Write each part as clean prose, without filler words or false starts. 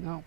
Não.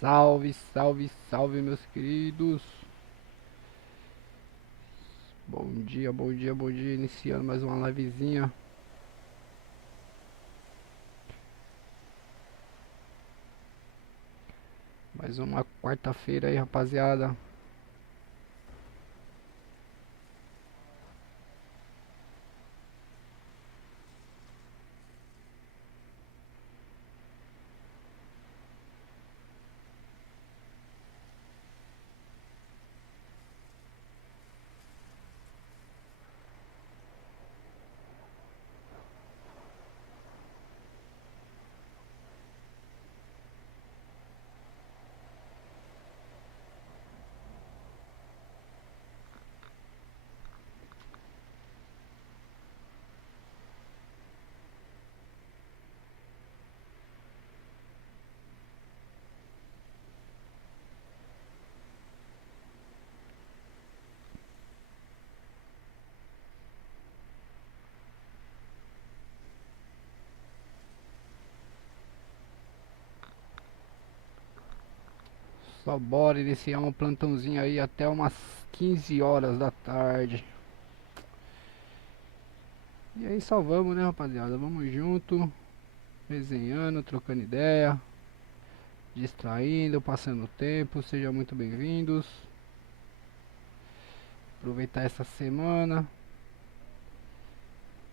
Salve, salve, salve, meus queridos. Bom dia, bom dia, bom dia. Iniciando mais uma livezinha. Mais uma quarta-feira aí, rapaziada. Só bora iniciar um plantãozinho aí até umas 15 horas da tarde. E aí só vamos, né, rapaziada? Vamos junto, resenhando, trocando ideia, distraindo, passando o tempo. Sejam muito bem-vindos. Aproveitar essa semana.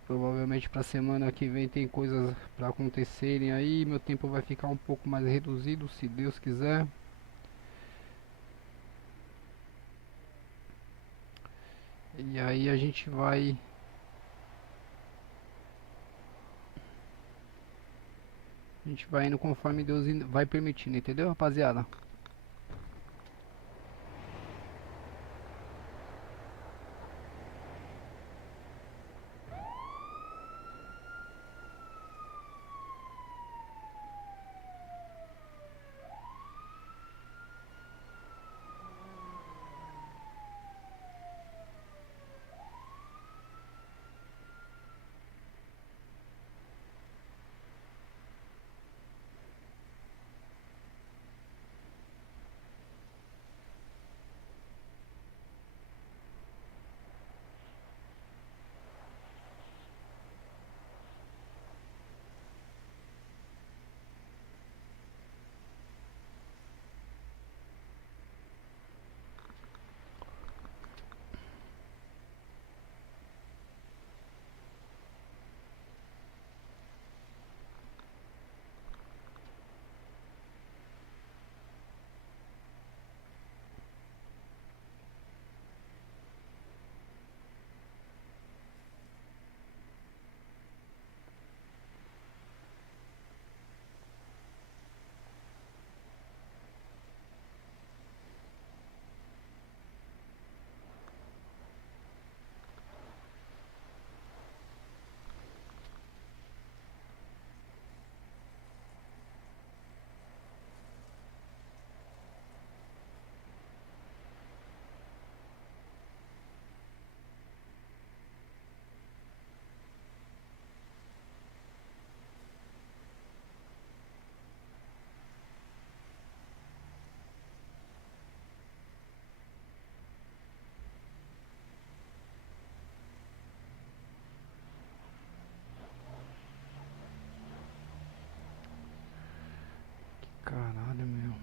Provavelmente pra semana que vem tem coisas pra acontecerem aí. Meu tempo vai ficar um pouco mais reduzido, se Deus quiser. E aí a gente vai indo conforme Deus vai permitindo, entendeu, rapaziada? Caralho, meu.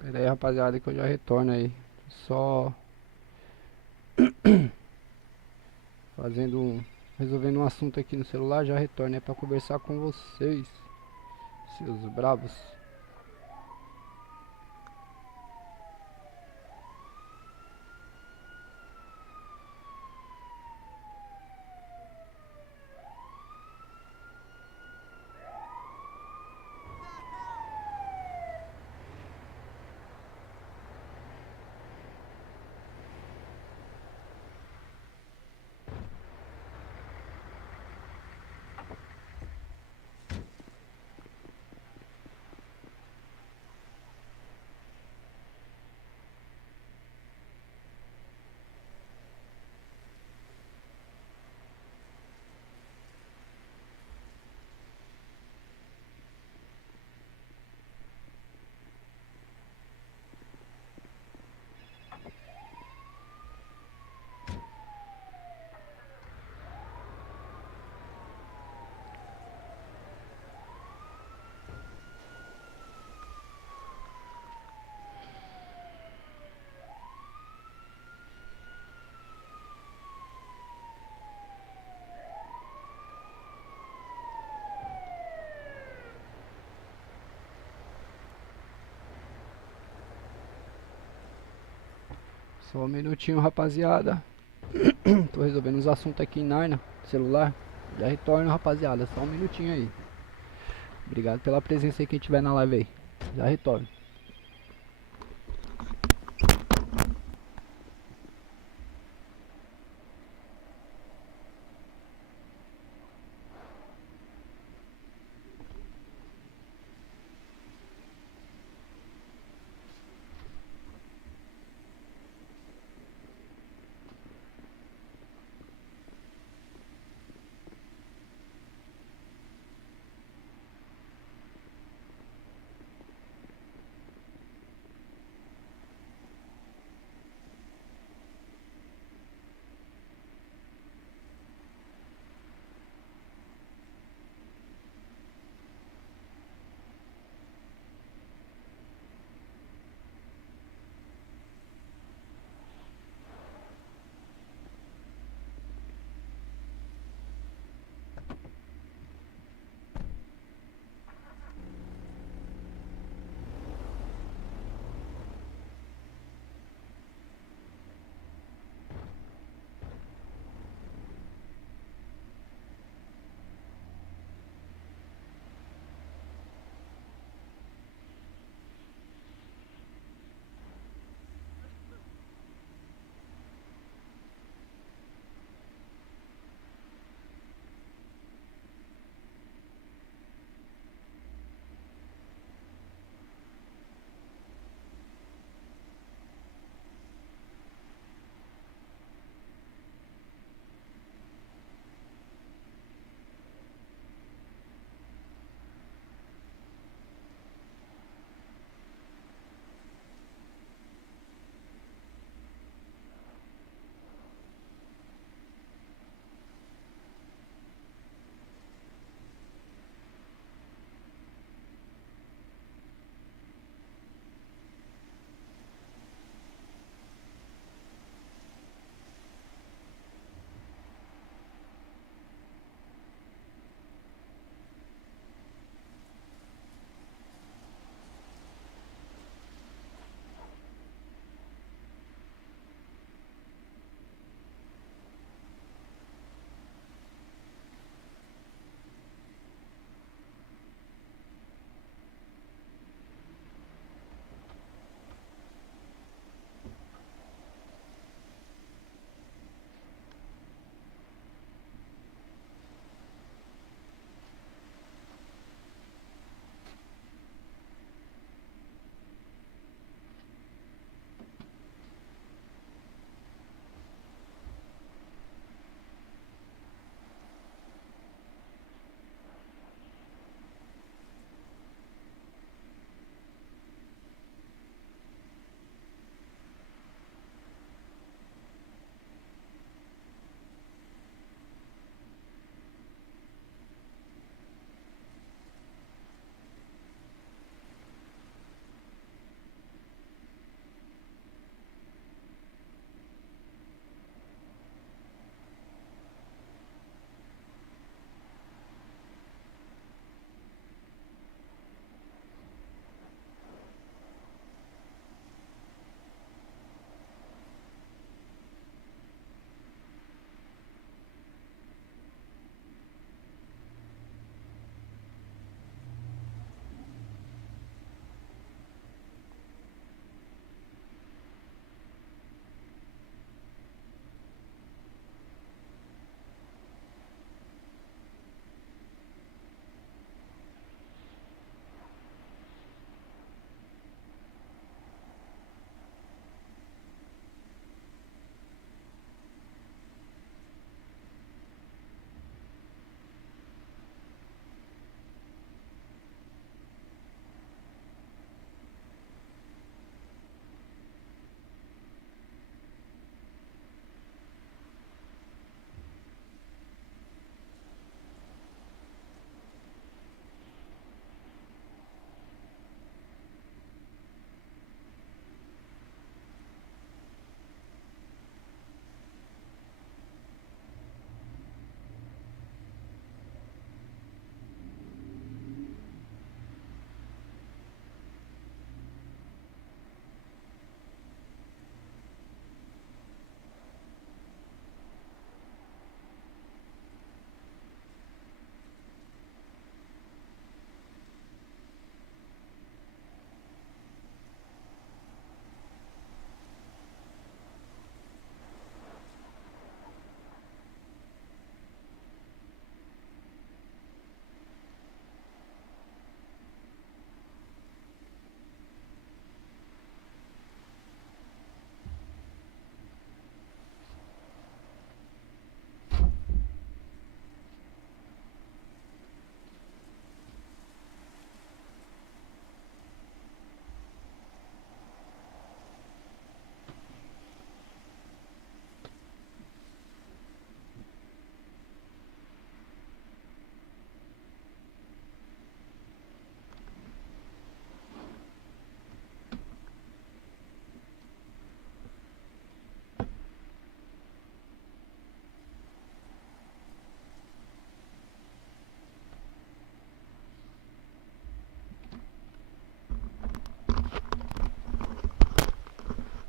Pera aí, rapaziada, que eu já retorno aí. Só fazendo resolvendo um assunto aqui no celular, já retorno aí pra conversar com vocês, seus bravos. Só um minutinho, rapaziada. Tô resolvendo uns assuntos aqui em Narnia, celular. Já retorno, rapaziada. Só um minutinho aí. Obrigado pela presença aí quem tiver na live aí. Já retorno.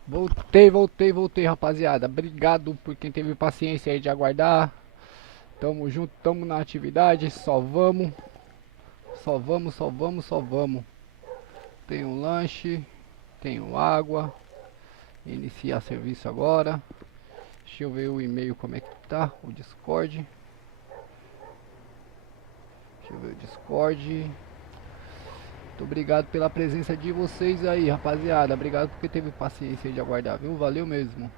Voltei, rapaziada. Obrigado por quem teve paciência aí de aguardar. Tamo junto, tamo na atividade. Só vamos. Só vamos. Tem um lanche, tenho água. Iniciar serviço agora. Deixa eu ver o e-mail como é que tá, o Discord. Deixa eu ver o Discord. Muito obrigado pela presença de vocês aí, rapaziada. Obrigado porque teve paciência de aguardar, viu? Valeu mesmo.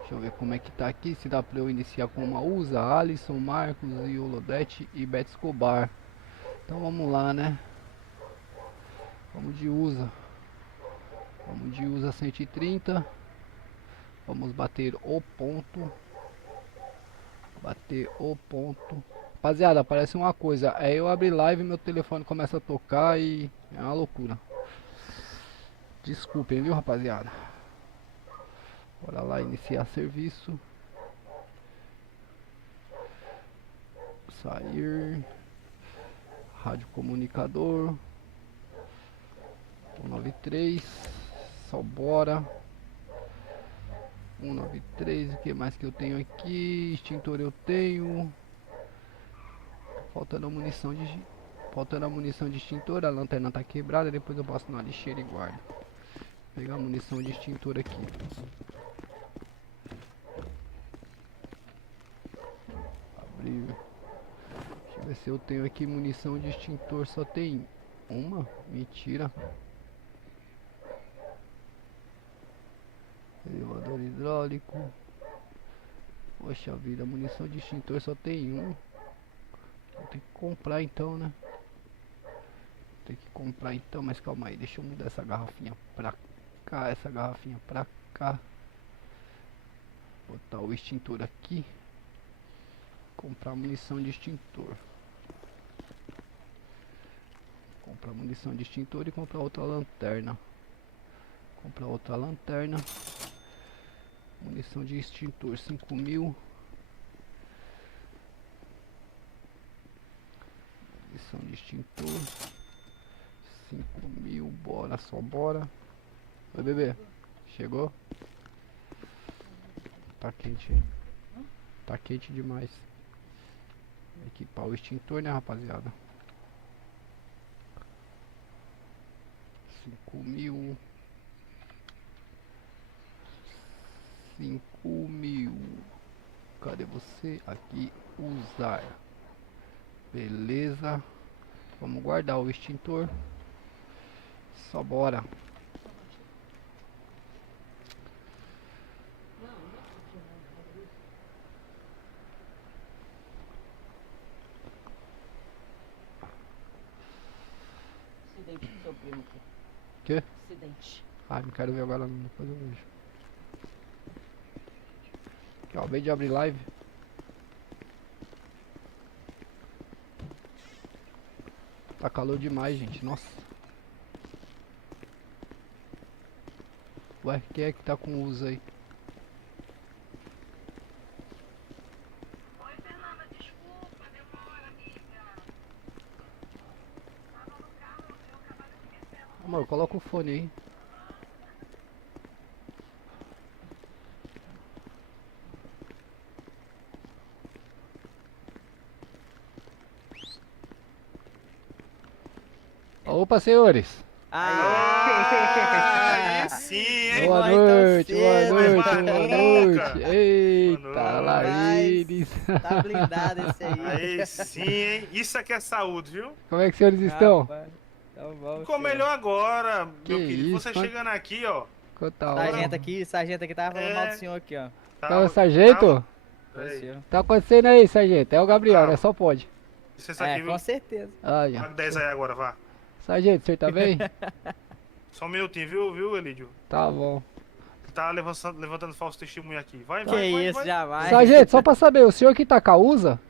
Deixa eu ver como é que tá aqui. Se dá pra eu iniciar com uma USA, Alisson, Marcos, Iolodete e Beto Escobar. Então vamos lá, né? Vamos de USA. Vamos de USA 130. Vamos bater o ponto. Rapaziada, aparece uma coisa. É eu abrir live e meu telefone começa a tocar e é uma loucura. Desculpem, viu, rapaziada? Bora lá iniciar serviço. Sair. Rádio comunicador. 193. Só bora. 193. O que mais que eu tenho aqui? Extintor eu tenho. Faltando a munição de extintor. A lanterna tá quebrada. Depois eu passo na lixeira e guardo. Vou pegar a munição de extintor aqui. Abrir. Deixa eu ver se eu tenho aqui munição de extintor. Só tem uma? Mentira. Elevador hidráulico. Poxa vida, munição de extintor só tem um. Vou ter que comprar então, né? Tem que comprar então, mas calma aí, deixa eu mudar essa garrafinha pra cá, essa garrafinha pra cá. Botar o extintor aqui. Comprar munição de extintor. Comprar munição de extintor e comprar outra lanterna. Comprar outra lanterna. Munição de extintor 5.000. Munição de extintor 5.000. Bora, só bora. Oi, bebê. Chegou? Tá quente aí. Tá quente demais. Equipar o extintor, né, rapaziada? 5.000. 5.000. Cadê você? Aqui, usar. Beleza. Vamos guardar o extintor. Só bora. Acidente do seu primo aqui. Que? Acidente. Ah, não quero ver agora não, depois eu vejo. Aqui, ó, acabei de abrir live. Tá calor demais, gente, nossa. Ué, quem é que tá com uso aí? Oi, Fernanda, desculpa, demora, amiga. Tava no carro, eu acabei esquecendo. Amor, coloca o fone aí. Opa, senhores. Aí sim, hein? Boa Vai tão noite, boa cedo, noite, vai boa nunca. noite. Eita, Boa noite. Laíris. Tá blindado esse aí. Aí sim, hein? Isso aqui é saúde, viu? Como é que os senhores estão? Rapaz, então vamos, Ficou senhor. melhor agora, Que meu querido. isso, Você quanto- chegando aqui, ó. Quanta hora. Sargento aqui tava falando É. mal do senhor aqui, ó. Ô, sargento? Foi o Aí. senhor. Tá acontecendo aí, sargento? É o Gabriel, Calma. né? Só pode. Licença aqui, viu? Com certeza. Aí, ó. Paga 10 aí agora, vá. Sargento, o senhor tá bem? Só um minutinho, viu, Elídio? Tá bom. Tá levantando falso testemunho aqui. Vai, Que vai, isso, vai. já vai. Sargento, só pra saber, o senhor que tá com a USA?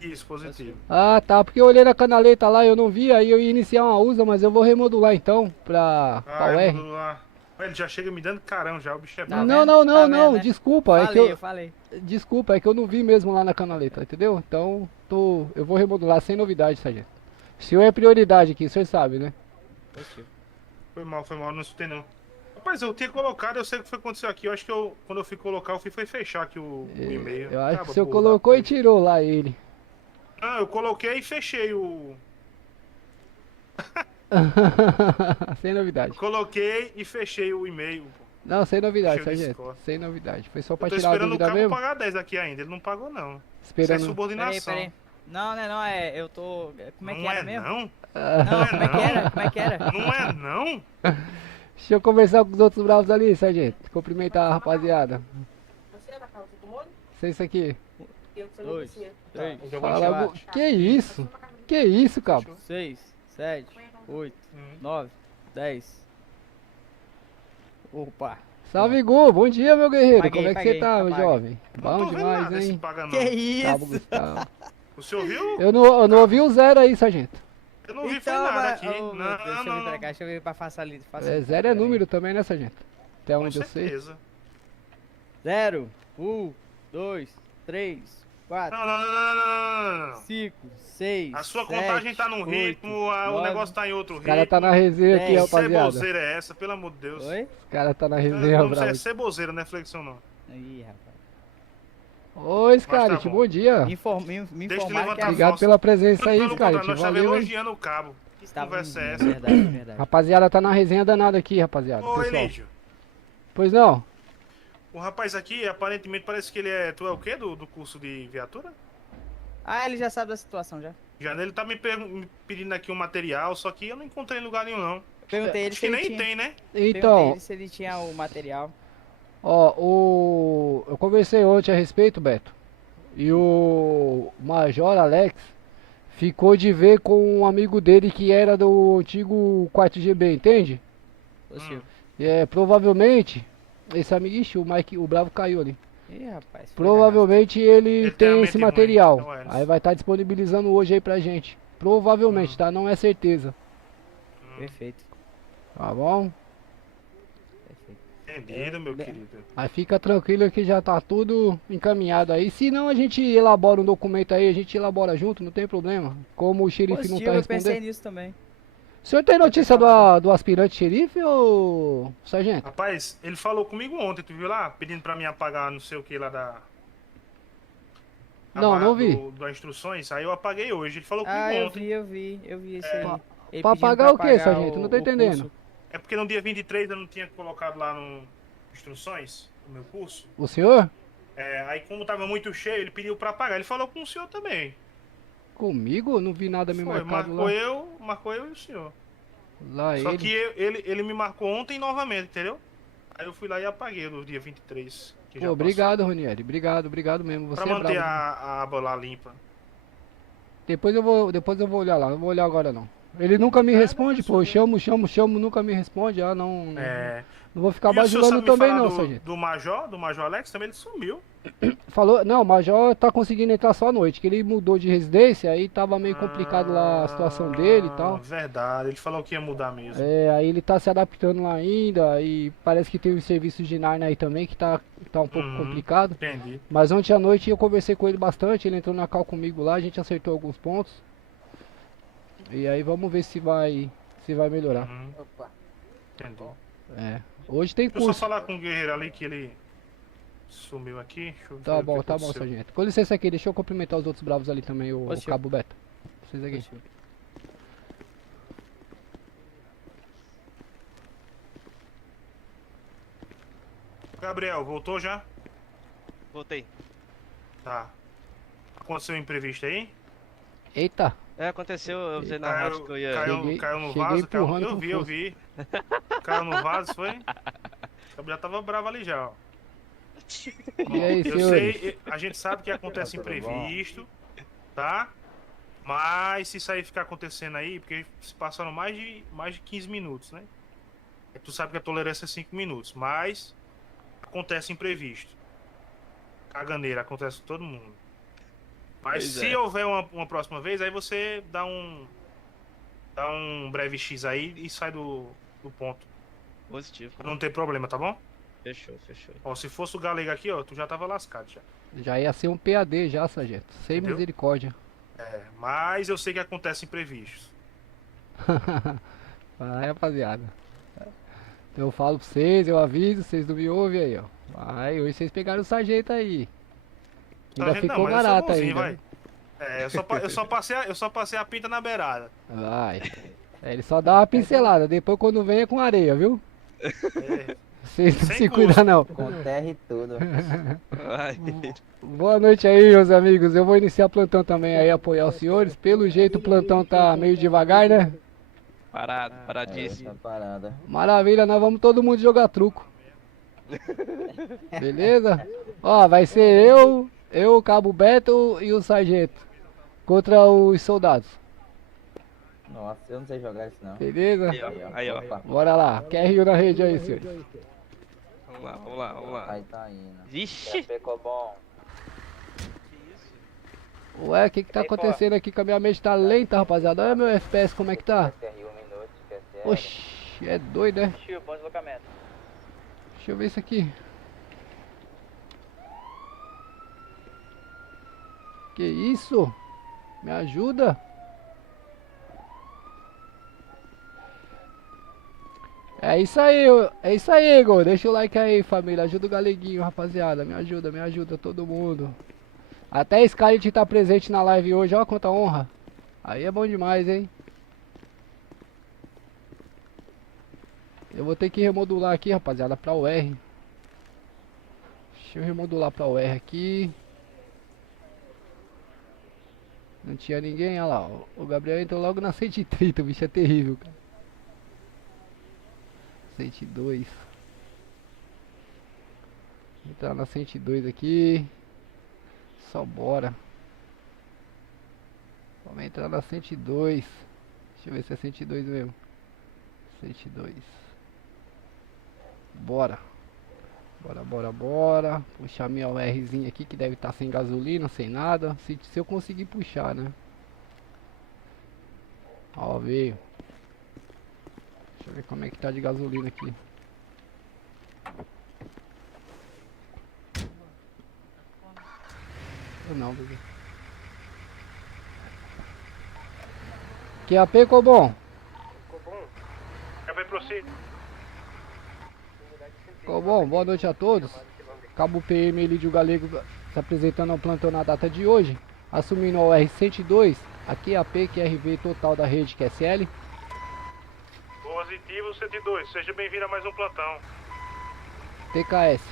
Isso, positivo. Ah, tá, porque eu olhei na canaleta lá e eu não vi, aí eu ia iniciar uma USA, mas eu vou remodular então pra Ah, o R. mandou lá. Ele já chega me dando carão já, o bicho é Tá bom. Não, vendo? não, não, Tá não, vendo, né? desculpa, é que Falei, eu... falei. Desculpa, é que eu não vi mesmo lá na canaleta, entendeu? Então, eu vou remodular sem novidade, sargento. O senhor é prioridade aqui, o senhor sabe, né? Positivo. Foi mal, não escutei não. Rapaz, eu tinha colocado, eu sei o que foi que aconteceu aqui. Eu acho que quando eu fui colocar, eu fui fechar aqui o e-mail. Eu acho que Acaba, o senhor burro da colocou e porra. tirou lá ele. Não, eu coloquei e fechei o. Sem novidade. Coloquei e fechei o e-mail. Pô. Não, sem novidade, Fechei o sargento. Discord. Sem novidade. Foi só Eu pra tô tirar a esperando o dúvida cabo mesmo? pagar 10 aqui ainda. Ele não pagou, não. Isso é Esperando. Peraí, subordinação. peraí. Não, não, eu tô. Como é que Não era é mesmo? não? Não, como é que não? era? Como é que era? Não é não? Deixa eu conversar com os outros bravos ali, sargento. Cumprimentar a rapaziada. Você é da casa do molho? Sei isso aqui. Eu que sou no Dois, cozinheiro. três, Eu já vou Fala, tirar. go- que isso? Que isso, cabo? 6, 7, 8, Hum. 9, 10. Opa. Salve, Gu. Bom dia, meu guerreiro. Paguei, Como é que paguei, você tá, meu apague. jovem? Não Bom tô vendo demais, nada esse hein? paga não. Que Cabo isso? Gustavo. O senhor viu? Eu não ouvi o zero aí, sargento. Eu não vi foi Então, nada mas- aqui. oh, meu Não, Deus, deixa eu vir não, pra não. cá, deixa eu vir pra facilitar. É, zero é número também, né, sargento? Até Com onde eu sei. certeza. 0, 1, 2, 3, 4, Não, não, não, não, não, não, não. 5, 6. A sua contagem tá num ritmo, o negócio tá em outro O ritmo. cara tá na resenha aqui, Dez. rapaziada. Ceboseira é essa, pelo amor de Deus. Oi? O cara tá na resenha, Não, você é bravo. ceboseira, não é flexão não. Ih, rapaz. Oi, Scarlett, tá bom. bom dia. Me informaram que Deixa eu a levantar Obrigado falso. pela presença aí, Pelo contrário, Scarlett. nós tava Valeu, hein? elogiando o cabo. Que estava conversa é essa? verdade, verdade. Rapaziada, tá na resenha danada aqui, rapaziada. Ô, Pessoal. Elídio, Pois não? o rapaz aqui, aparentemente, parece que ele é... Tu é o quê do curso de viatura? Ah, ele já sabe da situação já. Já ele tá me pedindo aqui um material, só que eu não encontrei em lugar nenhum, não. Perguntei ele Acho se que ele nem tinha. tem, né? Perguntei Então, ele se ele tinha o material. ó, eu conversei ontem a respeito, Beto. E o Major Alex ficou de ver com um amigo dele que era do antigo 4GB, entende? Ô, Silvio. É, provavelmente, esse amigo, ixi, o Mike, o Bravo caiu ali. Ih, rapaz. foi Provavelmente ele Ele tem a tem mente esse ruim, material. então é isso. Aí vai estar disponibilizando hoje aí pra gente. Provavelmente, tá? Não é certeza. errado. Perfeito. Tá bom? Perfeito. Entendido, meu Bem- querido. Aí fica tranquilo que já tá tudo encaminhado aí. Se não, a gente elabora um documento aí, a gente elabora junto, não tem problema. Como o xerife não Positivo, tá eu pensei respondendo. nisso também. O senhor tem notícia do aspirante xerife ou sargento? Rapaz, ele falou comigo ontem, tu viu lá? Pedindo pra mim apagar não sei o que lá da... a Não, barra não vi. Das instruções, aí eu apaguei hoje. Ele falou comigo Ah, ontem. eu vi isso aí. Pa- Ele pra pedindo pagar o quê, pagar sargento? Não tô o entendendo. curso. É porque no dia 23 eu não tinha colocado lá no instruções, no meu curso. O senhor? É, aí como tava muito cheio, ele pediu pra pagar. Ele falou com o senhor também. Comigo? Eu não vi nada me Foi, marcado marcou eu e o senhor. lá. Só Ele. que ele me marcou ontem novamente, entendeu? Aí eu fui lá e apaguei no dia 23. Que já Pô, passou. obrigado, Ronieri. Obrigado mesmo. Você Pra é manter bravo. a aba lá limpa. Depois eu vou olhar lá. Não vou olhar agora não. Ele nunca me responde, pô. Eu chamo, nunca me responde. Ah, não. É. Não vou ficar E o senhor bajulando sabe me também falar não, do, sargento. do Major Alex também, ele sumiu. Falou, não, o Major tá conseguindo entrar só à noite, que ele mudou de residência, aí tava meio complicado lá a situação dele e tal. Verdade, ele falou que ia mudar mesmo. É, aí ele tá se adaptando lá ainda, e parece que tem os serviços de Narnia aí também, que tá um pouco Uhum. complicado. Entendi. Mas ontem à noite eu conversei com ele bastante, ele entrou na call comigo lá, a gente acertou alguns pontos. E aí vamos ver se vai melhorar. Uhum. Opa. Entendi. É. Hoje tem Deixa eu só curso. falar com o guerreiro ali que ele sumiu aqui. Deixa eu ver Tá o bom, que tá bom, aconteceu. sargento. Com licença aqui, deixa eu cumprimentar os outros bravos ali também, o Ô, senhor. Cabo Beto. Vocês aqui. Gabriel, voltou já? Voltei. Tá. Aconteceu um imprevisto aí? Eita, É, aconteceu, eu vi na rádio que eu ia. Caiu no cheguei vaso? empurrando Eu com vi, eu força. vi. Caiu no vaso, foi? O Gabriel tava bravo ali já, ó. e aí, Eu senhores? sei, a gente sabe que acontece imprevisto, tá? Mas se isso aí ficar acontecendo aí, porque se passaram mais de 15 minutos, né? Tu sabe que a tolerância é 5 minutos, mas acontece imprevisto. Caganeira, acontece com todo mundo. Mas Pois se é. houver uma próxima vez, aí você dá um breve X aí e sai do ponto. Positivo. Pra não ter problema, tá bom? Fechou, fechou. Ó, se fosse o Galega aqui, ó, tu já tava lascado já. Já ia ser um PAD já, sargento. Sem Entendeu? misericórdia. É, mas eu sei que acontece imprevistos. Vai, rapaziada. Eu falo pra vocês, eu aviso, vocês não me ouvem aí, ó. Vai, hoje vocês pegaram o sargento aí. Ainda Sargento não, ficou mas eu sou barato bonzinho, ainda. vai. Né? É, eu só passei a pinta na beirada. Vai. É, ele só dá uma pincelada, depois quando vem é com areia, viu? É, Vocês não Sem se custo. cuidam não. Com terra e tudo. Vai. Boa noite aí, meus amigos. Eu vou iniciar plantão também aí, apoiar os senhores. Pelo jeito o plantão tá meio devagar, né? Parado, É, paradíssimo. essa parada. Maravilha, nós vamos todo mundo jogar truco. Beleza? Ó, vai ser eu, o Cabo Beto e o Sargento. Contra os soldados. Nossa, eu não sei jogar isso não. Beleza? Aí, ó. Opa, Bora lá. QRU na rede aí, senhores. Vamos lá, vamos lá, vamos lá. aí tá indo. Vixe! Ficou bom. Ué, o que tá acontecendo aqui que a minha mente tá lenta, rapaziada? Olha meu FPS como é que tá. TR 1 minuto, esquece. Oxi, é doido, né? Tio, bom deslocamento. Deixa eu ver isso aqui. Que isso? Me ajuda? É isso aí, Igor. Deixa o like aí, família. Ajuda o Galeguinho, rapaziada. Me ajuda todo mundo. Até Scarlet tá presente na live hoje, ó, quanta honra. Aí é bom demais, hein? Eu vou ter que remodular aqui, rapaziada, pra UR. Deixa eu remodular pra UR aqui. Não tinha ninguém, olha lá. Ó. O Gabriel entrou logo na 130, o bicho é terrível, cara. 102. Entrar na 102 aqui. Só bora. Vamos entrar na 102. Deixa eu ver se é 102 mesmo. 102. Bora. Bora. Puxar minha URzinha aqui que deve estar sem gasolina, sem nada. Se eu conseguir puxar, né? Ó, veio. Deixa eu ver como é que tá de gasolina aqui. Eu não, bebê. QAP ficou bom? Já vai prosseguir. Ficou bom? Boa noite a todos. Cabo PM Elidio Galego se apresentando ao plantão na data de hoje. Assumindo o R102, a QAP, QRV total da rede QSL. Positivo 102, seja bem-vindo a mais um plantão. TKS.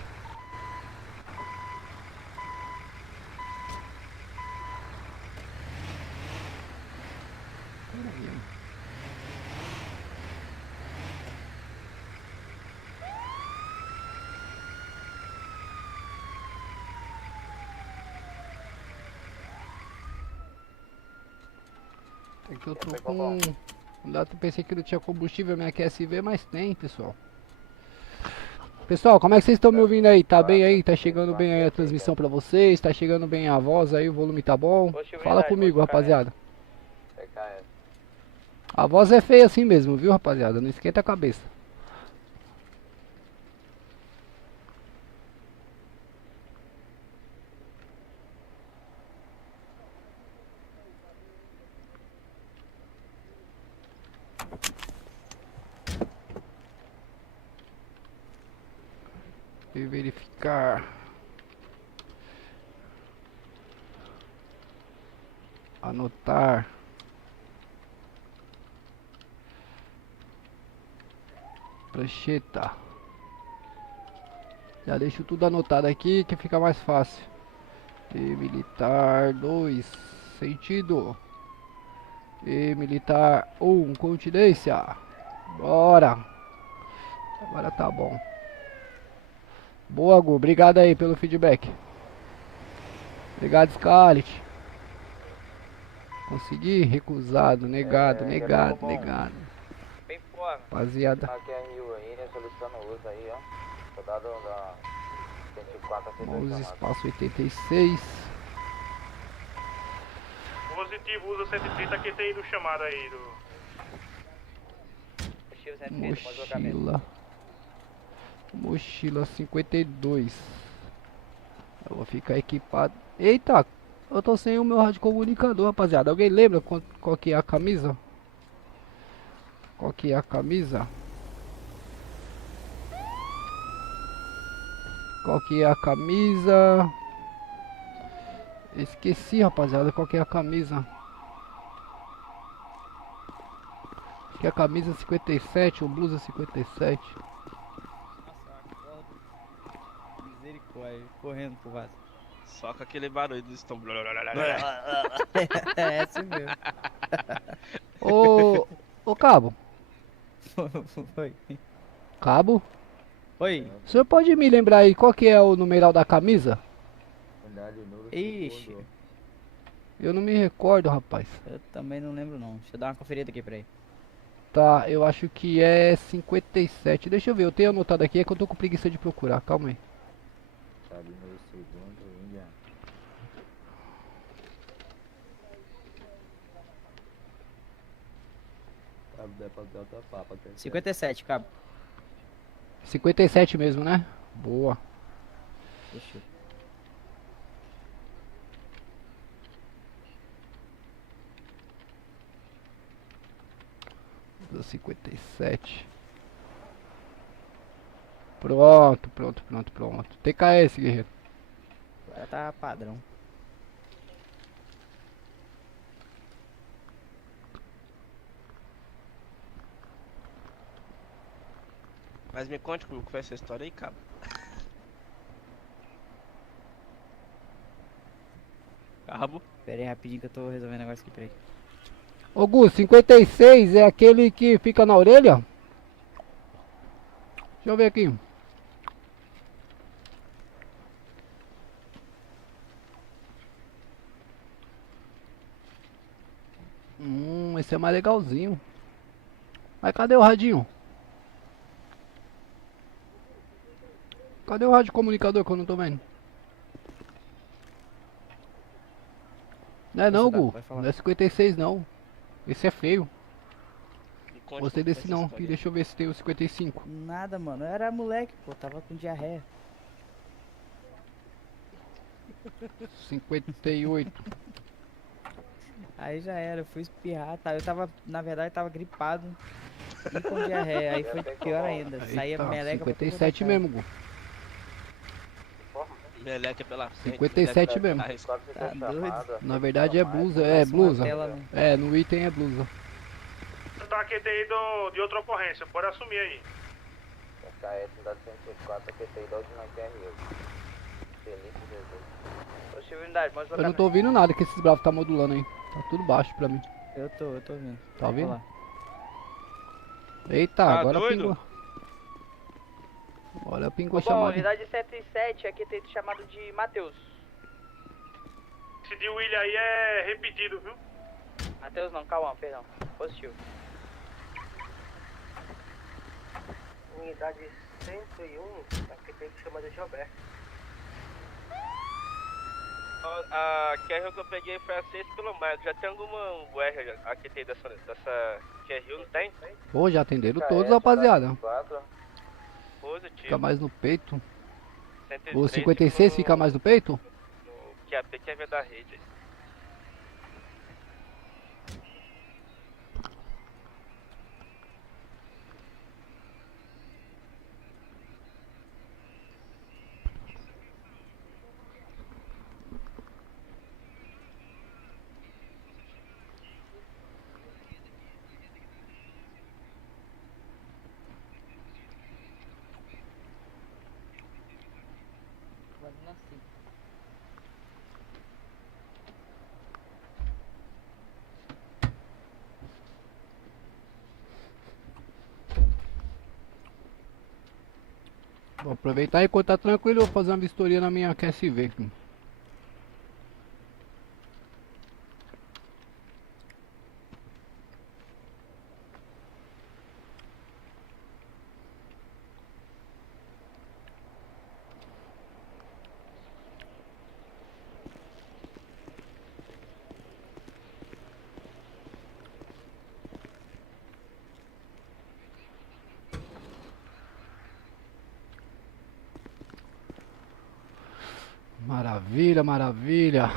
É que eu tô com... Pensei que não tinha combustível minha QSV, mas tem, pessoal. Pessoal, como é que vocês estão me ouvindo aí? Tá bem aí? Tá chegando bem aí a transmissão pra vocês? Tá chegando bem a voz aí? O volume tá bom? Fala comigo, rapaziada. TKS. A voz é feia assim mesmo, viu, rapaziada? Não esquenta a cabeça. E verificar. Anotar. Prancheta. Já deixo tudo anotado aqui que fica mais fácil. E militar 2, sentido. E militar 1, continência. Bora. Agora tá bom. Boa, Gu. Obrigado aí pelo feedback. Obrigado, Scarlet. Consegui? Recusado. Negado. Bem fora. Rapaziada. Aqui é Rio aí, né? Solicitando uso aí, ó. Soldado da 104 a 11, espaço 86. Positivo, usa 130, que tem ido chamado aí do... Tio 130, bom deslocamento. Mochila 52. Eu vou ficar equipado. Eita, eu tô sem o meu rádio comunicador, rapaziada. Alguém lembra qual que é a camisa? Qual que é a camisa? Qual que é a camisa? Esqueci, rapaziada, qual que é a camisa. Acho que é a camisa 57 ou blusa 57. Misericórdia, correndo pro vaso. Só com aquele barulho do estômago. É assim mesmo. Ô Cabo. Oi. Cabo? Oi. O senhor pode me lembrar aí qual que é o numeral da camisa? Ixi, Eu não me recordo, rapaz. eu também não lembro não. Deixa eu dar uma conferida aqui pra ele. Tá, eu acho que é 57. Deixa eu ver, eu tenho anotado aqui, é que eu tô com preguiça de procurar. Calma aí. Tá 57, cabo. 57 mesmo, né? Boa. Fechou. Do 57. Pronto, pronto, pronto, pronto. TKS, guerreiro. Agora tá padrão. Mas me conte como que foi essa história aí, cabo. Cabo. Pera aí rapidinho que eu tô resolvendo um negócio aqui pra ele. Ô Gus, 56 é aquele que fica na orelha? Deixa eu ver aqui. Esse é mais legalzinho. Mas cadê o radinho? Cadê o rádio comunicador que eu não tô vendo? Não é não, Esse dá, Gu. pode falar. Não é 56 não. Esse é feio. Me conte Gostei como desse foi essa não. história Aqui, aí. deixa eu ver se tem o 55. Nada, mano. Eu era moleque, pô. Tava com diarreia. 58. Aí já era, eu fui espirrar, tá? Eu tava, na verdade, tava gripado e com diarreia. Aí foi pior ainda. Saía Eita, meleca pra tudo 57 quanto é mesmo, Gu. Meleca pela frente. 57 mesmo. Tá doido? Na verdade é blusa, é Passa uma blusa. tela, né? É, no item é blusa. Tá aqui de outra ocorrência, pode assumir aí. KS da 104, aqui tem 2 na QRU. Felipe Jesus. Possível unidade, mais Eu não tô ouvindo nada que esses bravos tá modulando aí. Tá tudo baixo pra mim. Eu tô vendo. Tá ouvindo? Olha lá. Eita, Tá agora doido? pingou. Olha, pingou Bom, chamada. unidade 107, aqui tem chamado de Matheus. Esse de William aí é repetido, viu? Matheus não, Cauã, perdão. Positivo. Unidade 101, aqui tem que chamar de Gilberto. A QRU que eu peguei foi a 6 km. Já tem alguma UR aqui tem dessa QRU, não tem? Pô, já atenderam todos, rapaziada. 4, Positivo. Fica mais no peito. 103 O 56 no- fica mais no peito? No QAP que é ver da rede. Vou aproveitar enquanto tá tranquilo, eu vou fazer uma vistoria na minha QSV aqui. Maravilha, maravilha.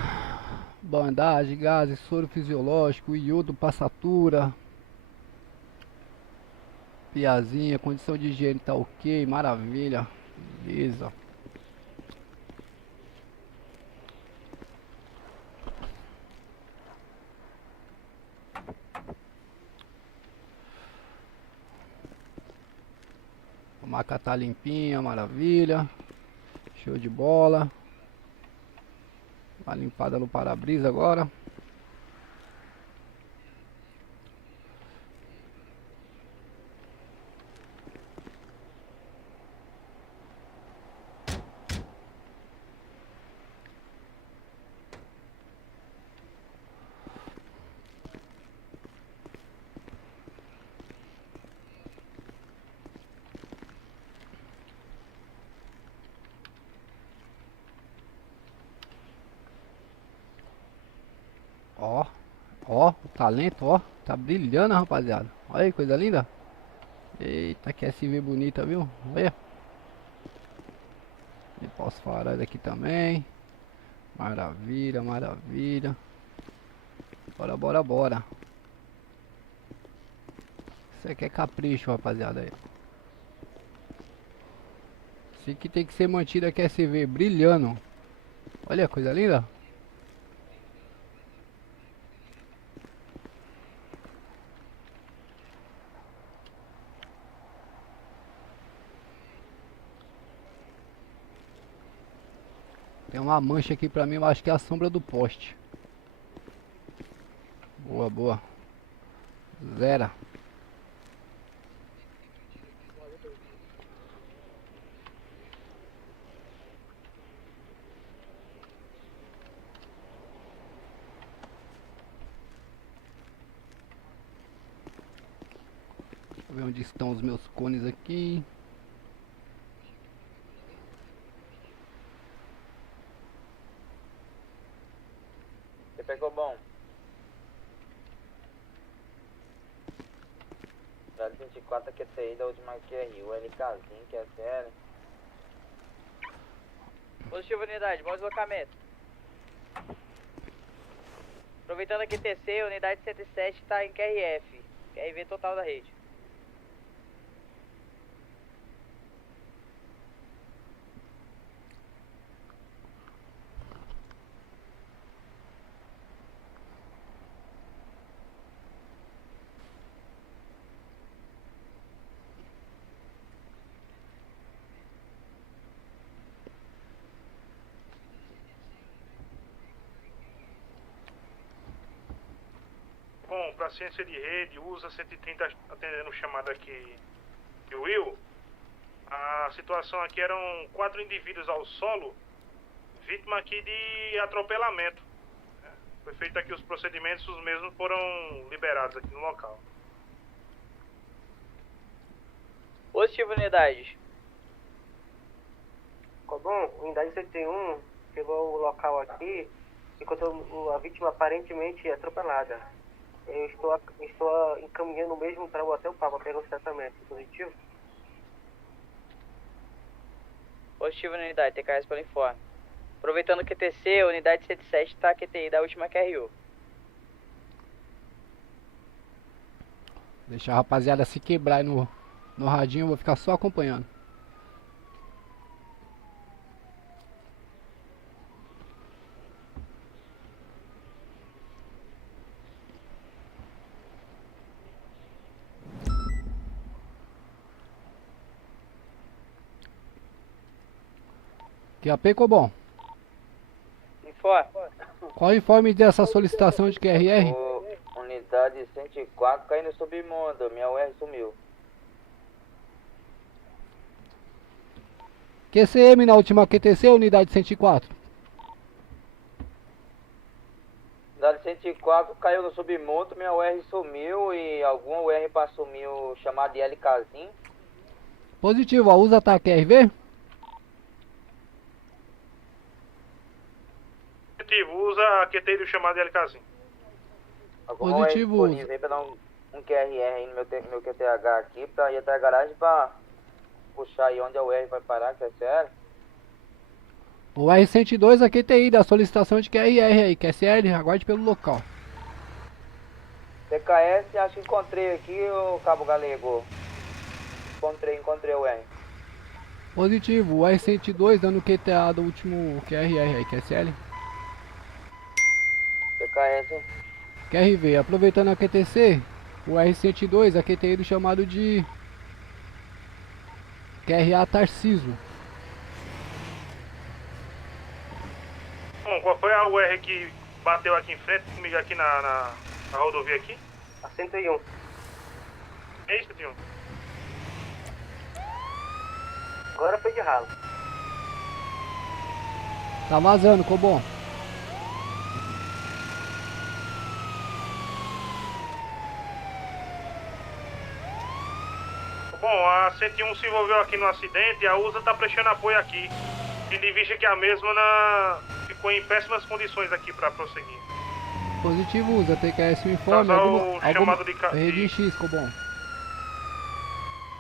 Bandagem, gases, soro fisiológico, iodo, passatura. Piazinha, condição de higiene tá ok, maravilha. Beleza. maca tá limpinha, maravilha. Show de bola. Uma limpada no para-brisa agora. Ó, ó, o talento, ó, tá brilhando, rapaziada. Olha aí, coisa linda. Eita, que SV bonita, viu? Olha. Limpar os faróis aqui também. Maravilha, maravilha. Bora, bora, bora. Isso aqui é capricho, rapaziada. Aí. Isso aqui tem que ser mantido aqui, SV brilhando. Olha, coisa linda. Tem uma mancha aqui pra mim, eu acho que é a sombra do poste. Boa, boa. Zero. Deixa eu ver onde estão os meus cones aqui. Você pegou bom? Dado 24 QTI da última QRI, o LKzinho, QSL. Positivo, unidade, bom deslocamento. Aproveitando a QTC, unidade 107 tá em QRF. QRV total da rede. Bom, para ciência de rede, usa 130 atendendo o chamado aqui de Will. A situação aqui eram 4 indivíduos ao solo, vítima aqui de atropelamento. Foi feito aqui os procedimentos, os mesmos foram liberados aqui no local. Positivo, unidade. Ficou bom? Unidade 71 chegou ao local aqui, enquanto a vítima aparentemente é atropelada. Eu estou encaminhando mesmo para o Hotel Papa pegar o tratamento. Positivo? Positivo, unidade, TKS pelo informe. Aproveitando o QTC, unidade 107 tá QTI da última QRU. Deixa a rapaziada se quebrar aí no radinho, eu vou ficar só acompanhando. QAP, Cobom? Informe. Qual o informe dessa solicitação de QRR? Unidade 104 caindo no submundo, minha UR sumiu. QCM na última QTC, unidade 104. Unidade 104 caiu no submundo, minha UR sumiu e alguma UR para assumir o chamado de LKzinho. Positivo, a USA tá QRV? Positivo, usa a QTI do chamado de LKzinho. Alguma Positivo. UR disponível aí pra dar um QRR aí no meu QTH aqui pra ir até a garagem pra puxar aí onde a UR vai parar, que é sério. O R102 a QTI da solicitação de QRR aí, QSL, aguarde pelo local. TKS, acho que encontrei aqui o Cabo Galego. Encontrei o R. Positivo, o R102 dando QTA do último QRR aí, QSL. TKS, QRV, aproveitando a QTC, o R102 a QTI do chamado de QRA Tarciso. Bom, qual foi a UR que bateu aqui em frente comigo aqui na rodovia aqui? A 101. É isso, tio? Agora foi de ralo. Tá vazando, Cobom. Bom, a 101 se envolveu aqui no acidente e a USA tá prestando apoio aqui. Tendo em vista que a mesma ficou em péssimas condições aqui pra prosseguir. Positivo, usa TQS o informe. Casal Alguma chamado de rede X, Cobom.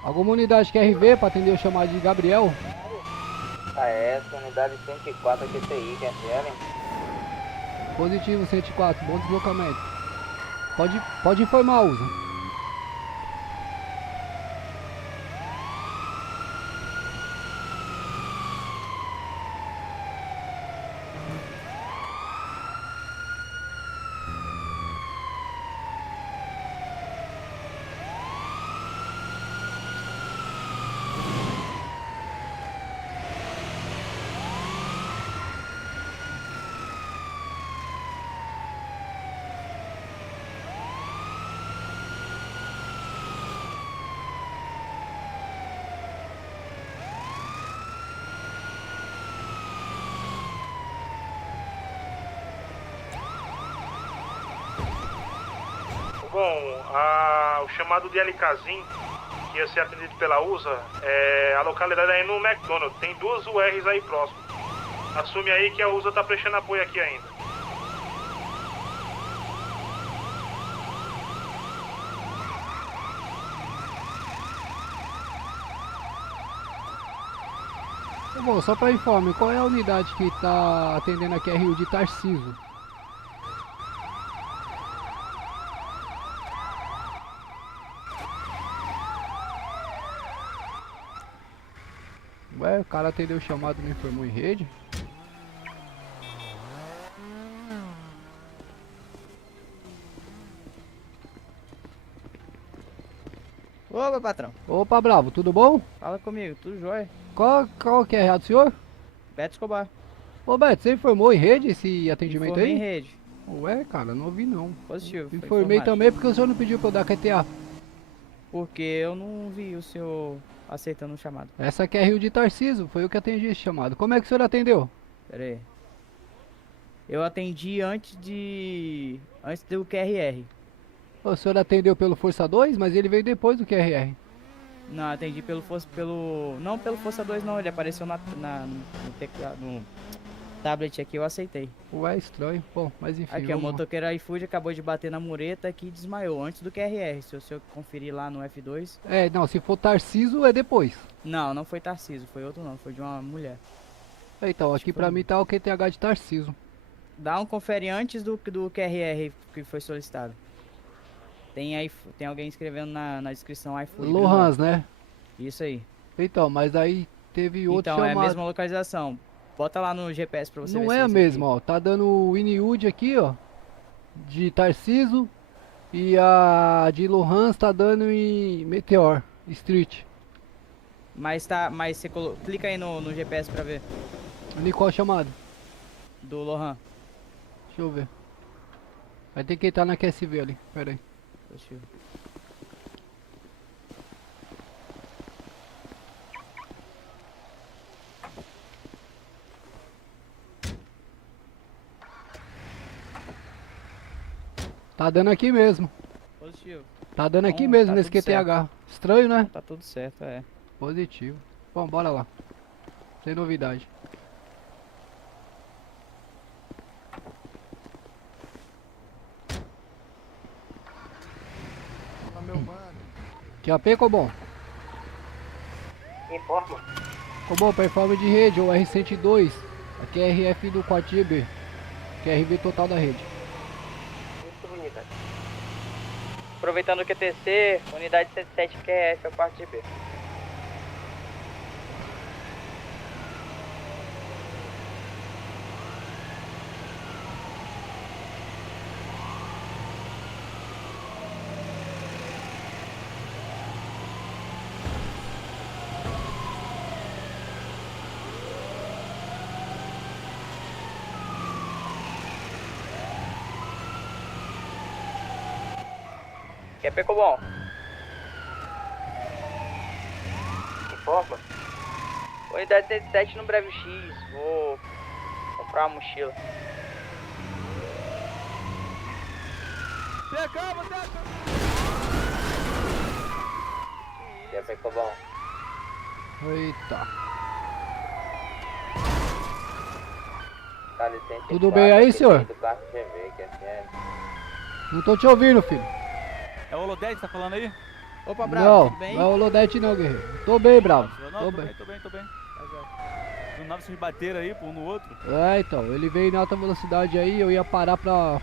Alguma unidade QRV pra atender o chamado de Gabriel? KS, unidade 104 QTI, QSL. Positivo 104, bom deslocamento. Pode informar, usa. Bom, o chamado de LKZIM, que ia ser atendido pela USA, a localidade é no McDonald's, tem 2 URs aí próximo. Assume aí que a USA tá prestando apoio aqui ainda. Bom, só pra informar, qual é a unidade que tá atendendo aqui a Rio de Tarciso? Ué, o cara atendeu o chamado e não informou em rede? Ô, meu patrão. Opa, Bravo, tudo bom? Fala comigo, tudo jóia? Qual que é errado, senhor? Beto Escobar. Ô, Beto, você informou em rede esse atendimento Informei em aí? rede. Ué, cara, não ouvi não. Positivo. foi Informei informado. também porque o senhor não pediu pra eu dar QTA. Porque eu não vi o senhor aceitando o chamado. Essa aqui é Rio de Tarciso, foi eu que atendi esse chamado. Como é que o senhor atendeu? Pera aí. Eu atendi antes do QRR. O senhor atendeu pelo Força 2, mas ele veio depois do QRR. Não, atendi não pelo Força 2 não, ele apareceu no teclado, no tablet aqui, eu aceitei. Ué, estranho. Bom, mas enfim. Aqui, o vamos lá. motoqueiro iFood acabou de bater na mureta aqui e desmaiou, antes do QRR, se o senhor conferir lá no F2. É, não, se for Tarciso é depois. Não foi Tarciso, foi outro não, foi de uma mulher. Então, aqui pra mim tá o QTH de Tarciso. Dá um confere antes do QRR que foi solicitado. Tem alguém escrevendo na descrição iFood. Lohans, né? Isso aí. Então, mas aí teve outro Então, é a chamado. mesma localização. Bota lá no GPS pra você ver Não se é a esse mesma, aqui. ó. Tá dando o Winwood aqui, ó. De Tarciso. E a de Lohans tá dando em Meteor Street. Mas você clica aí no GPS pra ver. Ali qual chamado? Do Lohan. Deixa eu ver. Vai ter que entrar na QSV ali. Pera aí. Positivo. Tá dando aqui mesmo. Positivo. Tá dando aqui Então, mesmo tá nesse tudo QTH. Estranho, né? Tá tudo certo, é. Positivo. Bom, bora lá. Sem novidade. Fala, meu mano. QAP, Cobom? Informa. Cobom, performance de rede, ou R102. Aqui é RF do 4GB. QRV total da rede. Isso, unidade. Aproveitando o QTC, unidade 107 QRF, é o quarto de B. Quer pecou bom? Informa. Unidade 77 no Breve X. Vou comprar uma mochila. Já ficou bom. Eita. Dá licença. Tudo bem aí, senhor? Do quarto GV, que é sério. Não tô te ouvindo, filho. É o Holodete que tá falando aí? Opa, Bravo, Não, tudo bem? não é o Lodete não, guerreiro. Tô bem, bravo. Não, Tô tô bem. bem, tô bem, tô bem. Do nave vocês bateram aí, pô, um no outro. É, então, ele veio em alta velocidade aí, eu ia parar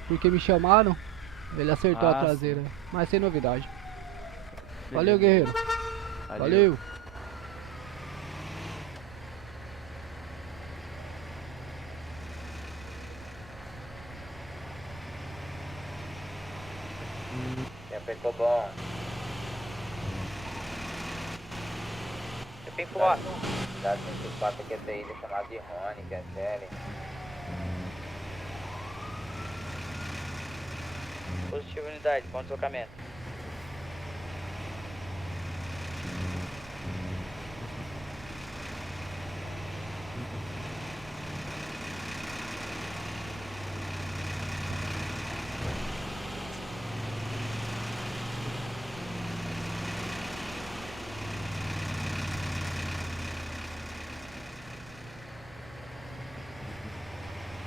porque me chamaram. Ele acertou a Ah, traseira. Mas sem novidade. Beleza. Valeu, guerreiro. Valeu. Já ficou bom. Quer pecou? Dá licença. Do quarto QTI chamado de Rony, que é sério. Positivo, unidade. Bom deslocamento.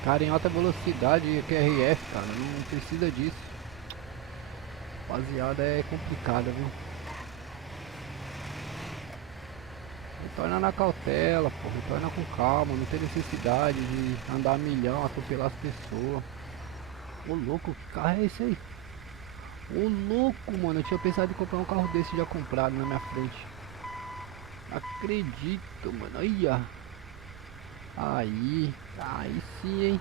Cara, em alta velocidade, QRF, cara, não precisa disso. Rapaziada, é complicado, viu? Retorna na cautela, pô, retorna com calma, não tem necessidade de andar a milhão, atropelar as pessoas. Ô louco, que carro é esse aí? Ô louco, mano, eu tinha pensado em comprar um carro desse já comprado na minha frente. Acredito, mano, aí, ó. Aí sim, hein.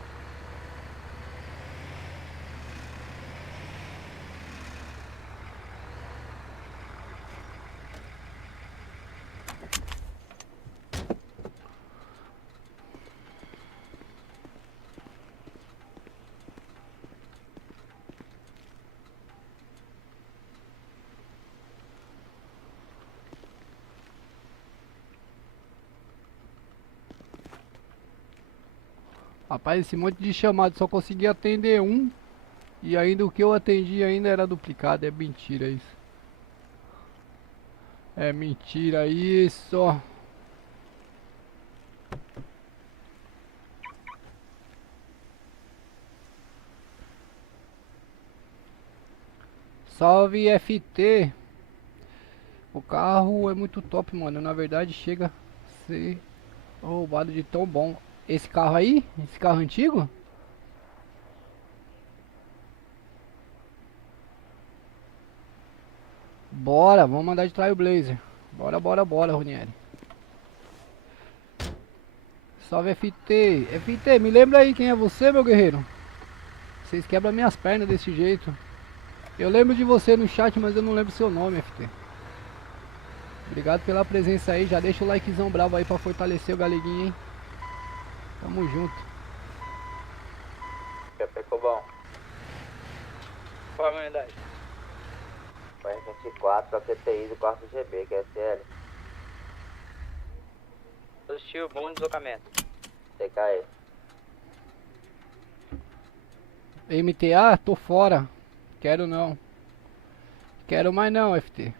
Rapaz, esse monte de chamado só consegui atender um. E ainda o que eu atendi ainda era duplicado. É mentira isso. É mentira isso. Salve FT. O carro é muito top, mano. Na verdade chega a ser roubado de tão bom. Esse carro aí? Esse carro antigo? Bora, vamos mandar de Trailblazer. Bora, bora, bora, Ronieri. Salve FT. FT, me lembra aí quem é você, meu guerreiro? Vocês quebram minhas pernas desse jeito. Eu lembro de você no chat, mas eu não lembro seu nome, FT. Obrigado pela presença aí. Já deixa o likezão bravo aí pra fortalecer o galeguinho, hein? Tamo junto. Já ficou bom. Qual a unidade? Foi 24 pra QTI do quarto GB, que é sério. Positivo, bom deslocamento. TKE. MTA, tô fora. Quero não. Quero mais não, FT.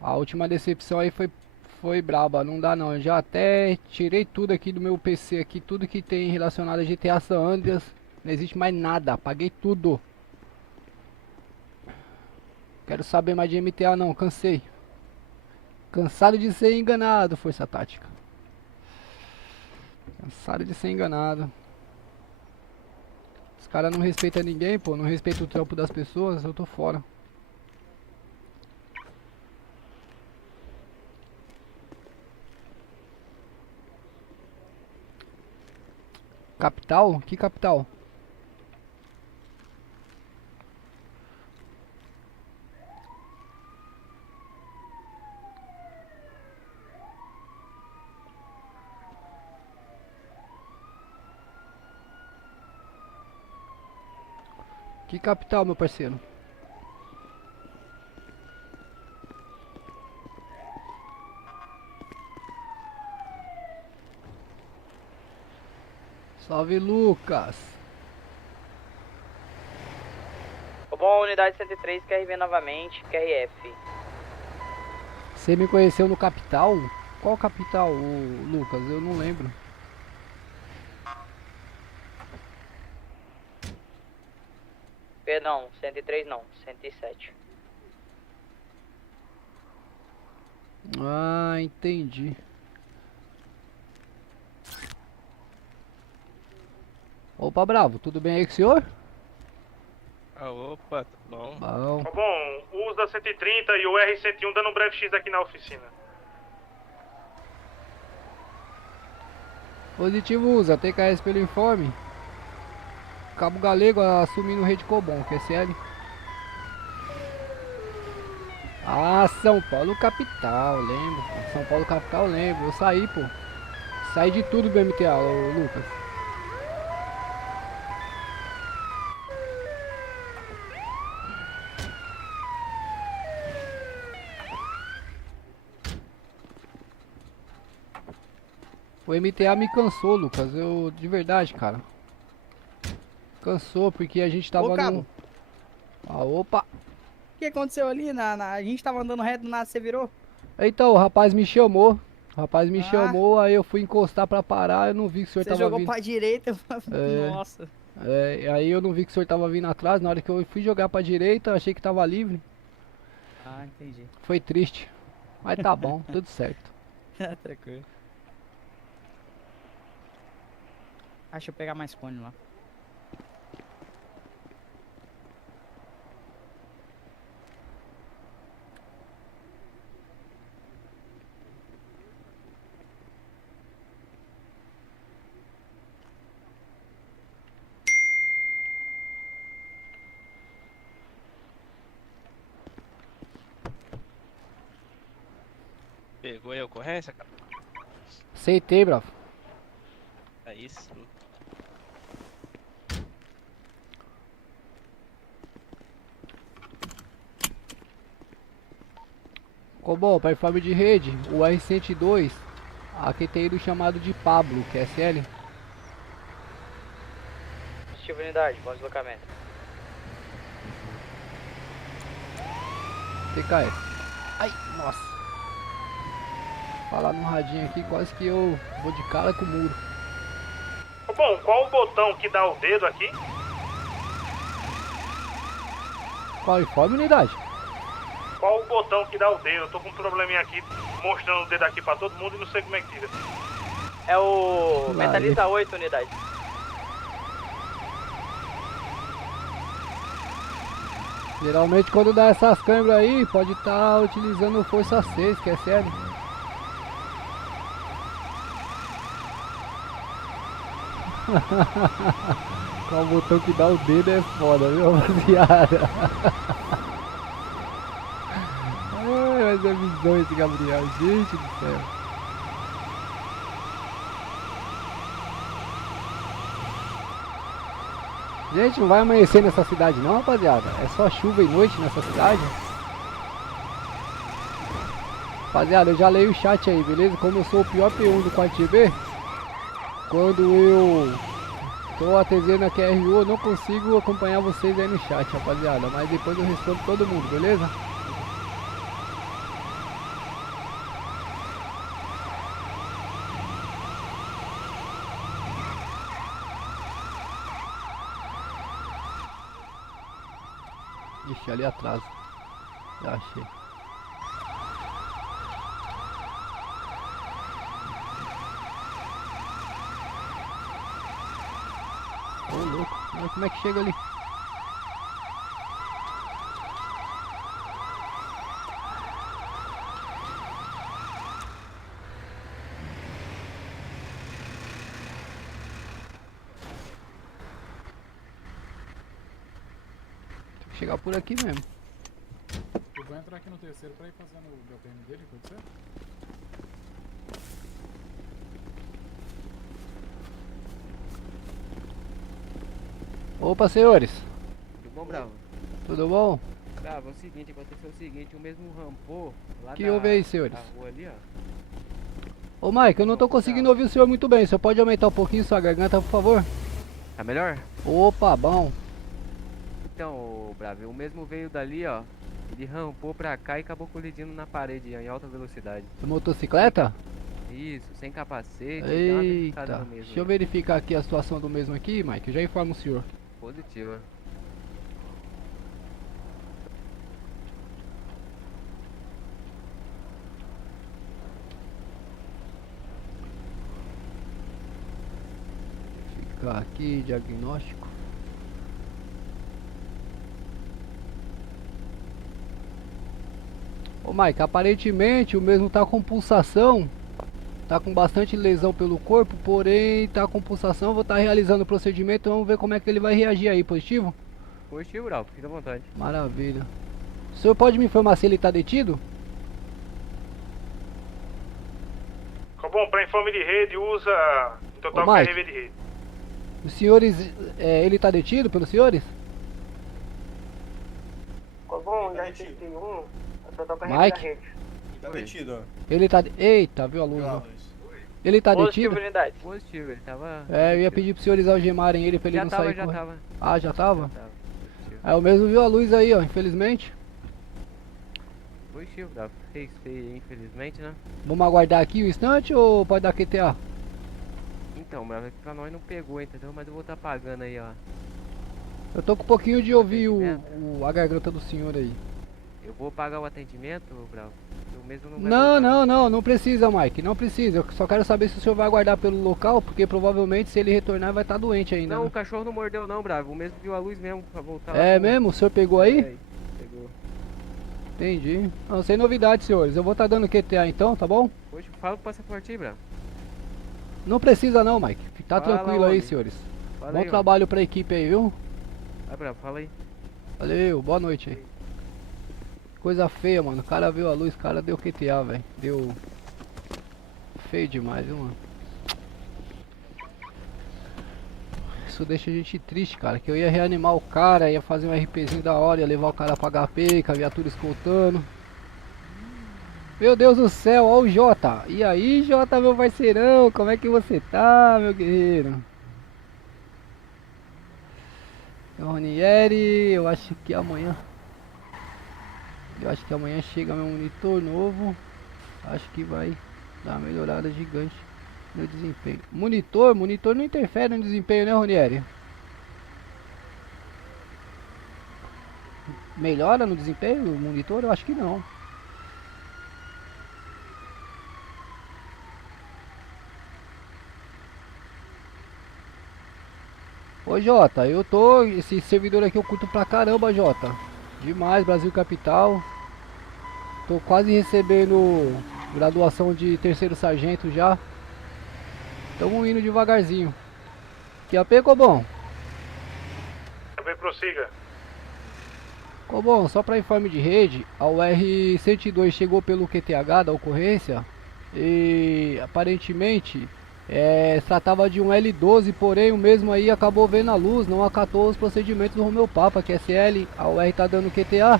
A última decepção aí foi braba, não dá não. Eu já até tirei tudo aqui do meu PC aqui, tudo que tem relacionado a GTA San Andreas. Não existe mais nada, apaguei tudo. Quero saber mais de MTA não, cansei. Cansado de ser enganado, Força Tática. Cansado de ser enganado. Os caras não respeitam ninguém, pô, não respeitam o trampo das pessoas, eu tô fora. Capital? Que capital? Que capital, meu parceiro? Salve, Lucas. Bom, unidade 103, QRV novamente, QRF. Você me conheceu no capital? Qual capital, ô, Lucas? Eu não lembro. Perdão, 103 não, 107. Ah, entendi. Opa, Bravo, tudo bem aí com o senhor? Ah, opa, tá bom. Bom. Tá bom, o uso da 130 e o R101 dando um breve X aqui na oficina. Positivo usa, TKS pelo informe. Cabo Galego assumindo Rede Cobom, QSL. Ah, São Paulo capital, lembro. São Paulo capital, lembro. Eu saí, pô. Saí de tudo do MTA, ô Lucas. O MTA me cansou, Lucas. Eu, de verdade, cara. Cansou porque a gente tava Ô, Cabo. no... Ah, opa. O que aconteceu ali? A gente tava andando reto, do nada você virou? Então, o rapaz me chamou. O rapaz me Ah. chamou, aí eu fui encostar pra parar, eu não vi que o senhor Você tava jogou vindo. pra direita, eu falei, É. nossa. É, aí eu não vi que o senhor tava vindo atrás, na hora que eu fui jogar pra direita, eu achei que tava livre. Ah, entendi. Foi triste. Mas tá bom, tudo certo. Tranquilo. Deixa eu pegar mais cone lá. Pegou aí a ocorrência, cara? Aceitei, Bravo. É isso. Cobol, para informe de rede, o R102, a QTI do chamado de Pablo, QSL. Positivo unidade, bom deslocamento. TKS. Ai, nossa. Falar no radinho aqui, quase que eu vou de cara com o muro. Bom, qual o botão que dá o dedo aqui? Qual informe, unidade? Qual o botão que dá o dedo? Eu tô com um probleminha aqui, mostrando o dedo aqui pra todo mundo e não sei como é que tira. É o Vai. Metaliza 8 unidade. Geralmente quando dá essas câimbras aí, pode estar utilizando força 6, QSL. Qual o botão que dá o dedo é foda, viu, rapaziada? Ai, mas é visão esse Gabriel, gente do céu. Gente, não vai amanhecer nessa cidade não, rapaziada. É só chuva e noite nessa cidade. Rapaziada, eu já leio o chat aí, beleza? Como eu sou o pior P1 do quarto GB, quando eu tô atendendo na QRU, eu não consigo acompanhar vocês aí no chat, rapaziada. Mas depois eu respondo todo mundo, beleza? Ixi, ali atrás. Já achei. Ô louco, olha como é que chega ali. Tem que chegar por aqui mesmo. Eu vou entrar aqui no terceiro pra ir fazendo o BPM dele, pode ser? Opa, senhores. Tudo bom, Bravo? Tudo bom? Bravo, é o seguinte, aconteceu o seguinte, o mesmo rampou lá Que houve aí, senhores? na rua ali, ó. Ô Mike, eu não tô conseguindo ouvir o senhor muito bem. O senhor pode aumentar um pouquinho sua garganta, por favor? Tá melhor? Opa, bom. Então, ô Bravo, o mesmo veio dali, ó. Ele rampou pra cá e acabou colidindo na parede em alta velocidade. Motocicleta? Isso, sem capacete. deu uma verificada Eita, no mesmo deixa eu aí. verificar aqui a situação do mesmo aqui, Mike. Eu já informo o senhor. Positiva. Ficar aqui, diagnóstico. Ô Mike, aparentemente o mesmo tá com pulsação. Tá com bastante lesão pelo corpo, porém tá com pulsação. Vou estar realizando o procedimento, vamos ver como é que ele vai reagir aí, positivo? Positivo, Bravo, fica à vontade. Maravilha. O senhor pode me informar se ele tá detido? Bom, para informe de rede, usa em total Ô, Mike. KRV de rede. Os senhores, ele tá detido pelos senhores? Bom, unidade 101, eu só tô carregando Mike? a rede. Tá detido, ó. Ele tá... Eita, viu a luz? ó. Ele tá Positivo, detido? unidade. Positivo, ele tava... É, eu ia pedir pros senhores algemarem ele pra ele Já não tava, sair já correndo. tava. Ah, já tava? Já tava. Positivo. É, o mesmo viu a luz aí, ó, infelizmente. Positivo, Bravo. Fez feio, infelizmente, né? Vamos aguardar aqui um instante ou pode dar QTA? Então, Bravo, é que pra nós não pegou, entendeu? Mas eu vou estar pagando aí, ó. Eu tô com um pouquinho de ouvir Atendimento. a garganta do senhor aí. Eu vou pagar o atendimento, Bravo. Eu mesmo não vai Não, voltar, não, não, não precisa, Mike, não precisa. Eu só quero saber se o senhor vai aguardar pelo local, porque provavelmente se ele retornar vai estar doente ainda. Não, né? o cachorro não mordeu não, Bravo. O mesmo viu a luz mesmo pra voltar lá É pro- mesmo? O senhor pegou aí? É, pegou. Entendi. Não, sem novidade, senhores. Eu vou estar dando QTA então, tá bom? Hoje fala o passaporte aí, Bravo. Não precisa não, Mike. Tá Fala, tranquilo aí, homem. senhores. Fala Bom aí, trabalho pra equipe aí, viu? Vai, Bravo, fala aí. Valeu, boa noite aí. Coisa feia, mano. O cara viu a luz, o cara deu QTA, velho. Deu... Feio demais, viu, mano? Isso deixa a gente triste, cara. Que eu ia reanimar o cara, ia fazer um RPzinho da hora, ia levar o cara pra HP, com a viatura escoltando. Meu Deus do céu, ó o Jota. E aí, Jota, meu parceirão, como é que você tá, meu guerreiro? Ronieri, eu acho que amanhã chega meu monitor novo. Acho que vai dar uma melhorada gigante no desempenho. Monitor não interfere no desempenho, né, Ronieri? Melhora no desempenho o monitor? Eu acho que não. Ô Jota, esse servidor aqui eu curto pra caramba, Jota. Demais, Brasil Capital. Tô quase recebendo graduação de terceiro sargento já. Tamo indo devagarzinho. QAP, Cobom? Também prossiga. Cobom, só pra informe de rede, a UR-102 chegou pelo QTH da ocorrência. E aparentemente se tratava de um L12, porém o mesmo aí acabou vendo a luz, não acatou os procedimentos do Romeu Papa, que é SL, a UR tá dando QTA,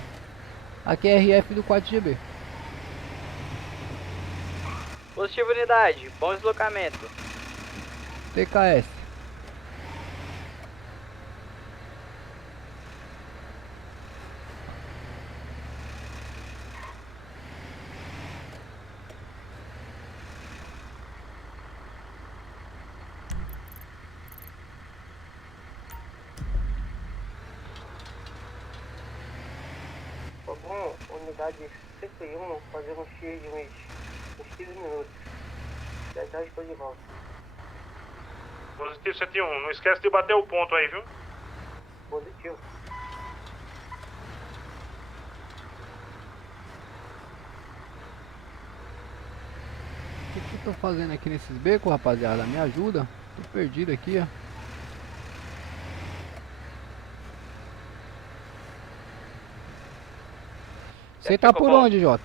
aqui é RF do 4GB. Positivo, unidade. Bom deslocamento. TKS. Bom, unidade 101, fazer um X de uns 15 minutos. Já estou de volta. Positivo 71. Não esquece de bater o ponto aí, viu? Positivo. O que eu tô fazendo aqui nesses becos, rapaziada? Me ajuda. Tô perdido aqui, ó. Você tá por onde, Jota?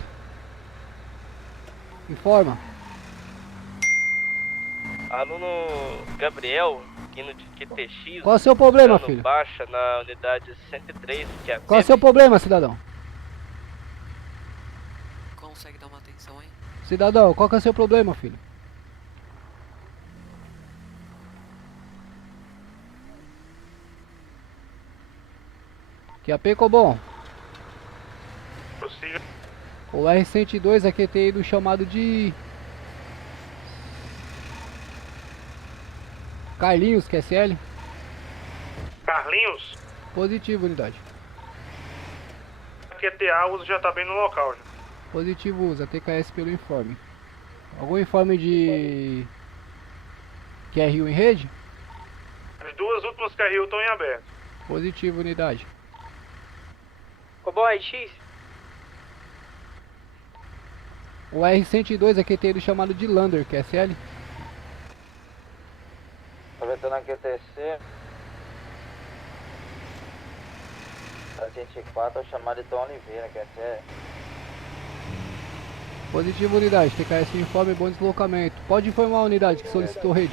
Informa. Aluno Gabriel, aqui no QTX. Qual é o seu problema, dando filho? Baixa na unidade 103, que é a Qual é o seu problema, cidadão? Consegue dar uma atenção aí? Cidadão, qual que é o seu problema, filho? QAP, Cobom. Prossiga. O R-102 aqui tem ido chamado de Carlinhos, QSL. Carlinhos, Positivo, unidade. QTA uso já tá bem no local já. Positivo, usa TKS pelo informe. Algum informe de QRU em rede? As duas últimas QRU estão em aberto. Positivo, unidade. Cobom RX? O R-102 aqui tem ido chamado de Lander, QSL. Aproveitando a QTC. A 104 é o chamado de Tom Oliveira, que é Positivo, unidade. TKS informe, bom deslocamento. Pode informar a unidade que solicitou rede.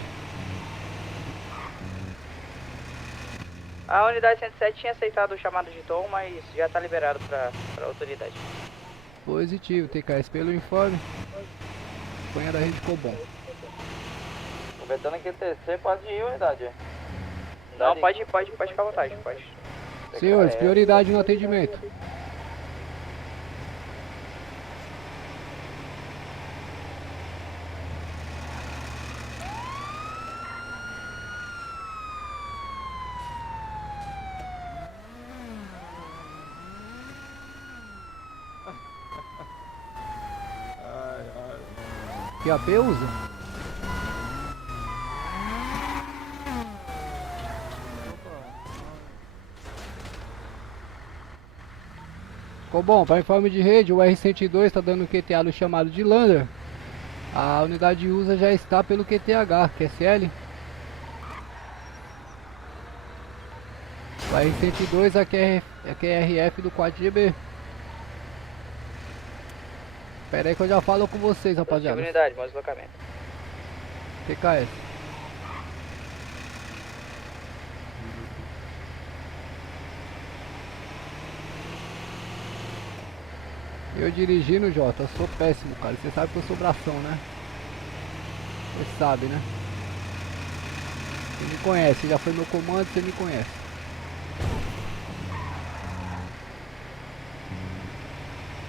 A unidade 107 tinha aceitado o chamado de tom, mas já tá liberado pra autoridade. Positivo, TKS pelo informe. Põe da rede Cobom. Aproveitando a QTC, pode ir, unidade. Não, pode ficar à vontade, pode. Senhores, prioridade no atendimento. QAP usa? Ficou bom, para informe de rede, o R-102 está dando QTA no chamado de Lander. A unidade usa já está pelo QTH, QSL. O R-102 aqui é QRF do 4GB. Pera aí que eu já falo com vocês, rapaziada. Unidade, bom deslocamento. TKS. Eu dirigindo, Jota, eu sou péssimo, cara. Você sabe que eu sou bração, né? Você sabe, né? Você me conhece, já foi meu comando, você me conhece.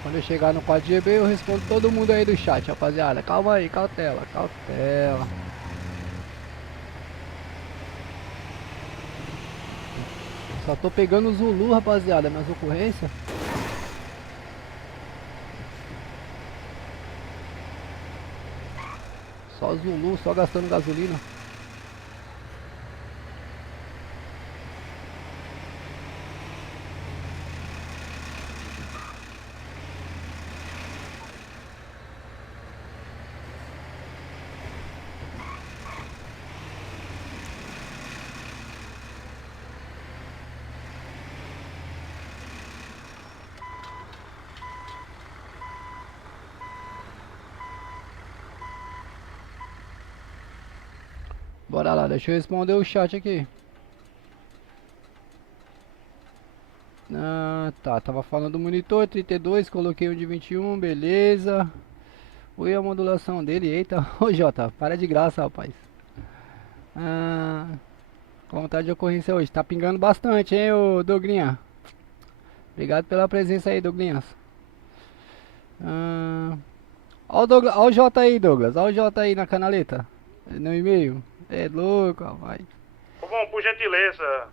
Quando eu chegar no 4GB eu respondo todo mundo aí do chat, rapaziada. Calma aí, cautela, cautela. Só tô pegando o Zulu, rapaziada, minhas ocorrências. Só Zulu, só gastando gasolina. Bora lá, deixa eu responder o chat aqui. Ah, tá, tava falando do monitor 32, coloquei um de 21, beleza. Oi, a modulação dele, eita. Ô Jota, para de graça, rapaz. Vontade de ocorrência hoje, tá pingando bastante, hein, ô Douglinha. Obrigado pela presença aí, Douglinhas. Ó o J aí, Douglas, ó o J aí na canaleta, no e-mail. É louco, rapaz. Bom, por gentileza,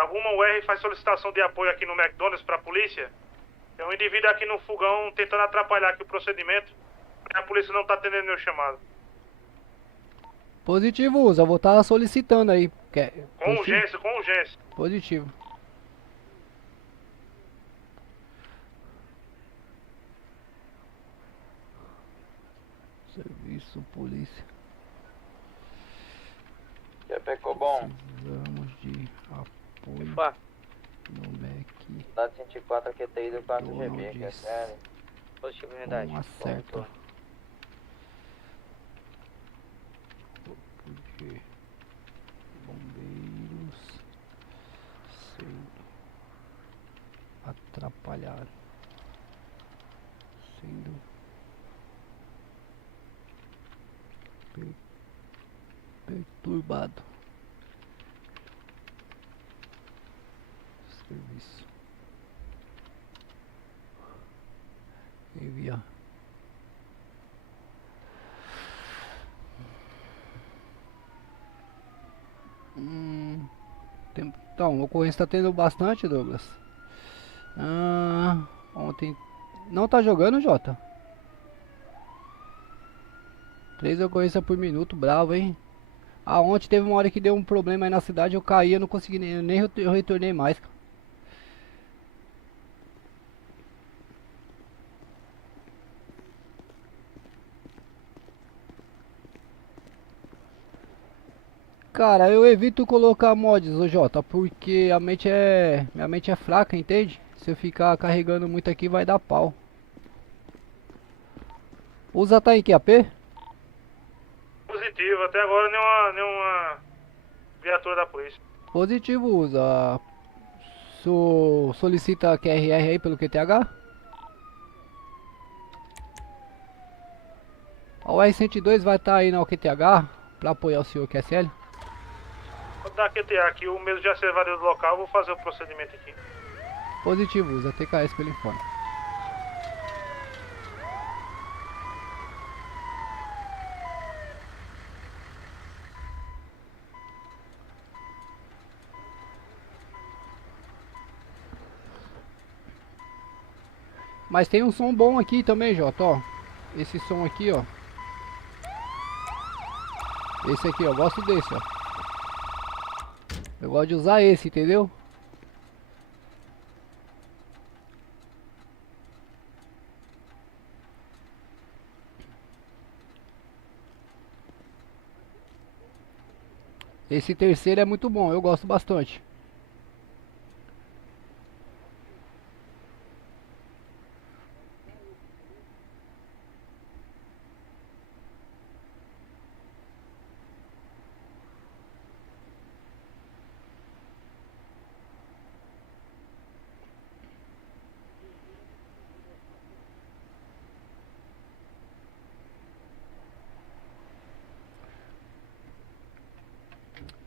alguma UR faz solicitação de apoio aqui no McDonald's pra polícia? Tem um indivíduo aqui no fogão tentando atrapalhar aqui o procedimento. A polícia não tá atendendo meu chamado. Positivo, usa, vou estar solicitando aí. Com urgência, com urgência. Positivo. Serviço, polícia. Já pegou bom. Precisamos de apoio Ufa. no MEC. Dado 104 aqui TI do 4GB, que é sério. Positivo, unidade. Um acerto. Porque bombeiros sendo atrapalhados, sendo perturbado. Serviço. Envia. Então, ocorrência tá tendo bastante, Douglas. Ontem... Não tá jogando, Jota? 3 ocorrências por minuto, bravo, hein? Ontem teve uma hora que deu um problema aí na cidade, eu caí, eu não consegui nem eu retornei mais. Cara, eu evito colocar mods, ô Jota, porque minha mente é fraca, entende? Se eu ficar carregando muito aqui vai dar pau. Usa tá em que AP? Positivo, até agora nenhuma viatura da polícia. Positivo usa. Solicita QRR aí pelo QTH? O R102 vai estar aí na QTH pra apoiar o senhor QSL? Vou dar QTA aqui, o mesmo já se evadiu do local, vou fazer o procedimento aqui. Positivo usa, TKS pelo informe. Mas tem um som bom aqui também, Jota, ó. Esse som aqui, ó. Esse aqui, ó. Eu gosto desse, ó. Eu gosto de usar esse, entendeu? Esse terceiro é muito bom, eu gosto bastante.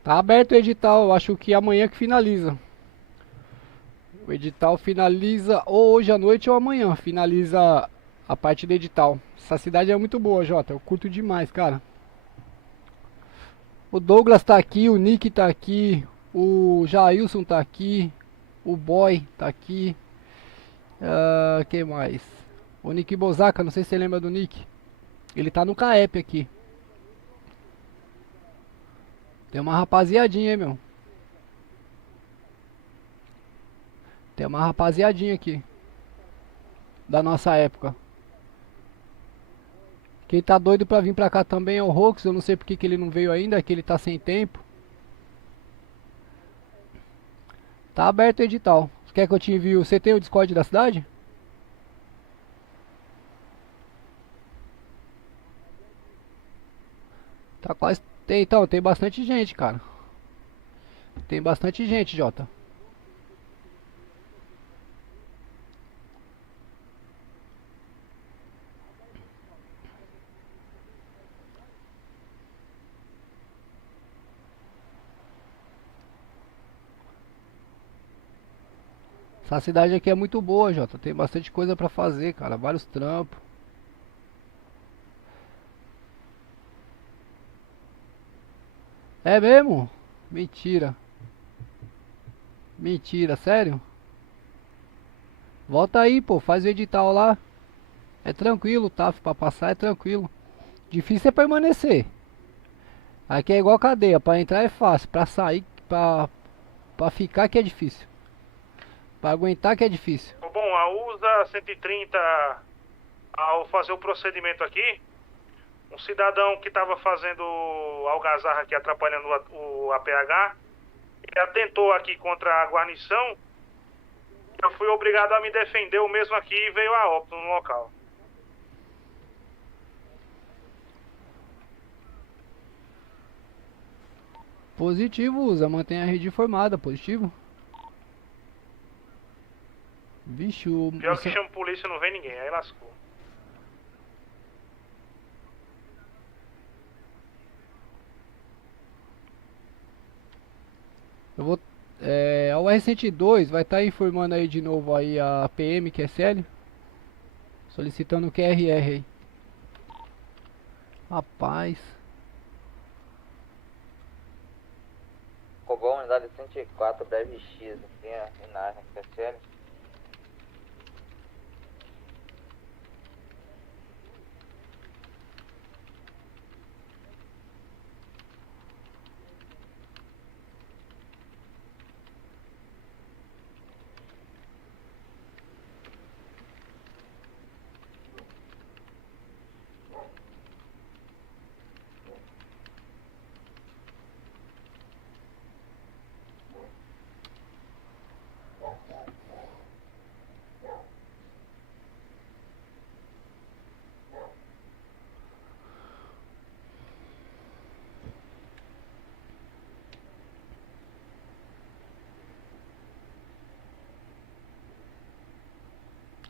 Tá aberto o edital, eu acho que amanhã que finaliza. O edital finaliza ou hoje à noite ou amanhã. Finaliza a parte do edital. Essa cidade é muito boa, Jota. Eu curto demais, cara. O Douglas tá aqui, o Nick tá aqui, o Jailson tá aqui, o Boy tá aqui. Quem mais? O Nick Bozaka, não sei se você lembra do Nick. Ele tá no CAEP aqui. Tem uma rapaziadinha aí, meu. Tem uma rapaziadinha aqui. Da nossa época. Quem tá doido pra vir pra cá também é o Rox. Eu não sei porque que ele não veio ainda, que ele tá sem tempo. Tá aberto o edital. Quer que eu te envie? Você tem o Discord da cidade? Tá quase... Então, tem bastante gente, cara. Tem bastante gente, Jota. Essa cidade aqui é muito boa, Jota. Tem bastante coisa pra fazer, cara. Vários trampos. É mesmo? Mentira. Mentira, sério? Volta aí, pô. Faz o edital lá. É tranquilo, tá? Pra passar é tranquilo. Difícil é permanecer. Aqui é igual cadeia. Pra entrar é fácil. Pra sair, pra ficar que é difícil. Pra aguentar que é difícil. Bom, a USA 130, ao fazer o procedimento aqui, um cidadão que estava fazendo algazarra aqui, atrapalhando o APH, ele atentou aqui contra a guarnição. Eu fui obrigado a me defender, o mesmo aqui, e veio a óbito no local. Positivo, usa, mantém a rede informada, positivo. Vixe, o... Pior que chama polícia, não vem ninguém, aí lascou. Eu vou... o R102 vai estar informando aí de novo aí a PM QSL Solicitando o QRR aí. Rapaz. Cobol, unidade 104, breve X, aqui na área, PSL.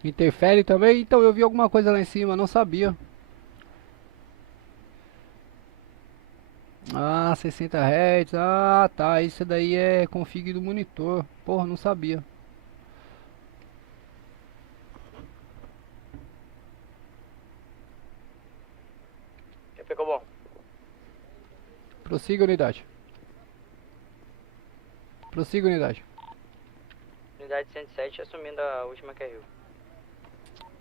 Interfere também? Então eu vi alguma coisa lá em cima, não sabia. Ah, 60 Hz. Ah, tá. Isso daí é config do monitor. Porra, não sabia. Ficou bom. Prossiga, unidade. Prossiga, unidade. Unidade 107 assumindo a última QRU.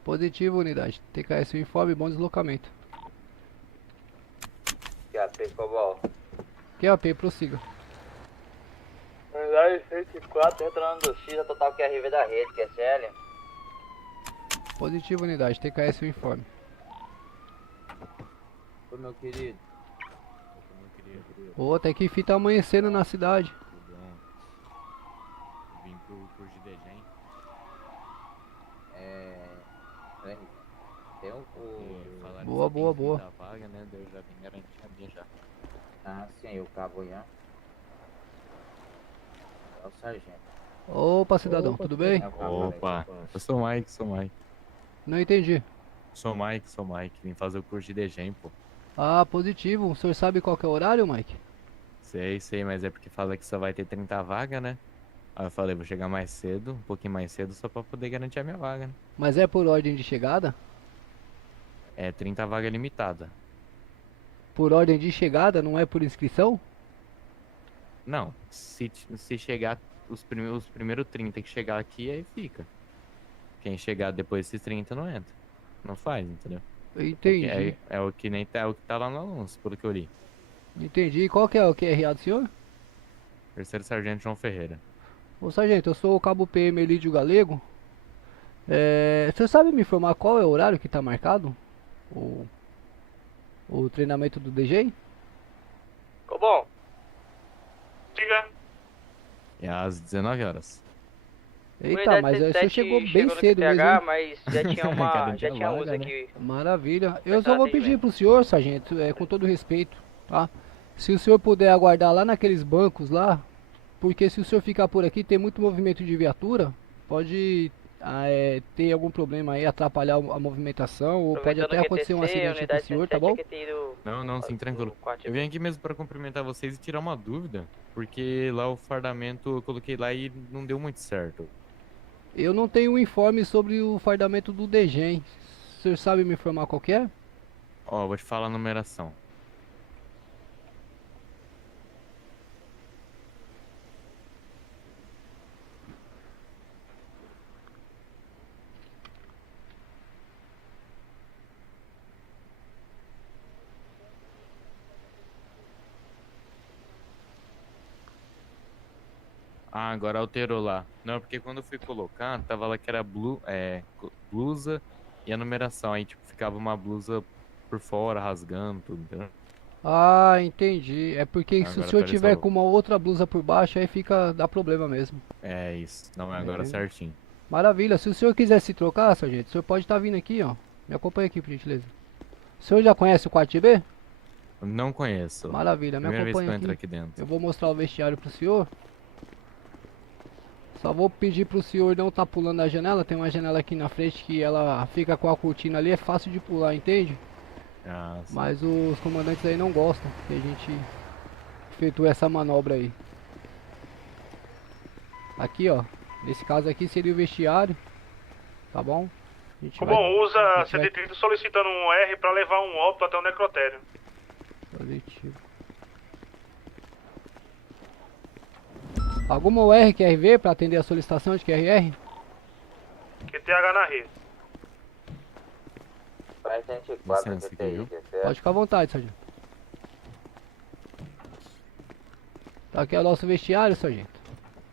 Positivo, unidade. TKS informe, bom deslocamento. QAP, Cobol. QAP, prossiga. Unidade 104, retornando do X, a total QRV da rede, QSL. Positivo, unidade. TKS informe. Ô, meu querido. Ô, até que enfim tá amanhecendo na cidade. Vim pro curso de degem. Tem Boa, boa, boa. Da vaga, né? Eu já vim garantindo a minha já. Ah, sim, o cabo já. É o sargento. Opa, cidadão, tudo bem? Opa, eu sou o Mike, Não entendi. Sou o Mike. Vim fazer o curso de degem, pô. Ah, positivo. O senhor sabe qual que é o horário, Mike? Sei, mas é porque fala que só vai ter 30 vagas, né? Aí eu falei, vou chegar mais cedo, um pouquinho mais cedo, só pra poder garantir a minha vaga, né? Mas é por ordem de chegada? É 30 vaga limitada. Por ordem de chegada, não é por inscrição? Não, se chegar os primeiros 30 que chegar aqui, aí fica. Quem chegar depois desses 30 não entra. Não faz, entendeu? Entendi. É o que nem tá, é o que tá lá no anúncio, pelo que eu li. Entendi. E qual que é o QRA do senhor? Terceiro Sargento João Ferreira. Ô sargento, eu sou o cabo PM Elídio Galego. O senhor sabe me informar qual é o horário que tá marcado? O treinamento do DJ? Ficou bom. Diga. É às 19 horas. Eita, mas o senhor chegou bem cedo mesmo, hein? mas já tinha uma, já tinha uso aqui. Maravilha. Eu só vou pedir pro senhor, sargento, com todo respeito, tá? Se o senhor puder aguardar lá naqueles bancos lá, porque se o senhor ficar por aqui, tem muito movimento de viatura, pode ter algum problema aí, atrapalhar a movimentação, ou pode até acontecer um acidente com o senhor, tá bom? Não, sim, tranquilo. Eu vim aqui mesmo pra cumprimentar vocês e tirar uma dúvida, porque lá o fardamento eu coloquei lá e não deu muito certo. Eu não tenho um informe sobre o fardamento do DGEM. O senhor sabe me informar qual que é? Ó, vou te falar a numeração. Ah, agora alterou lá. Não, porque quando eu fui colocar, tava lá que era blusa e a numeração. Aí, tipo, ficava uma blusa por fora, rasgando tudo, entendeu? Ah, entendi. É porque se o Agora senhor apareceu. tiver com uma outra blusa por baixo, aí dá problema mesmo. É isso. Não, é agora certinho. Maravilha. Se o senhor quiser se trocar, sargento, o senhor pode estar vindo aqui, ó. Me acompanha aqui, por gentileza. O senhor já conhece o quarto B? Não conheço. Maravilha, me Primeira vez que eu acompanha entro aqui. aqui dentro. Eu vou mostrar o vestiário pro senhor. Só vou pedir pro senhor não tá pulando a janela. Tem uma janela aqui na frente que ela fica com a cortina ali, é fácil de pular, entende? Ah, sim. Mas os comandantes aí não gostam que a gente efetue essa manobra aí. Aqui, ó. Nesse caso aqui seria o vestiário. Tá bom? A gente Bom, usa a gente vai- 130 solicitando um R pra levar um óbito até o necrotério. Positivo. Alguma UR QRV para atender a solicitação de QRR? QTH na rede. Vai 104 Licença aqui, QTI, viu? certo? Pode ficar à vontade, sargento. Tá aqui é o nosso vestiário, sargento.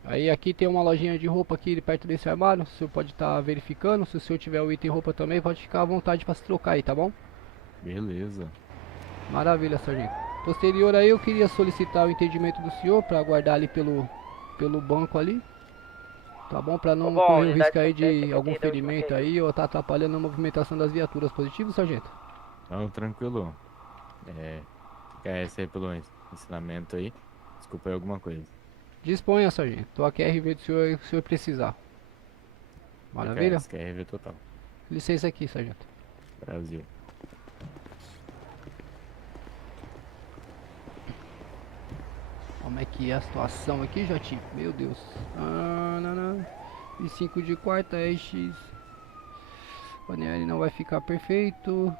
Aí aqui tem uma lojinha de roupa aqui perto desse armário. O senhor pode estar verificando. Se o senhor tiver o item roupa também, pode ficar à vontade para se trocar aí, tá bom? Beleza. Maravilha, sargento. Posterior aí eu queria solicitar o entendimento do senhor para aguardar ali pelo banco ali. Tá bom? Para não Bom, correr o unidade risco aí de 77, algum aqui da última ferimento QRU. aí ou tá atrapalhando a movimentação das viaturas. Positivo, sargento? Não, tranquilo. Esse aí pelo ensinamento aí. Desculpa aí alguma coisa. Disponha, sargento. Tô aqui a RV do senhor se o senhor precisar. Maravilha? QRV total. Licença aqui, sargento. Brasil. Como é que é a situação aqui, Jotinho? Meu Deus. E 5 de quarta, RX. O NL não vai ficar perfeito.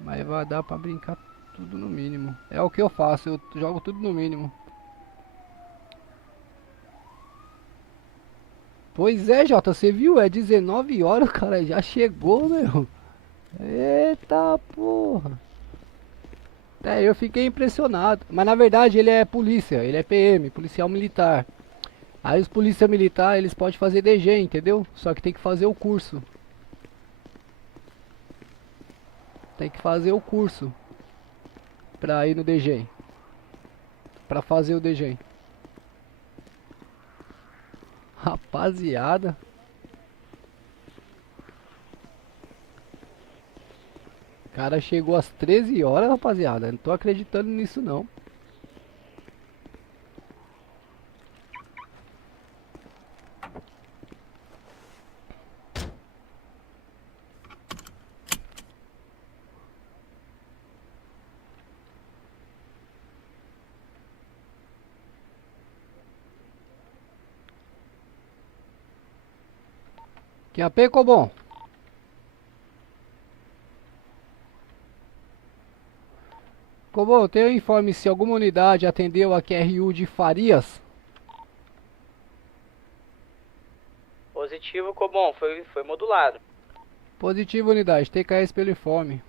Mas vai dar pra brincar tudo no mínimo. É o que eu faço, eu jogo tudo no mínimo. Pois é, Jota, você viu? É 19 horas, cara, já chegou, meu. Eita porra. Eu fiquei impressionado. Mas na verdade ele é polícia, ele é PM, policial militar. Aí os polícia militar, eles podem fazer DG, entendeu? Só que tem que fazer o curso. Tem que fazer o curso pra ir no DG. Pra fazer o DG. Rapaziada. O cara chegou às 13 horas, rapaziada. Não tô acreditando nisso não. Que AP, Cobom? Cobom, tem um informe se alguma unidade atendeu a QRU de Farias? Positivo, Cobom, foi modulado. Positivo, unidade, TKS pelo informe.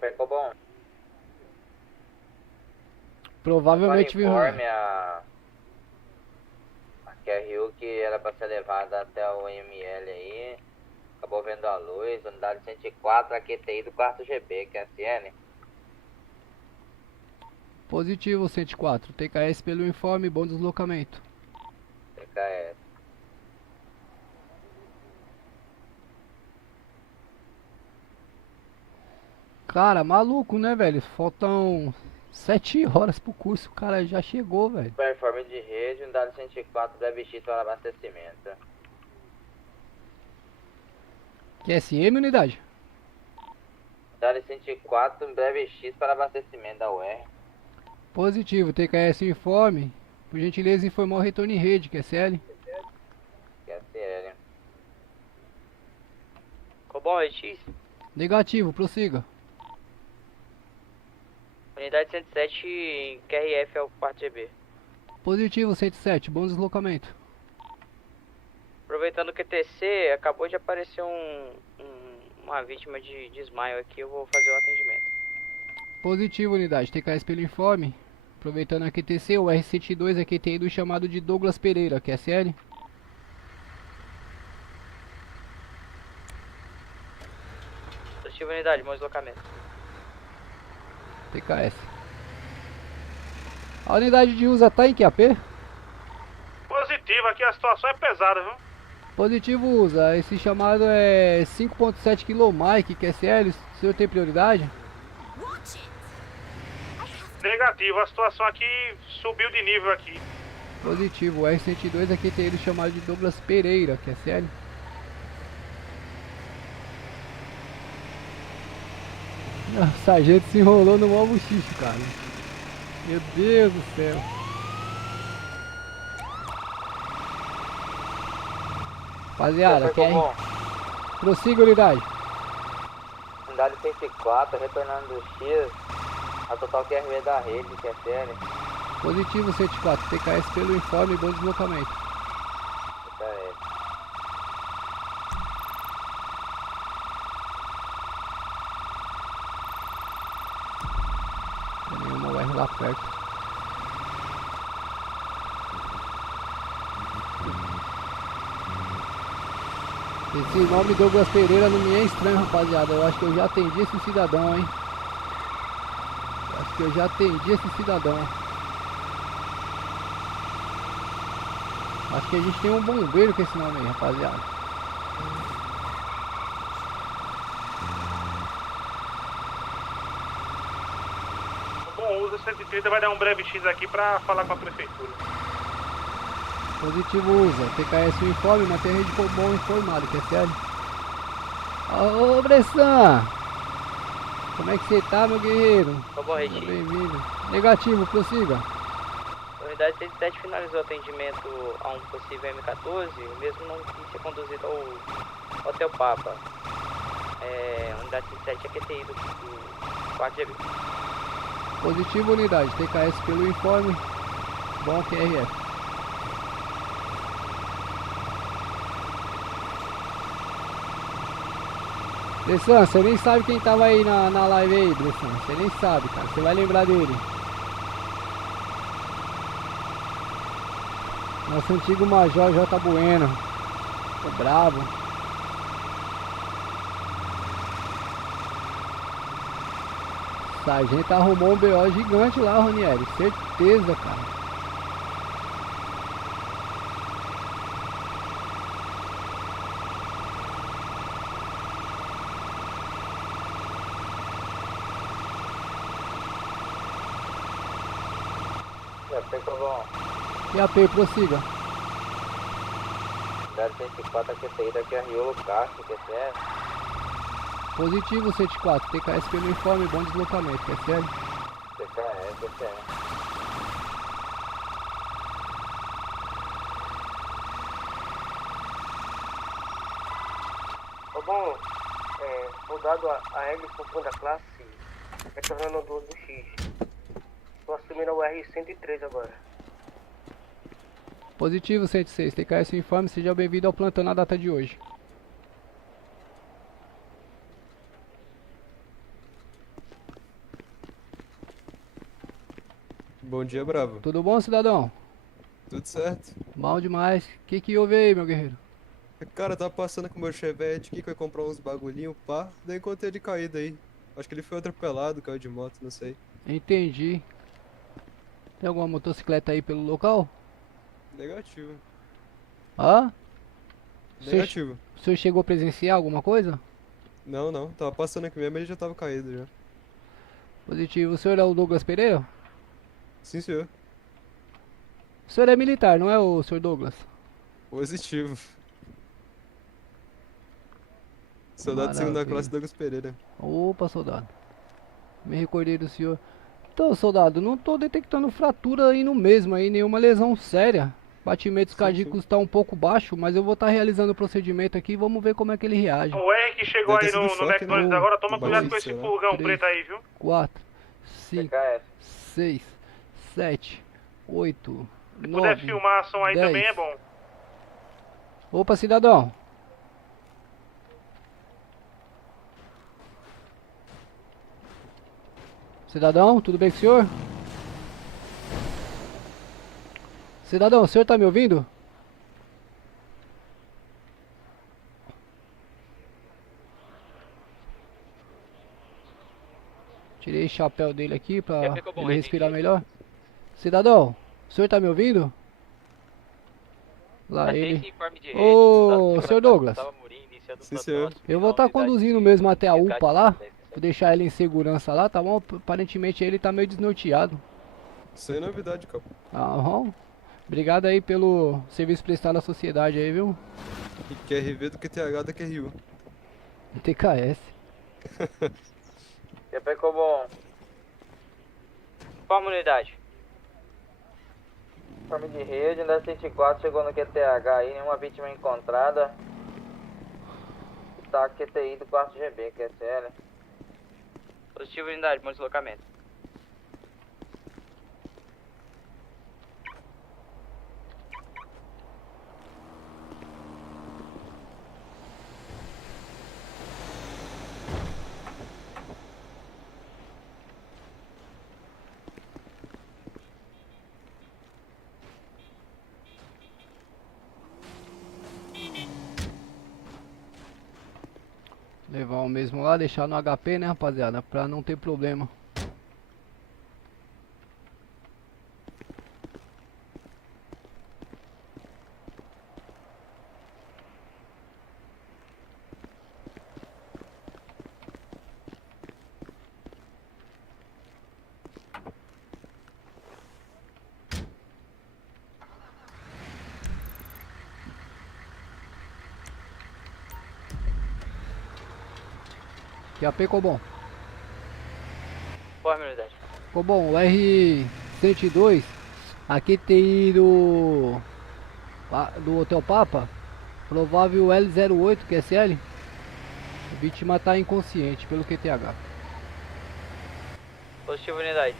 Ficou bom. Provavelmente viu. Informe a QRU que era para ser levada até o ML aí. Acabou vendo a luz. Unidade 104, a QTI do 4 GB, QSN. Positivo, 104. TKS pelo informe, bom deslocamento. TKS. Cara, maluco, né, velho? Faltam 7 horas pro curso, o cara já chegou, velho. Informe de rede, unidade 104, breve X para abastecimento. QSM, unidade? Unidade 104, breve X para abastecimento da UR. Positivo, TKS informe. Por gentileza, informar o retorno em rede, QSL. QSL. Cobom, RX. Negativo, prossiga. Unidade 107 em QRF é o 4 GB. Positivo, 107, bom deslocamento. Aproveitando o QTC, acabou de aparecer uma vítima de desmaio aqui, eu vou fazer o atendimento. Positivo, unidade, TKS pelo informe. Aproveitando a QTC, o R102 é QTI do chamado de Douglas Pereira, QSL. Positivo, unidade, bom deslocamento. TKS. A unidade de usa tá em que AP? Positivo, aqui a situação é pesada, viu? Positivo usa, esse chamado é 5.7 km Mike, QSL, o senhor tem prioridade? Negativo, a situação aqui subiu de nível aqui. Positivo, o R102 é QTI do chamado de Douglas Pereira, QSL. O sargento se enrolou no maior buchicho, cara. Meu Deus do céu. Rapaziada, quer ir? Prossiga, unidade. Unidade 104, retornando do X. A total QRV da rede, que é séria. Positivo 104, TKS pelo informe e bom deslocamento. TKS. Tem nenhuma UR lá perto. Esse nome Douglas Pereira não me é estranho, rapaziada. Eu acho que eu já atendi esse cidadão, hein? Acho que eu já atendi esse cidadão. Acho que a gente tem um bombeiro com esse nome aí, rapaziada. Bom, usa 130 vai dar um breve X aqui pra falar com a prefeitura. Positivo usa, TKS o informe, mantém a rede bom informado, que é sério. Ô Bressan! Como é que você tá, meu guerreiro? Tá bom, Seja bem-vindo. Negativo, prossiga. A unidade 107 finalizou o atendimento a um possível M14, o mesmo não quis ser conduzido ao Hotel Papa. A unidade 107 é QTI do 4 GB. Positivo unidade, TKS pelo informe, bom QRF. Bressan, você nem sabe quem tava aí na live aí, Bressan. Você nem sabe, cara. Você vai lembrar dele. Nosso antigo Major J. Bueno. Tô bravo. O sargento arrumou um BO gigante lá, Ronieri. Certeza, cara. E AP, prossiga. Unidade 104, QTI da QRU, Castro, QCR. Positivo 104, TKS pelo informe, bom deslocamento, que é sério. QCR, QCR. Ô bom, soldado a Ellison segunda classe, retornando do X. Estou assumindo o R-103 agora. Positivo 106, TKS informe, seja bem-vindo ao plantão na data de hoje. Bom dia, Bravo. Tudo bom, cidadão? Tudo certo. Mal demais. O que houve aí, meu guerreiro? Cara, tava passando com o meu Chevette aqui, que eu ia comprar uns bagulhinho, pá. Daí encontrei ele caído aí. Acho que ele foi atropelado, caiu de moto, não sei. Entendi. Tem alguma motocicleta aí pelo local? Negativo. Hã? Negativo. O senhor chegou a presenciar alguma coisa? Não. Tava passando aqui mesmo, ele já tava caído já. Positivo. O senhor é o Douglas Pereira? Sim, senhor. O senhor é militar, não é o senhor Douglas? Positivo. Soldado de segunda Maravilha. classe, Douglas Pereira. Opa, soldado. Me recordei do senhor. Então, soldado, não tô detectando fratura aí no mesmo aí, nenhuma lesão séria. Batimentos cardíacos tá um pouco baixo, mas eu vou estar realizando o procedimento aqui e vamos ver como é que ele reage. O R que chegou Deve aí ter sido no choque, McDonald's né? agora, toma cuidado com Barulho, esse sei lá. furgão 3, preto aí, viu? 4, 5, TKS. 6, 7, 8, Se puder 9, filmar a ação aí 10. também é bom. Opa, cidadão. Cidadão, tudo bem com o senhor? Cidadão, o senhor tá me ouvindo? Tirei o chapéu dele aqui pra ele respirar melhor. Cidadão, o senhor tá me ouvindo? Lá ele. Ô, senhor Douglas. Sim, senhor. Eu vou estar conduzindo mesmo até a UPA lá. Vou deixar ele em segurança lá, tá bom? Aparentemente ele tá meio desnorteado. Sem novidade, capo. Aham. Obrigado aí pelo serviço prestado à sociedade aí, viu? E QRV do QTH da QRU. TKS. QP Cobom. Forma unidade. Forma de rede, unidade 104 chegou no QTH aí, nenhuma vítima encontrada. Tá QTI do 4 GB, QSL. Positivo unidade, bom deslocamento. Levar o mesmo lá, deixar no HP, né, rapaziada? Pra não ter problema. QAP Cobom. Forma unidade. Cobom, o R-102, aqui tem do Hotel Papa, provável L08 QSL. A vítima tá inconsciente pelo QTH. Positivo unidade.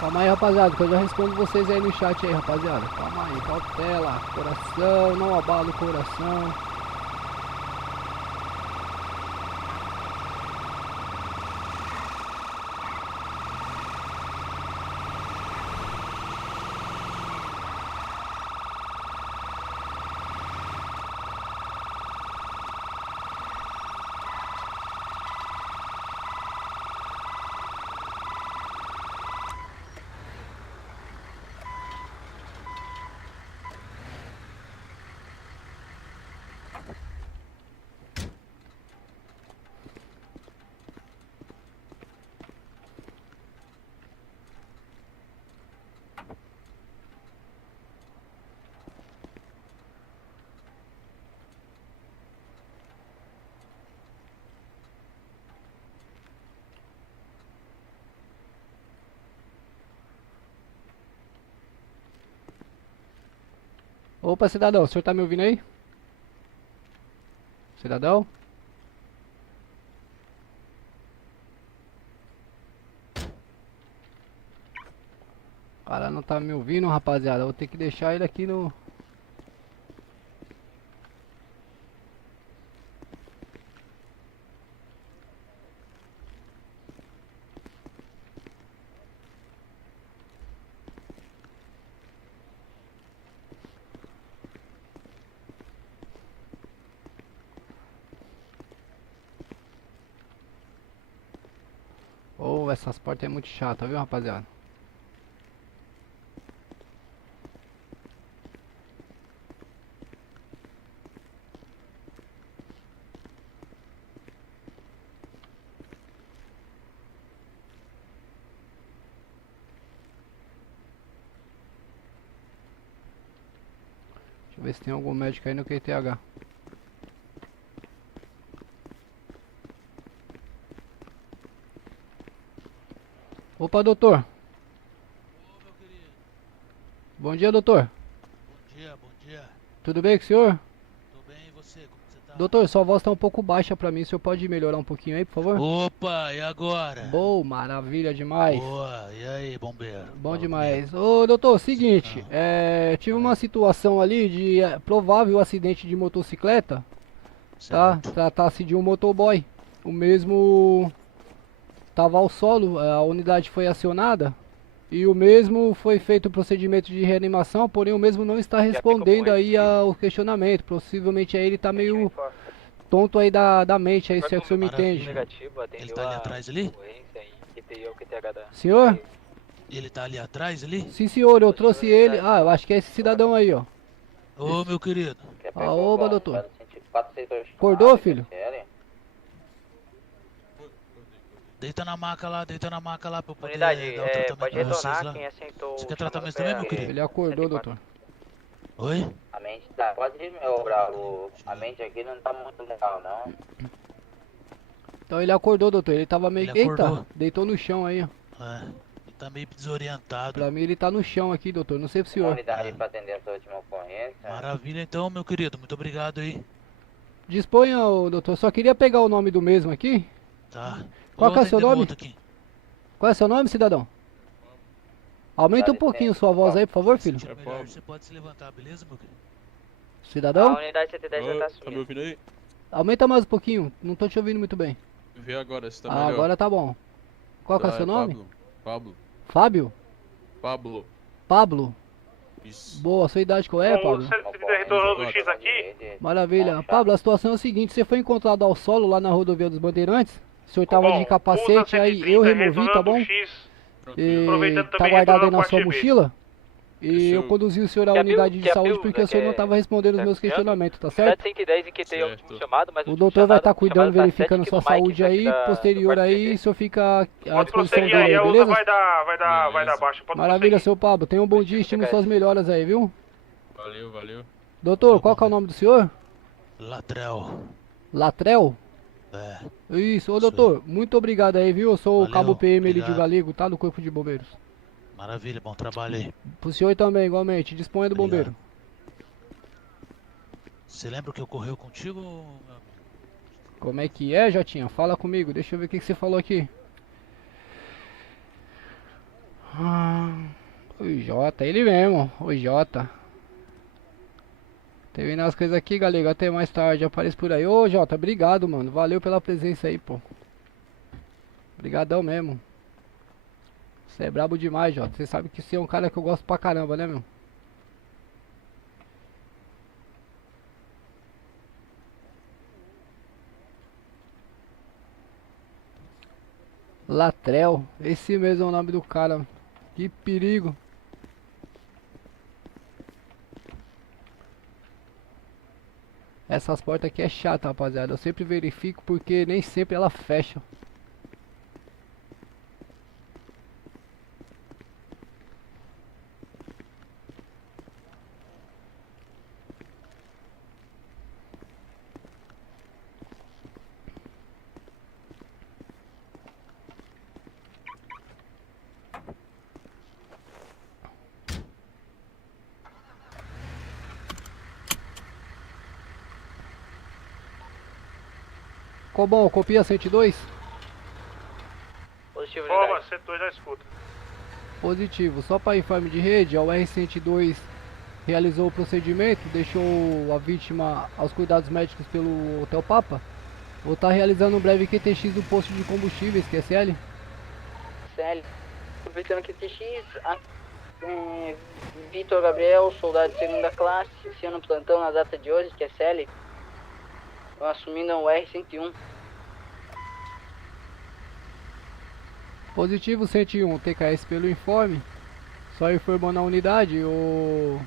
Calma aí, rapaziada, que eu já respondo vocês aí no chat aí, rapaziada. Calma aí, cautela, coração, não abala o coração. Opa, cidadão, o senhor tá me ouvindo aí? Cidadão? O cara não tá me ouvindo, rapaziada. Eu vou ter que deixar ele aqui no... Oh, essas portas é muito chata, viu, rapaziada? Deixa eu ver se tem algum médico aí no QTH. Opa, doutor. Ô, meu querido. Bom dia, doutor. Bom dia, bom dia. Tudo bem com o senhor? Tô bem, e você? Como você tá? Doutor, sua voz tá um pouco baixa pra mim. O senhor pode melhorar um pouquinho aí, por favor? Opa, e agora? Boa, maravilha demais. Boa, e aí, bombeiro? Bom demais. Ô, doutor, seguinte, tive uma situação ali de provável acidente de motocicleta, tá? Tratasse de um motoboy. O mesmo tava ao solo, a unidade foi acionada e o mesmo foi feito o procedimento de reanimação, porém o mesmo não está respondendo aí ao questionamento. Possivelmente aí ele tá meio tonto aí da mente, aí se é que o senhor me entende. Ele tá ali atrás ali? Senhor? Ele tá ali atrás, ali? Sim, senhor, eu trouxe ele. Ah, eu acho que é esse cidadão aí, ó. Ô, meu querido. Aoba, doutor. Acordou, filho? Deita na maca lá pra eu poder Unidade, dar o tratamento pode pra vocês retornar lá. quem assentou. Você quer tratamento também, meu querido? Ele acordou, doutor. Oi? A mente tá. Pode ir, meu bravo. A mente aqui não tá muito legal, não. Então ele acordou, doutor. Ele tava meio... Ele acordou. Eita, deitou no chão aí, ó. É, ele tá meio desorientado. Pra mim ele tá no chão aqui, doutor. Não sei pro Uma senhor. unidade pra atender essa última ocorrência. Maravilha então, meu querido. Muito obrigado aí. Disponha, ô, doutor. Só queria pegar o nome do mesmo aqui. Tá. Qual que é o Vou seu atender nome? outro aqui. Qual é seu nome, cidadão? Aumenta um pouquinho sua voz aí, por favor, filho. Melhor, você pode se levantar, beleza, meu querido? Cidadão? A unidade 110 já tá Tá me assumindo. ouvindo aí? Aumenta mais um pouquinho. Não tô te ouvindo muito bem. Vê agora se tá Ah, melhor. agora tá bom. Qual que é o Tá, seu nome? Pablo. Fábio? Pablo. Pablo? Isso. Boa, sua idade qual é, Pablo? Retornou do X aqui. Maravilha. Pablo, a situação é o seguinte, você foi encontrado ao solo lá na rodovia dos Bandeirantes. O senhor tava de capacete, aí eu removi, tá bom? E tá guardado aí na sua mochila? E eu conduzi o senhor à unidade de saúde porque o senhor não tava respondendo os meus questionamentos, tá certo? 110 inquietei o último chamado, mas O doutor vai estar cuidando, verificando sua saúde aí, posterior aí, o senhor fica à Pode disposição prosseguir dele aí, aí, a usa beleza? vai dar baixa. Pode Maravilha, seu Pablo. Tenha um bom dia, estimo suas melhoras aí, viu? Valeu, valeu. Doutor, qual que é o nome do senhor? Latrel. Latrel? É. Isso, ô doutor, muito obrigado aí, viu? Eu sou o Valeu, cabo PM ali de obrigado. Galego, tá? Do Corpo de Bombeiros. Maravilha, bom trabalho aí. Pro senhor também, igualmente. Disponha do bombeiro. Você lembra o que ocorreu contigo, meu amigo? Como é que é, Jotinha? Fala comigo, deixa eu ver o que você falou aqui. O Jota, ele mesmo, o Jota. Terminar as coisas aqui, galera. Até mais tarde, apareço por aí. Ô, Jota, obrigado, mano. Valeu pela presença aí, pô. Obrigadão mesmo. Você é brabo demais, Jota. Você sabe que você é um cara que eu gosto pra caramba, né, meu? Latrel. Esse mesmo é o nome do cara. Que perigo. Essas portas aqui é chata, rapaziada. Eu sempre verifico porque nem sempre ela fecha. Cobom, copia 102? Positivo, Forma, unidade. setor já escuta. Positivo. Só para informe de rede, a UR-102 realizou o procedimento, deixou a vítima aos cuidados médicos pelo Hotel Papa. Vou estar realizando um breve QTX do posto de combustíveis, que é CL. CL. Aproveitando aqui TX, Vitor Gabriel, soldado de segunda classe, iniciando o plantão na data de hoje, que é CL. Estão assumindo a UR-101. Positivo 101, TKS pelo informe. Só informando a unidade, o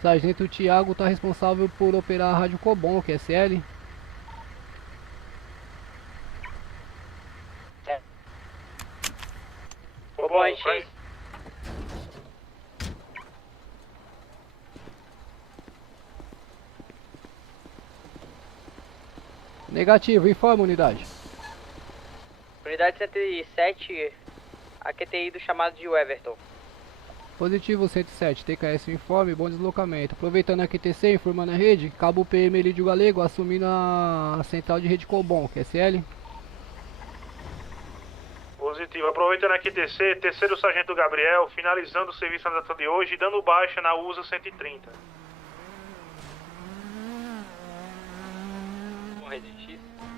Sargento Thiago está responsável por operar a Rádio Cobom, que é CL. Cobom X. Negativo, informa unidade. Unidade 107, a QTI do chamado de Everton. Positivo 107, TKS informe, bom deslocamento. Aproveitando a QTC, informando a rede, cabo PM Lídio Galego assumindo a central de rede Cobom, que é CL. Positivo. Aproveitando aqui TC, terceiro sargento Gabriel, finalizando o serviço na data de hoje e dando baixa na USA 130.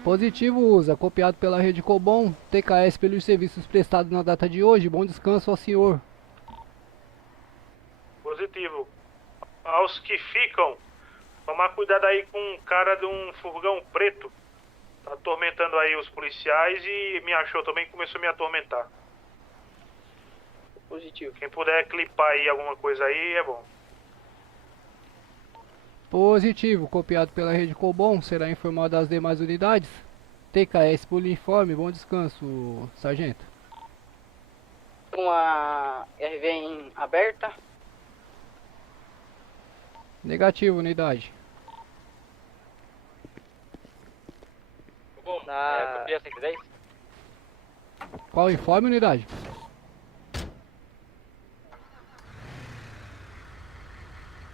Positivo usa, copiado pela rede Cobom, TKS pelos serviços prestados na data de hoje, bom descanso ao senhor. Positivo. Aos que ficam, tomar cuidado aí com um cara de um furgão preto. Tá atormentando aí os policiais e me achou também, começou a me atormentar. Positivo. Quem puder clipar aí alguma coisa aí é bom. Positivo, copiado pela rede Cobom, será informado às demais unidades. TKS por uniforme, bom descanso, sargento. Uma RV em aberta. Negativo, unidade. Bom, Na... copia 110? Qual informe, unidade?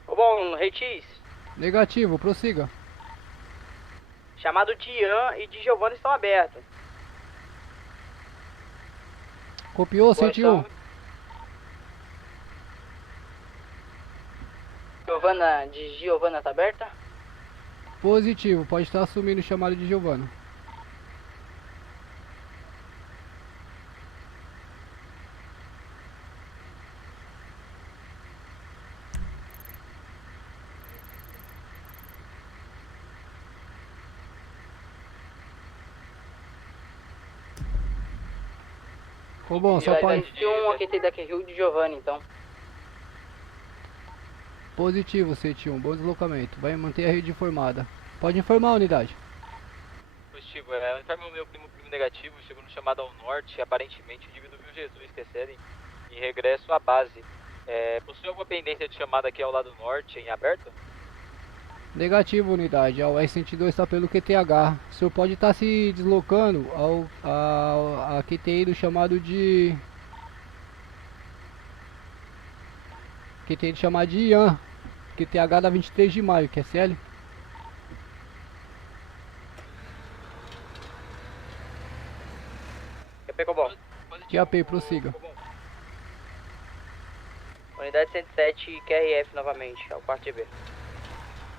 Bom, Retis. Negativo, prossiga. Chamado de Ian e de Giovanna estão abertos. Copiou, 101. Giovanna tá aberta? Positivo, pode estar assumindo o chamado de Giovanna. Bom, só pode... Um aqui tem daqui Rio de Giovanni, então. Positivo, 101, bom deslocamento. Vai manter a rede informada. Pode informar a unidade. Positivo, informe o meu primo negativo, chegou no chamado ao norte, aparentemente o indivíduo viu Jesus, que é sério, em regresso à base. Possui alguma pendência de chamada aqui ao lado norte, em aberto? Negativo, unidade. A UR-102 está pelo QTH. O senhor pode estar se deslocando a QTI do chamado de... QTI do chamado de Ian. QTH da 23 de maio, QSL. QP bom. QAP, prossiga. Unidade 107 QRF novamente, ao quarto GB.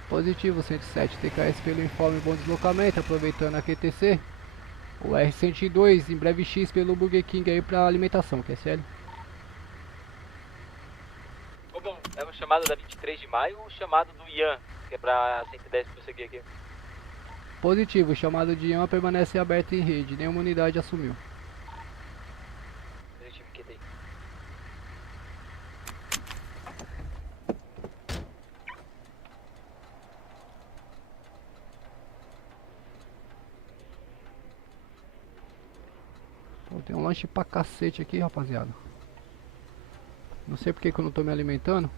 Positivo, 107, TKS pelo informe, bom deslocamento, aproveitando a QTC. O R102, em breve X pelo Burger King aí pra alimentação, QSL. Bom, é o chamado da 23 de maio ou o chamado do Ian, que é pra 110 prosseguir aqui? Positivo, o chamado de Ian permanece aberto em rede, nenhuma unidade assumiu. Positivo, QTI. Pô, tem um lanche pra cacete aqui, rapaziada. Não sei porque que eu não tô me alimentando.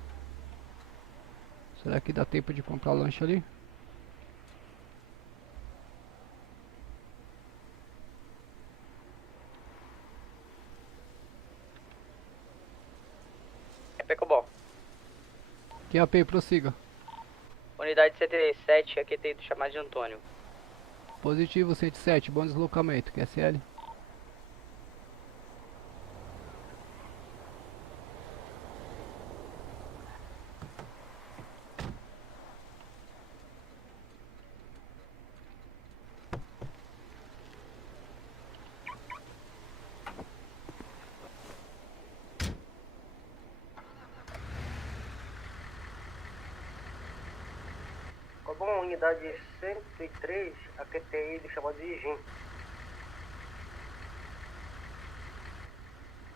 Será que dá tempo de comprar lanche ali? Pecobol. QAP, prossiga. Unidade 77, aqui tem do chamado de Antônio. Positivo, 107, bom deslocamento, QSL. Bom, unidade 103, a QTI do chamado de Jim.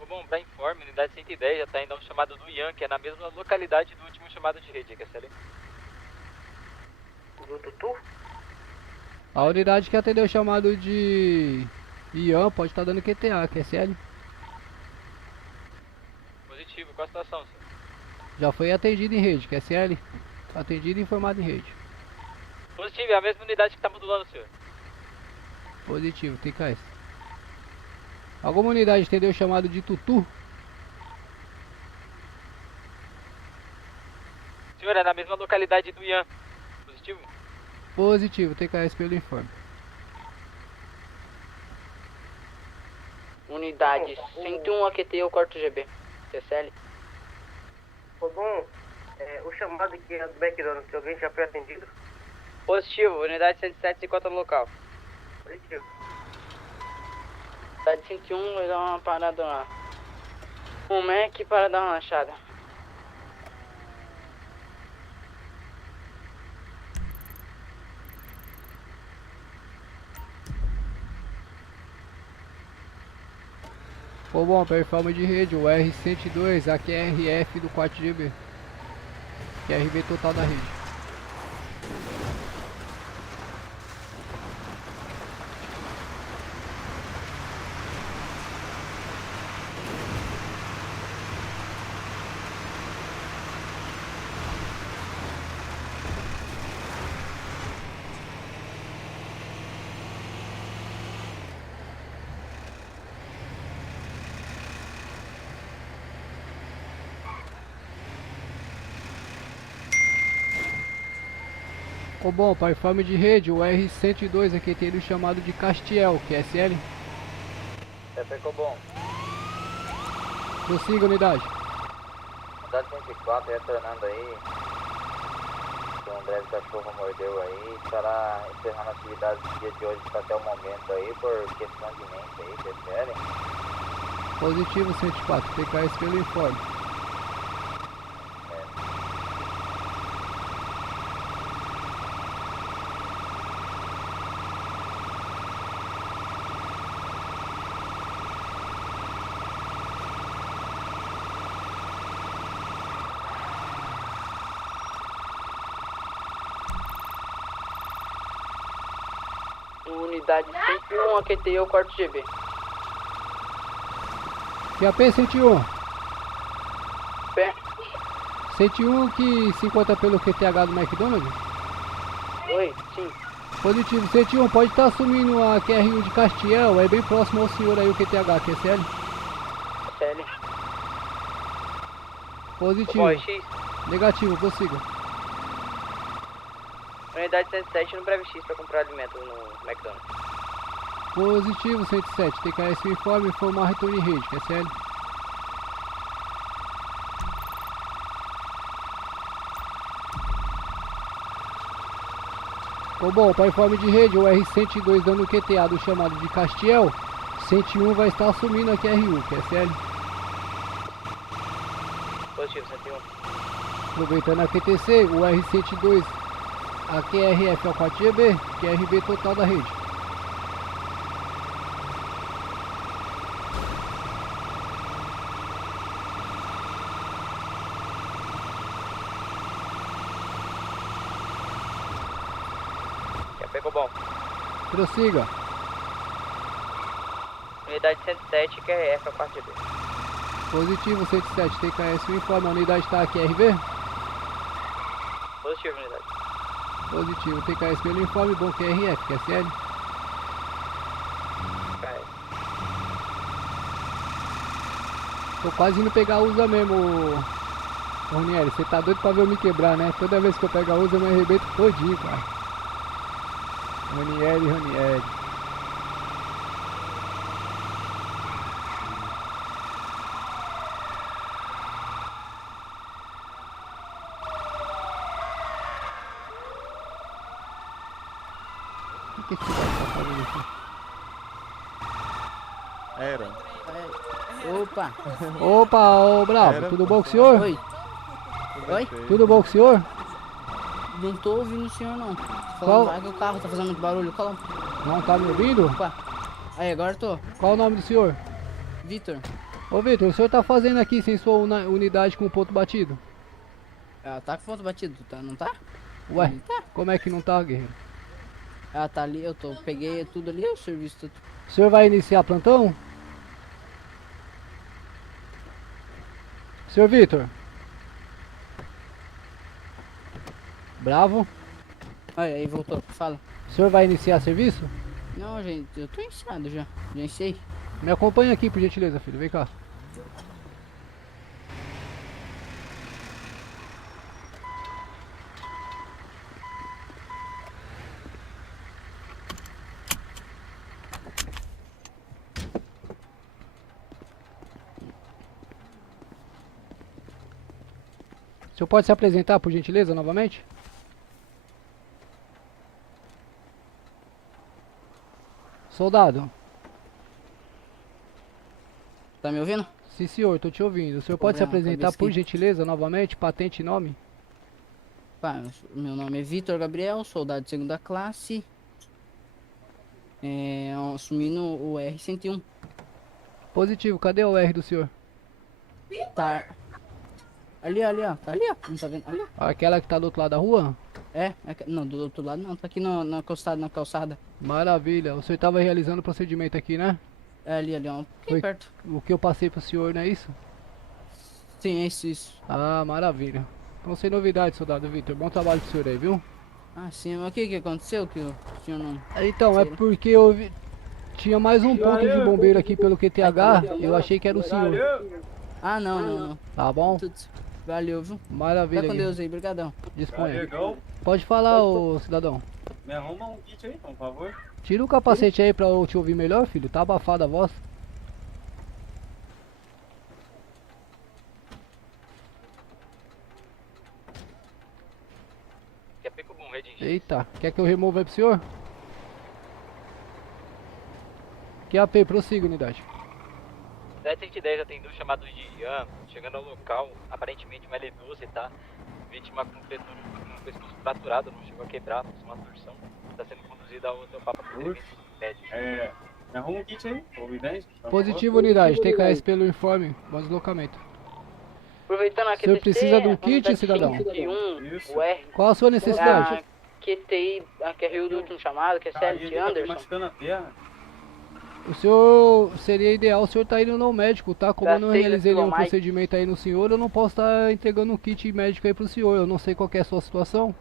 Bom, pra informe, unidade 110 já tá indo ao chamado do Ian, que é na mesma localidade do último chamado de rede, QSL. Do Tutu? A unidade que atendeu o chamado de Ian pode estar dando QTA, QSL. Positivo, qual a situação, senhor? Já foi atendido em rede, QSL. Atendido e informado em rede. Positivo, é a mesma unidade que tá modulando, senhor. Positivo, TKS. Alguma unidade atendeu o chamado de Tutu? Senhor, é na mesma localidade do Ian. Positivo? Positivo, TKS pelo informe. Unidade 101 AQT ou quarto GB. CSL. Bom, o chamado aqui é do McDonald's, alguém já foi atendido? Positivo, unidade 107 se encontra no local. Positivo. Unidade 101 vai dar uma parada lá. Um Mac para dar uma lanchada. Pô, bom, performance de rede, o R102, aqui é RF do 4GB. Que é RB total da rede. Ô bom, para informe de rede, o R102 aqui tem ele chamado de Castiel, que é SL. Ficou bom. Prossiga, unidade. Unidade 104 retornando aí. Tem um breve cachorro mordeu aí. Estará encerrando atividades no dia de hoje até o momento aí, por questão de mente aí, preferem? Positivo 104, TKS pelo informe. Unidade 101, AQTI, o quarto GB. QAP 101. Pé. 101 que se encontra pelo QTH do McDonald's? Oi, sim. Positivo 101, pode estar assumindo a QR1 de Castiel, é bem próximo ao senhor aí o QTH, que é CL? CL. Positivo. Oi, X. Negativo, prossiga. Unidade 107 no breve X para comprar alimento no McDonald's. Positivo 107, TKS informe, informar retorno em rede, que é CL? Ô bom, para informe de rede, o R102 dando QTA do chamado de Castiel, 101 vai estar assumindo a QR1, que é CL? Positivo 101. Aproveitando a QTC, o R102, a QRF é o 4GB, QRB total da rede. Pegou bom. Prossiga. Unidade 107, QRF é o quarto GB. Positivo 107, TKS informe, a unidade está aqui, RB? Positivo, unidade. Positivo, TKS pelo informe, bom QRF, que é CL? Tô quase indo pegar a USA mesmo, Ronieri, você tá doido pra ver eu me quebrar, né? Toda vez que eu pego a USA eu me arrebento todinho, cara. Ronieri. O que esse cara tá fazendo aqui? Era. Opa. Opa, ô Bravo, tudo bom com o senhor? Oi. Oi? Tudo bom com o senhor? Não tô ouvindo o senhor não. Qual? Falando lá que o carro tá fazendo muito barulho. Qual? Não tá me ouvindo? Opa. Aí, agora tô. Qual o nome do senhor? Vitor. Ô Vitor, o senhor tá fazendo aqui sem sua unidade com ponto batido? Ela tá com ponto batido, tá? Não tá? Ué, Tá. como é que não tá, guerreiro? Ela tá ali, peguei tudo ali, o serviço tudo. O senhor vai iniciar plantão? Senhor Vitor? Bravo? Olha aí, voltou, fala. O senhor vai iniciar serviço? Não, gente, eu tô iniciado já. Já iniciei. Me acompanha aqui, por gentileza, filho. Vem cá. O senhor pode se apresentar, por gentileza, novamente? Soldado. Tá me ouvindo? Sim, senhor, tô te ouvindo. O senhor pode se apresentar, por gentileza, novamente? Patente e nome? Pá, meu nome é Vitor Gabriel, soldado de segunda classe. Assumindo o R101. Positivo, cadê o R do senhor? Tá. Ali, ó. Tá ali, ó. Não tá vendo? Ali, ó. Aquela que tá do outro lado da rua? Não, do outro lado não. Tá aqui na calçada. Maravilha. O senhor tava realizando o procedimento aqui, né? É, ali, ó. Foi Perto. o que eu passei pro senhor, não é isso? Sim, é isso. Ah, maravilha. Então, sem novidade, soldado Vitor. Bom trabalho pro senhor aí, viu? Ah, sim. Mas o que aconteceu que o senhor não... Então, é porque eu vi... Tinha mais um ponto de bombeiro aqui pelo QTH. Eu achei que era o senhor. Ah, não. Tá bom? Valeu, viu? Maravilha. Fica com Gui. Deus aí, brigadão. Disponha. Pode falar, ô cidadão. Me arruma um kit aí, por favor. Tira o capacete aí pra eu te ouvir melhor, filho. Tá abafada a voz. Eita, quer que eu remova aí pro senhor? QAP, prossiga, unidade. 710 atendeu o chamado de Ian, chegando ao local, aparentemente uma L12, tá? Vítima com o pescoço fraturado, não chegou a quebrar, fez uma torção. Está sendo conduzida ao hotel Papa por serviço médico. Me arruma um kit aí, providência. Positivo, unidade. TKS pelo informe. Bom deslocamento. Aproveitando a O senhor precisa de um kit, cidadão? o R. Qual a sua necessidade? A QTI, a QRU do último chamado, que é Célio Anderson. O senhor, seria ideal o senhor tá indo no médico, tá? Como eu não realizei nenhum procedimento aí no senhor, eu não posso estar entregando um kit médico aí pro senhor. Eu não sei qual que é a sua situação.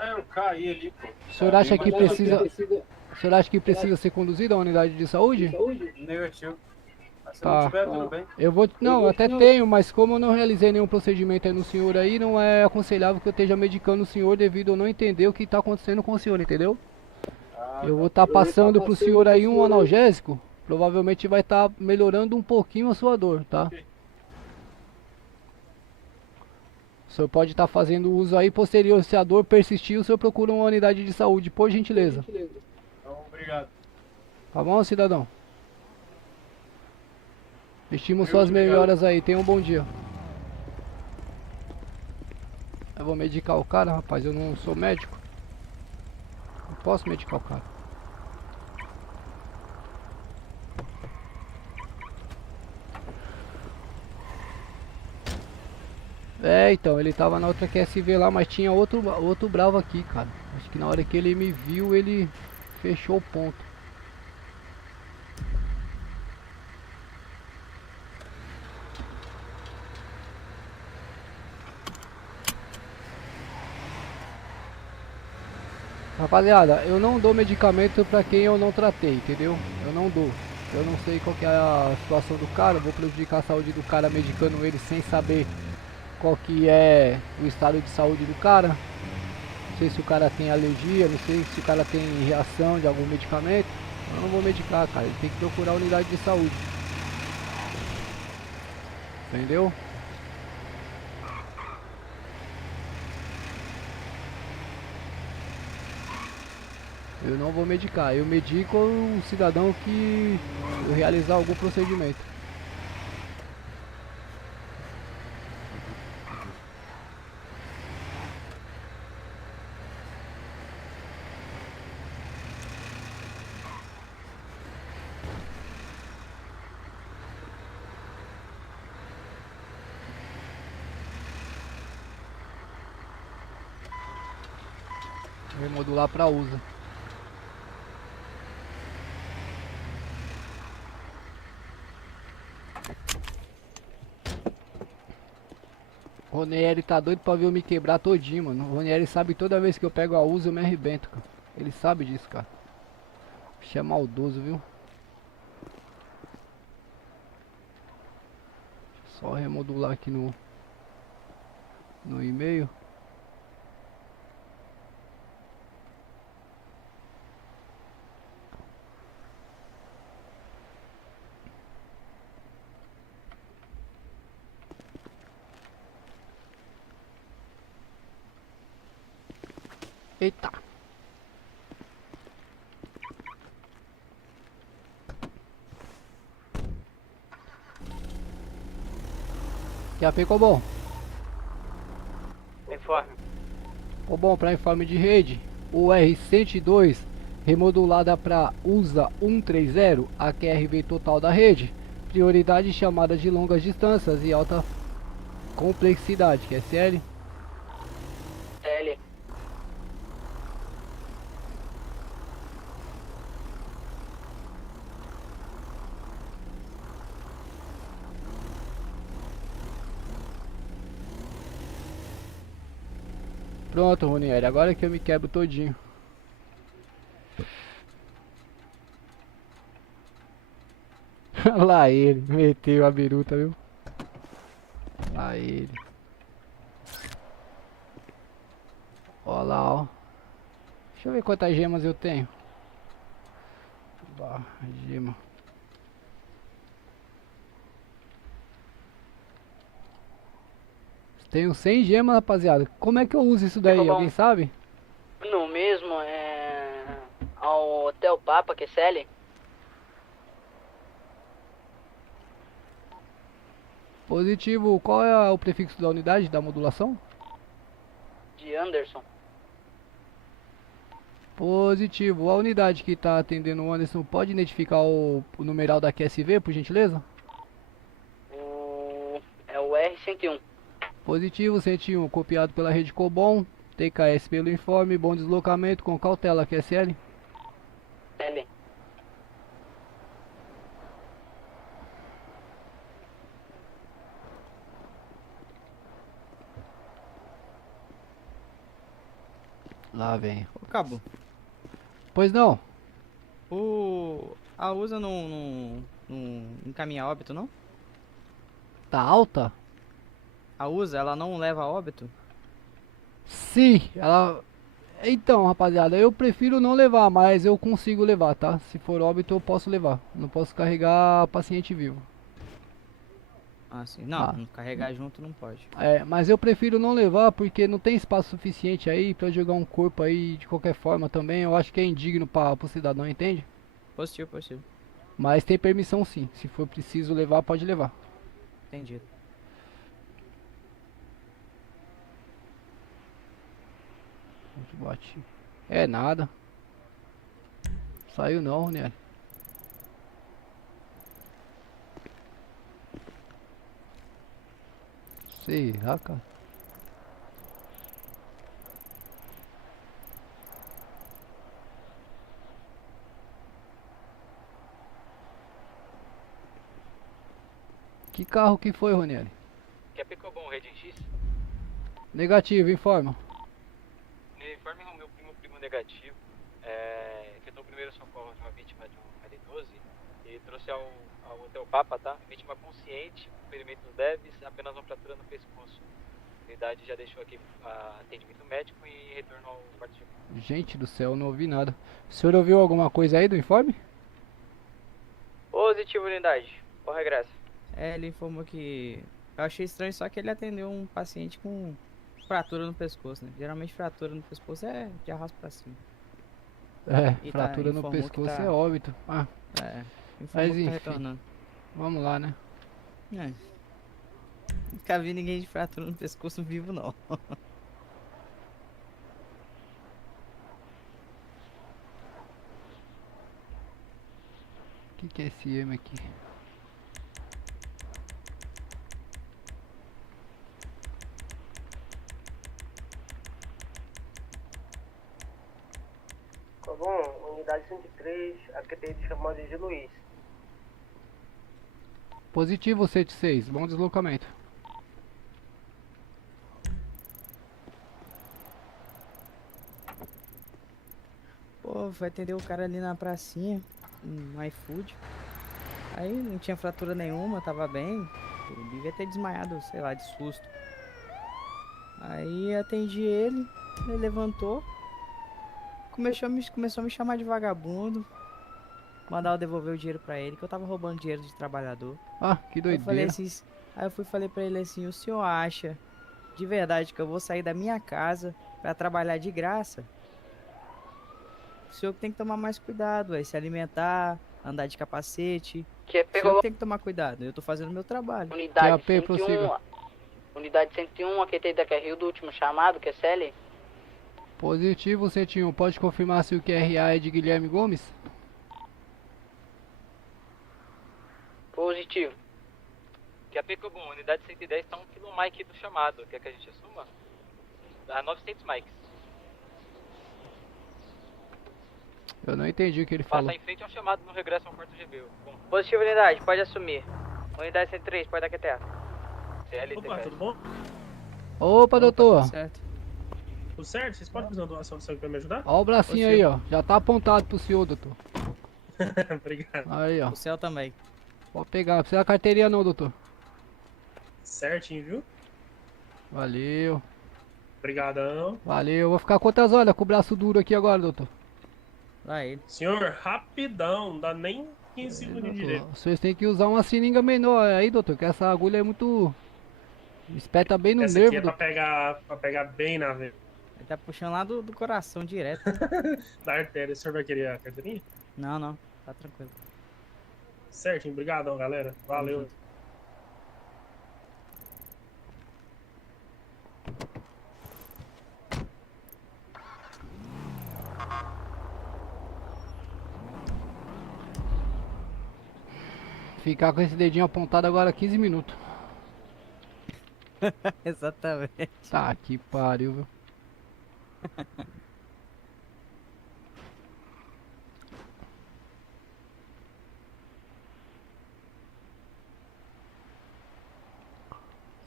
Eu caí ali, pô. O senhor acha que precisa... O senhor acha que precisa ser conduzido a uma unidade de saúde? Negativo. Se Tá. não tiver, tudo bem. Eu vou... Não, até tenho, mas como eu não realizei nenhum procedimento aí no senhor aí, não é aconselhável que eu esteja medicando o senhor devido a não entender o que tá acontecendo com o senhor, entendeu? Eu vou estar passando pro senhor aí um analgésico, provavelmente vai estar melhorando um pouquinho a sua dor, tá? O senhor pode estar fazendo uso aí, posterior, se a dor persistir, o senhor procura uma unidade de saúde, por gentileza. Obrigado. Tá bom, cidadão? Estimo suas melhoras aí, tenha um bom dia. Eu vou medicar o cara, rapaz, eu não sou médico. Não posso medicar o cara. É, então, ele tava na outra QSV lá, mas tinha outro bravo aqui, cara. Acho que na hora que ele me viu, ele fechou o ponto. Rapaziada, eu não dou medicamento pra quem eu não tratei, entendeu? Eu não dou. Eu não sei qual que é a situação do cara, eu vou prejudicar a saúde do cara medicando ele sem saber qual que é o estado de saúde do cara. Não sei se o cara tem alergia, não sei se o cara tem reação de algum medicamento. Eu não vou medicar, cara, ele tem que procurar a unidade de saúde. Entendeu? Eu não vou medicar, eu medico o cidadão que eu realizar algum procedimento. Vou modular para uso. O Ronieri tá doido pra ver eu me quebrar todinho, mano. O Ronieri sabe que toda vez que eu pego a uso eu me arrebento, cara. Ele sabe disso, cara. Bicho é maldoso, viu? Só remodular aqui no e-mail. Eita. Já ficou bom? Informe. Ficou bom para informe de rede. O R102 remodulada para USA 130, a QRV total da rede. Prioridade chamada de longas distâncias e alta complexidade, que é sério. L. Pronto, Ronieri, agora que eu me quebro todinho. Lá ele, meteu a biruta, viu? Lá ele. Ó lá, ó. Deixa eu ver quantas gemas eu tenho. Bah, gema. Tenho 100 gemas, rapaziada. Como é que eu uso isso daí? Alguém sabe? No mesmo, é... ao Hotel Papa, que é CL. Positivo, qual é o prefixo da unidade da modulação? De Anderson. Positivo, a unidade que está atendendo o Anderson pode identificar o numeral da QSV, por gentileza? É o R101. Positivo, 101, copiado pela rede Cobom, TKS pelo informe, bom deslocamento com cautela, QSL. L. Lá vem. Ô, Cabo. Pois não? A USA não encaminha óbito, não? Tá alta? A USA, ela não leva a óbito? Sim, ela... Então, rapaziada, eu prefiro não levar, mas eu consigo levar, tá? Se for óbito, eu posso levar. Não posso carregar paciente vivo. Ah, sim. Não, carregar junto não pode. É, mas eu prefiro não levar porque não tem espaço suficiente aí pra jogar um corpo aí de qualquer forma também. Eu acho que é indigno pro cidadão, entende? Positivo, positivo. Mas tem permissão sim. Se for preciso levar, pode levar. Entendido. Bate. É nada. Saiu não, né? Será, cara? Que carro que foi, Ronieri? Quer picar bom rede em X? Negativo, informa. Informe ao meu primo negativo, que eu dou o primeiro socorro de uma vítima de um L12 e trouxe ao Hotel Papa, tá? Vítima consciente, ferimentos leves, apenas uma fratura no pescoço. A unidade já deixou aqui atendimento médico e retorno ao quarto de... Gente do céu, não ouvi nada. O senhor ouviu alguma coisa aí do informe? Positivo, unidade. Qual regresso? Ele informou que... Eu achei estranho só que ele atendeu um paciente com fratura no pescoço, né? Geralmente fratura no pescoço é de arrasto pra cima. É, E fratura no informou que pescoço é óbito. Ah, informou mas que tá enfim, retornando. vamos lá, né? Nunca vi ninguém de fratura no pescoço vivo, não. Que é esse M aqui? Tá bom, unidade 103, a QTI de chamada de Luiz. Positivo 76, bom deslocamento. Pô, foi atender o cara ali na pracinha, no iFood. Aí não tinha fratura nenhuma, tava bem. Eu devia ter desmaiado, sei lá, de susto. Aí atendi ele levantou. Começou a me chamar de vagabundo. Mandar eu devolver o dinheiro pra ele, que eu tava roubando dinheiro de trabalhador. Ah, que doideira. Eu falei assim, aí eu falei pra ele assim, o senhor acha de verdade que eu vou sair da minha casa pra trabalhar de graça? O senhor tem que tomar mais cuidado, se alimentar, andar de capacete. O senhor tem que tomar cuidado, eu tô fazendo o meu trabalho. Unidade 101, unidade 101, a QTI da Rio do último chamado, que é CL. Positivo 101, pode confirmar se o QRA é de Guilherme Gomes? Positivo. Que a Picobum, unidade 110 tá 1 km aqui do chamado. Quer que a gente assuma? Dá 900 mics. Eu não entendi o que ele falou. Passar em frente ao chamado no regresso ao quarto GB. Bom, Positivo, unidade, pode assumir. Unidade 103, pode dar QTA. CL, Opa, tudo bom? Opa, doutor. Tudo certo. Tudo certo? Vocês podem fazer uma doação de sangue pra me ajudar? Ó o bracinho aí, ó. Já tá apontado pro senhor, doutor. Obrigado. Aí, ó. O céu também. Pode pegar. Não precisa da carteirinha não, doutor. Certinho, viu? Valeu. Obrigadão. Valeu. Vou ficar quantas horas com o braço duro aqui agora, doutor? Aí. Senhor, rapidão, não dá nem 15 segundos direito. Vocês têm que usar uma seringa menor aí, doutor, que essa agulha é muito... Espeta bem no Essa nervo, aqui é doutor. pra pegar bem na veia. Ele tá puxando lá do coração direto. Da artéria. O senhor vai querer a carteirinha? Não, não. Tá tranquilo. Certinho, obrigadão, galera. Valeu. Ficar com esse dedinho apontado agora 15 minutos. Exatamente. Tá, que pariu, viu?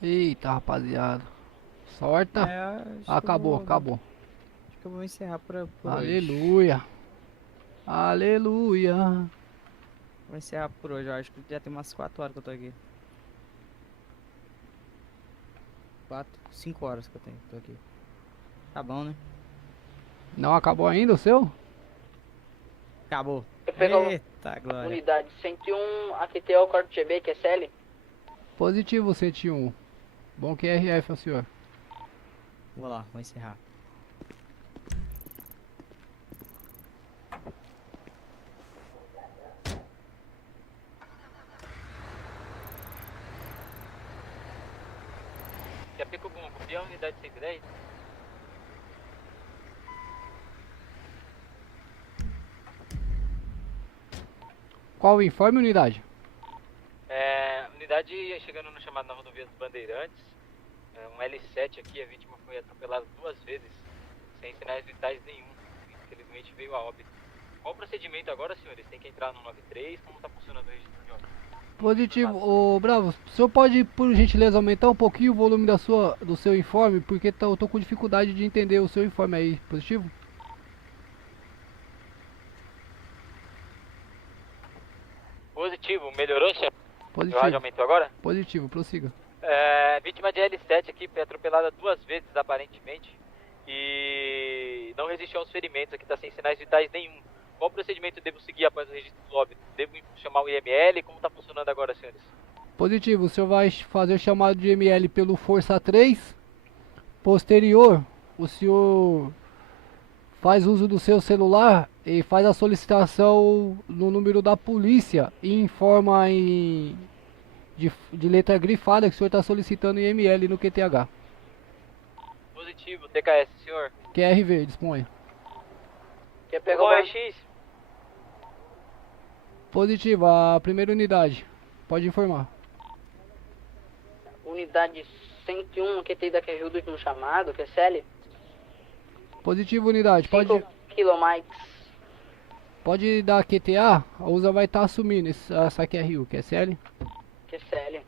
Eita, rapaziada. Sorta. Acho que Acabou, eu vou- acabou. Acho que eu vou encerrar por hoje. Aleluia. Aleluia. Vou encerrar por hoje. Eu acho que já tem umas 4 horas que eu tô aqui. 5 horas que eu tô aqui. Tá bom, né? Não acabou ainda o seu? Acabou. Pegou Eita, glória. unidade 101, aqui tem o quarto GB, que é CL. Positivo 101. Bom QRF, ao senhor. Vou lá, vou encerrar. que a Picobum, copia a unidade 110. Qual o informe, unidade? Unidade chegando no chamado na rodovia dos Bandeirantes. Um L7 aqui, a vítima foi atropelada 2 vezes, sem sinais vitais nenhum. Infelizmente veio a óbito. Qual o procedimento agora, senhores? Tem que entrar no 93? Como está funcionando o registro de óbito? Positivo. Ô, Bravo, o senhor pode, por gentileza, aumentar um pouquinho o volume do seu informe? Porque eu tô com dificuldade de entender o seu informe aí. Positivo? Positivo, melhorou, chefe? O rádio Positivo. aumentou agora? Positivo, prossiga. Vítima de L7 aqui, foi atropelada 2 vezes aparentemente e não resistiu aos ferimentos, aqui está sem sinais vitais nenhum. Qual procedimento devo seguir após o registro do óbito? Devo chamar o IML? Como está funcionando agora, senhores? Positivo, o senhor vai fazer chamado de ML pelo Força 3. Posterior, o senhor faz uso do seu celular e faz a solicitação no número da polícia e informa de letra grifada que o senhor está solicitando IML no QTH. Positivo, TKS, senhor. QRV, disponha. Quer pegar o X? Positivo, a primeira unidade. Pode informar. Unidade 101, que tem daqui ajuda no chamado, que é CL. Positivo, unidade. 5 km. Pode dar QTA? A USA vai estar assumindo essa QRU, que é CL. Que é CL.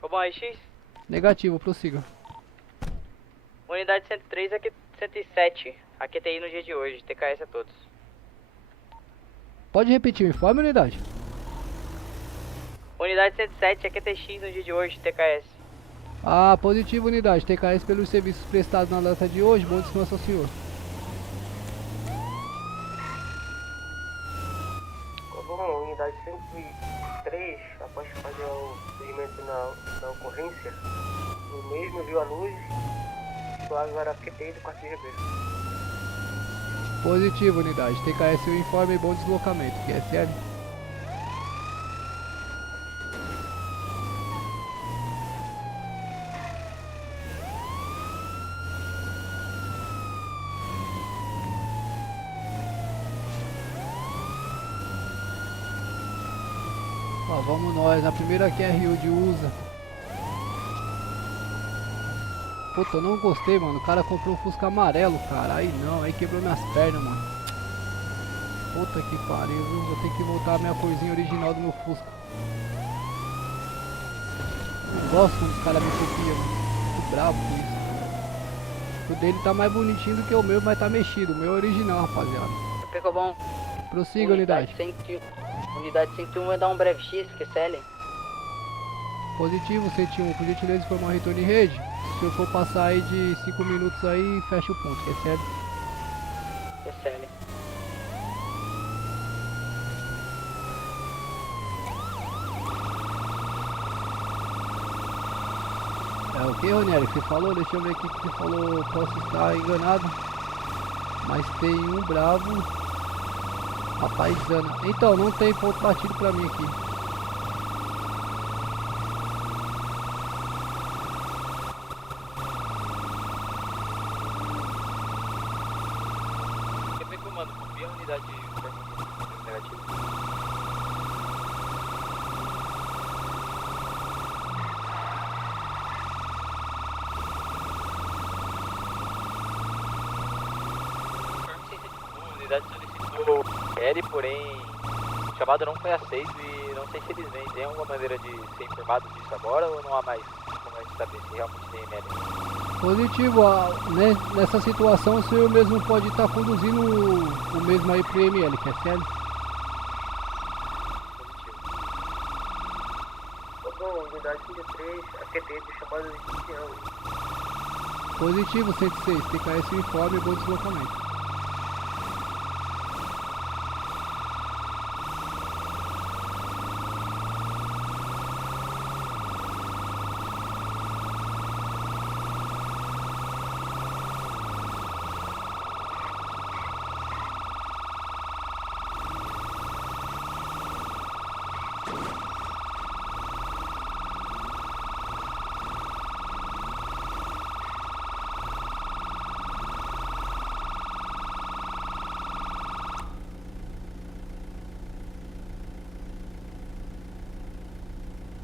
Bom, X? Negativo, prossiga. Unidade 103, aqui 107. A QTI no dia de hoje, TKS a todos. Pode repetir o informe, unidade? Unidade 107, a QTX no dia de hoje, TKS. Ah, positivo, unidade. TKS pelos serviços prestados na data de hoje. Bom descanso ao senhor. Bom, unidade 103, após fazer o segmento na ocorrência, o mesmo viu a luz, estou agora QTI do quarto de GB. Positivo, unidade. TKS o informe e bom deslocamento. QSL. Lá vamos nós, a primeira que é Rio de USA. Puta, eu não gostei, mano. O cara comprou um Fusca amarelo, cara. Aí não, aí quebrou minhas pernas, mano. Puta que pariu, viu? Vou ter que voltar a minha corzinha original do meu Fusca. Eu gosto quando os caras me copiam, mano. Fico bravo com isso. O dele tá mais bonitinho do que o meu, mas tá mexido. O meu é original, rapaziada. Ficou bom. Prossiga, unidade. Unidade 101 vai dar um breve X, que Selen. Positivo, 101. Por gentileza, informar o retorno em rede. Se eu for passar aí de 5 minutos aí, fecha o ponto, recebe? Recebe. É o que, Ronieri, que você falou? Deixa eu ver aqui que você falou. Posso estar enganado, mas tem um bravo. A paisana. Então, não tem ponto batido pra mim aqui. Comando, confia a unidade negativa. Unidade solicitou L, porém o chamado não foi aceito e não sei se eles vêm. Tem alguma maneira de ser informado disso agora ou não há mais como a gente saber se realmente tem ML? Positivo, nessa situação o senhor mesmo pode estar conduzindo o mesmo aí pro ML, que é sério? Bom, unidade 53, a QT de chamada de Cristiano. Positivo, 106, TKS uniforme e bom deslocamento.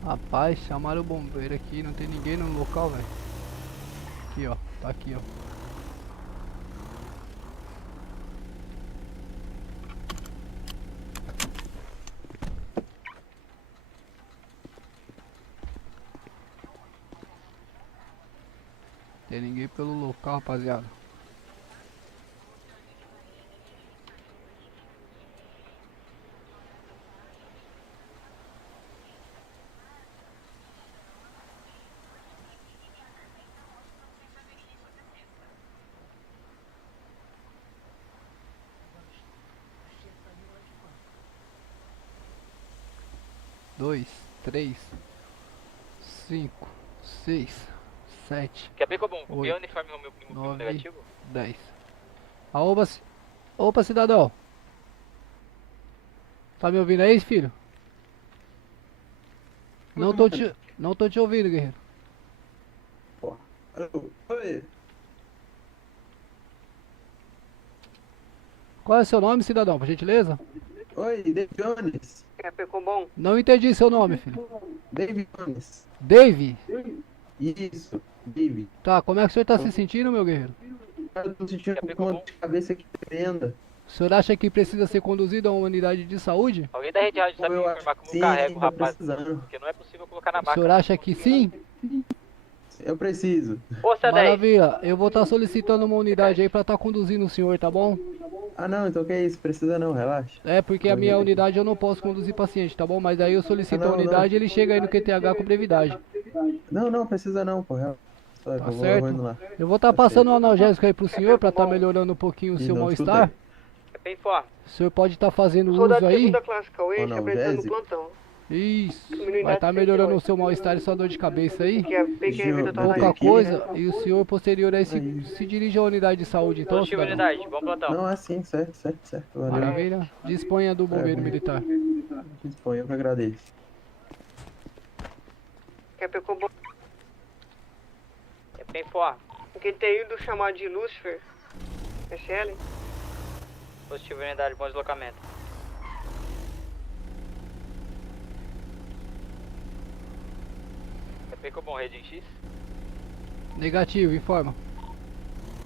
Rapaz, chamaram o bombeiro aqui, não tem ninguém no local, velho. Aqui, ó, tá aqui, ó. Tem ninguém pelo local, rapaziada. Dois, 3, 5, 6, 7. Quer ver como o uniforme é o meu primo 9, negativo? 10. Opa, cidadão. Tá me ouvindo aí, filho? Não tô te ouvindo, guerreiro. Oi. Qual é seu nome, cidadão, por gentileza? Oi, Dave Jones. Ficou bom? Não entendi seu nome, filho. Dave Jones. Dave? Isso, Dave. Tá, como é que o senhor tá se sentindo, meu guerreiro? Eu tô sentindo uma dor de cabeça aqui tremenda. O senhor acha que precisa ser conduzido a uma unidade de saúde? Alguém da rede rádio sabe me informar como eu carrego o rapaz? Porque não é possível colocar na O maca. senhor acha que sim? Eu preciso. Ô, C10. Maravilha, eu vou estar solicitando uma unidade aí pra estar conduzindo o senhor, tá bom? Ah não, então que é isso, precisa não, relaxa. É, porque a minha unidade eu não posso conduzir paciente, tá bom? Mas aí eu solicito a unidade e ele chega aí no QTH com brevidade. Não precisa não, pô, relaxa. Tá certo? Eu vou estar passando um analgésico aí pro senhor pra estar melhorando um pouquinho o seu mal-estar. Bem forte. O senhor pode estar fazendo uso Soldado aí? segunda classe Cauê, apresentando no plantão. Isso, vai estar melhorando o seu mal-estar e sua dor de cabeça aí. Pouca Pouca coisa, e o senhor posterior aí se dirige à unidade de saúde, então, Positivo, cidadão. unidade, bom plantão. Não, assim, certo. Valeu. Maravilha. Disponha do bombeiro militar. Dispõe, eu que agradeço. Ficou bom? É bem forte. QTI do chamado de Lucifer. SL? Positivo, unidade, bom deslocamento. Ficou bom, rede em X? Negativo, informa.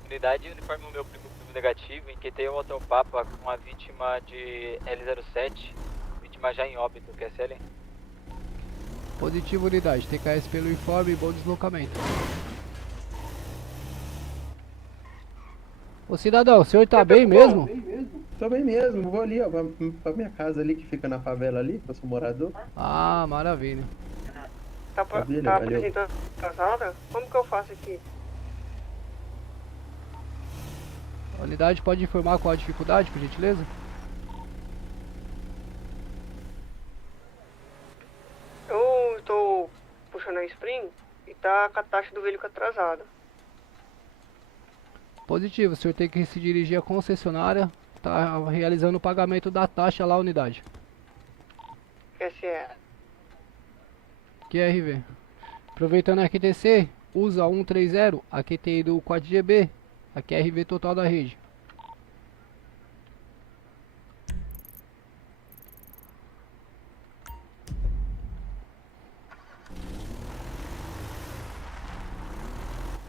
Unidade, uniforme o meu primo negativo. Inquietei o Hotel Papa com a vítima de L07. Vítima já em óbito, QSL? Positivo, unidade. TKS pelo informe e bom deslocamento. Ô cidadão, o senhor tá bem mesmo? Tô bem mesmo, vou ali, ó, pra minha casa ali, que fica na favela ali, que eu sou morador. Ah, maravilha. Maravilha, Tá valeu. apresentando casada? Como que eu faço aqui? A unidade pode informar qual a dificuldade, por gentileza? Eu estou puxando a Spring e tá com a taxa do veículo atrasada. Positivo, o senhor tem que se dirigir à concessionária. Tá realizando o pagamento da taxa lá, unidade. QSE. QRV. Aproveitando a QTC, usa 130, a QTI do 4GB, a QRV total da rede.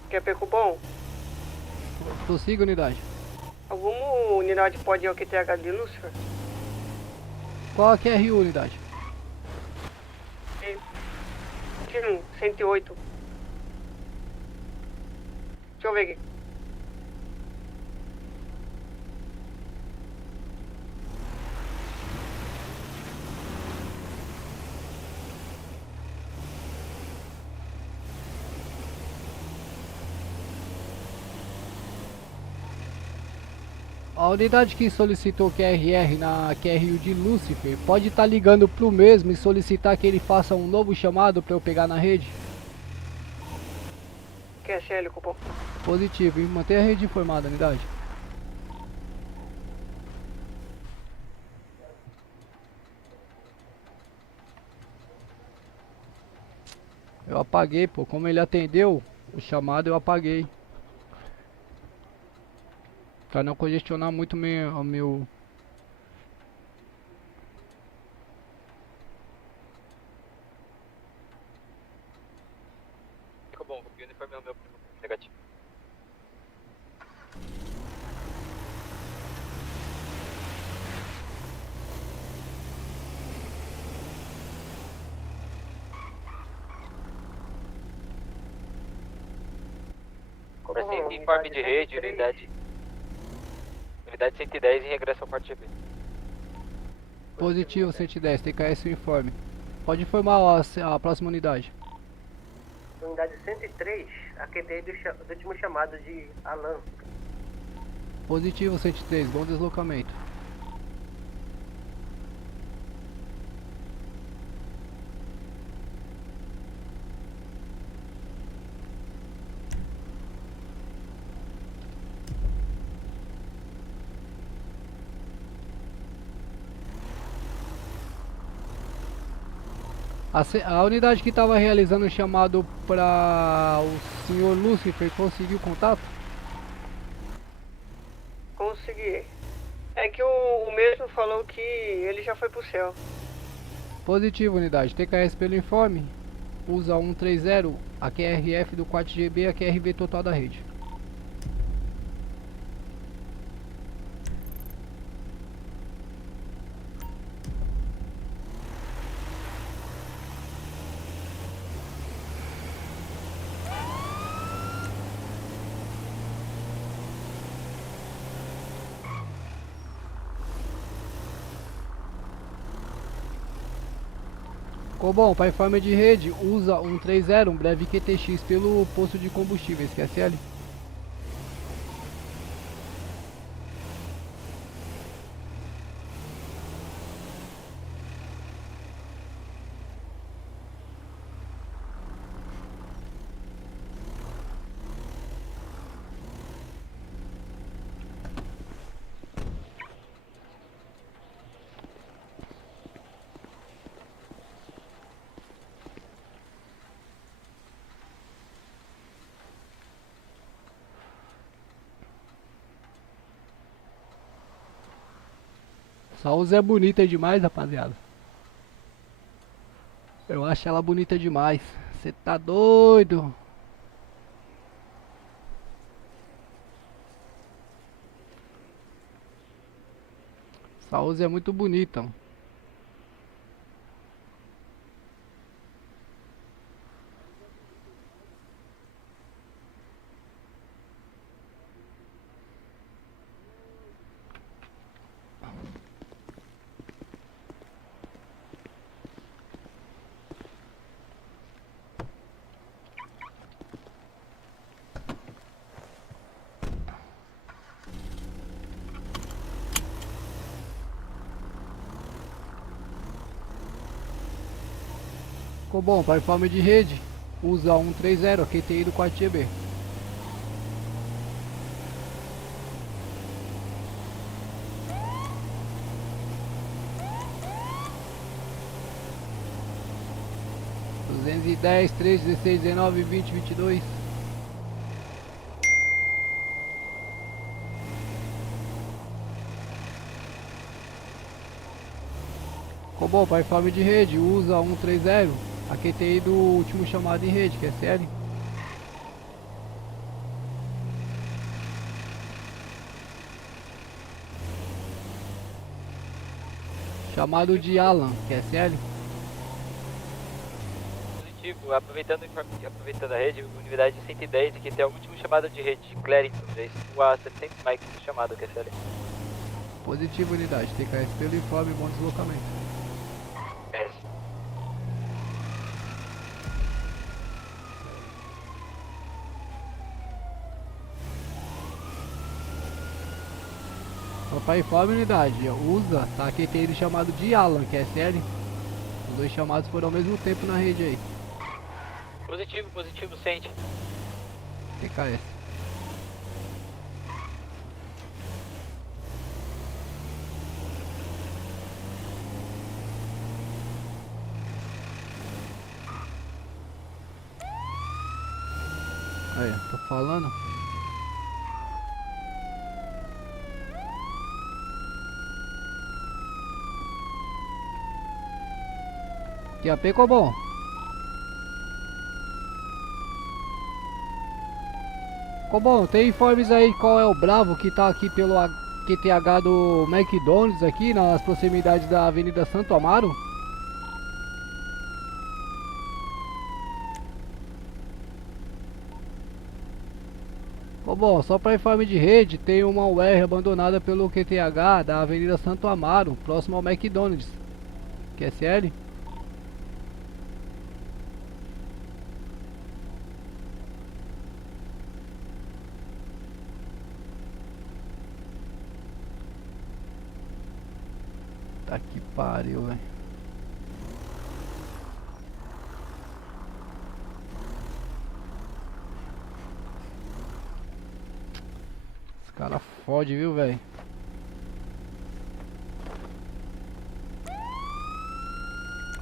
Quer perco bom? Prossiga, unidade. Alguma unidade pode ir ao QTH de Lucifer? Qual a QRU, unidade? 108. Deixa eu ver aqui. A unidade que solicitou QRR na QRU de Lucifer pode estar ligando pro mesmo e solicitar que ele faça um novo chamado para eu pegar na rede? QSL, cupom. Positivo, e manter a rede informada, unidade. Eu apaguei, pô, como ele atendeu o chamado eu apaguei. Pra não congestionar muito o meu... Ficou bom, o uniforme é o meu primo negativo. Presente informe de rede, unidade 110 em regresso ao porto GB. Positivo, 110, TKS o informe. Pode informar a próxima unidade. Unidade 103, a QTI do último chamado de Alan. Positivo, 103, bom deslocamento. A unidade que estava realizando o chamado para o senhor Lucifer conseguiu contato? Consegui. É que o mesmo falou que ele já foi pro céu. Positivo, unidade. TKS pelo informe. Usa 130, a QRF do 4GB, a QRV total da rede. Ficou bom, para informe de rede, usa 130, um breve QTX pelo posto de combustíveis, QSL. Essa usa é bonita demais, rapaziada. Eu acho ela bonita demais. Você tá doido? Essa Uzi é muito bonita, mano. Ficou bom, para informe de rede, usa 130 QTI do 4GB. e 10, 13, 16, 19, 20, 22. Ficou bom, para informe de rede, usa 130, a QTI do último chamado em rede, que é série. Chamado de Alan, que é sério. Positivo, aproveitando a rede, unidade 110, aqui tem a última chamada de rede, Clarington, a 700 mics de chamada, que é sério. Positivo, unidade, TKS pelo informe, bom deslocamento. Papai informe, unidade, usa, tá? Aqui tem ele chamado de Alan, que é sério. Os dois chamados foram ao mesmo tempo na rede aí. Positivo, sente. TKS. Aí, tô falando. Que AP ficou bom. Ficou bom, tem informes aí qual é o Bravo que tá aqui pelo QTH do McDonald's aqui nas proximidades da Avenida Santo Amaro. Ficou bom, só para informe de rede, tem uma UR abandonada pelo QTH da Avenida Santo Amaro, próximo ao McDonald's. QSL. Tá que pariu, velho. Esse cara fode, viu, velho?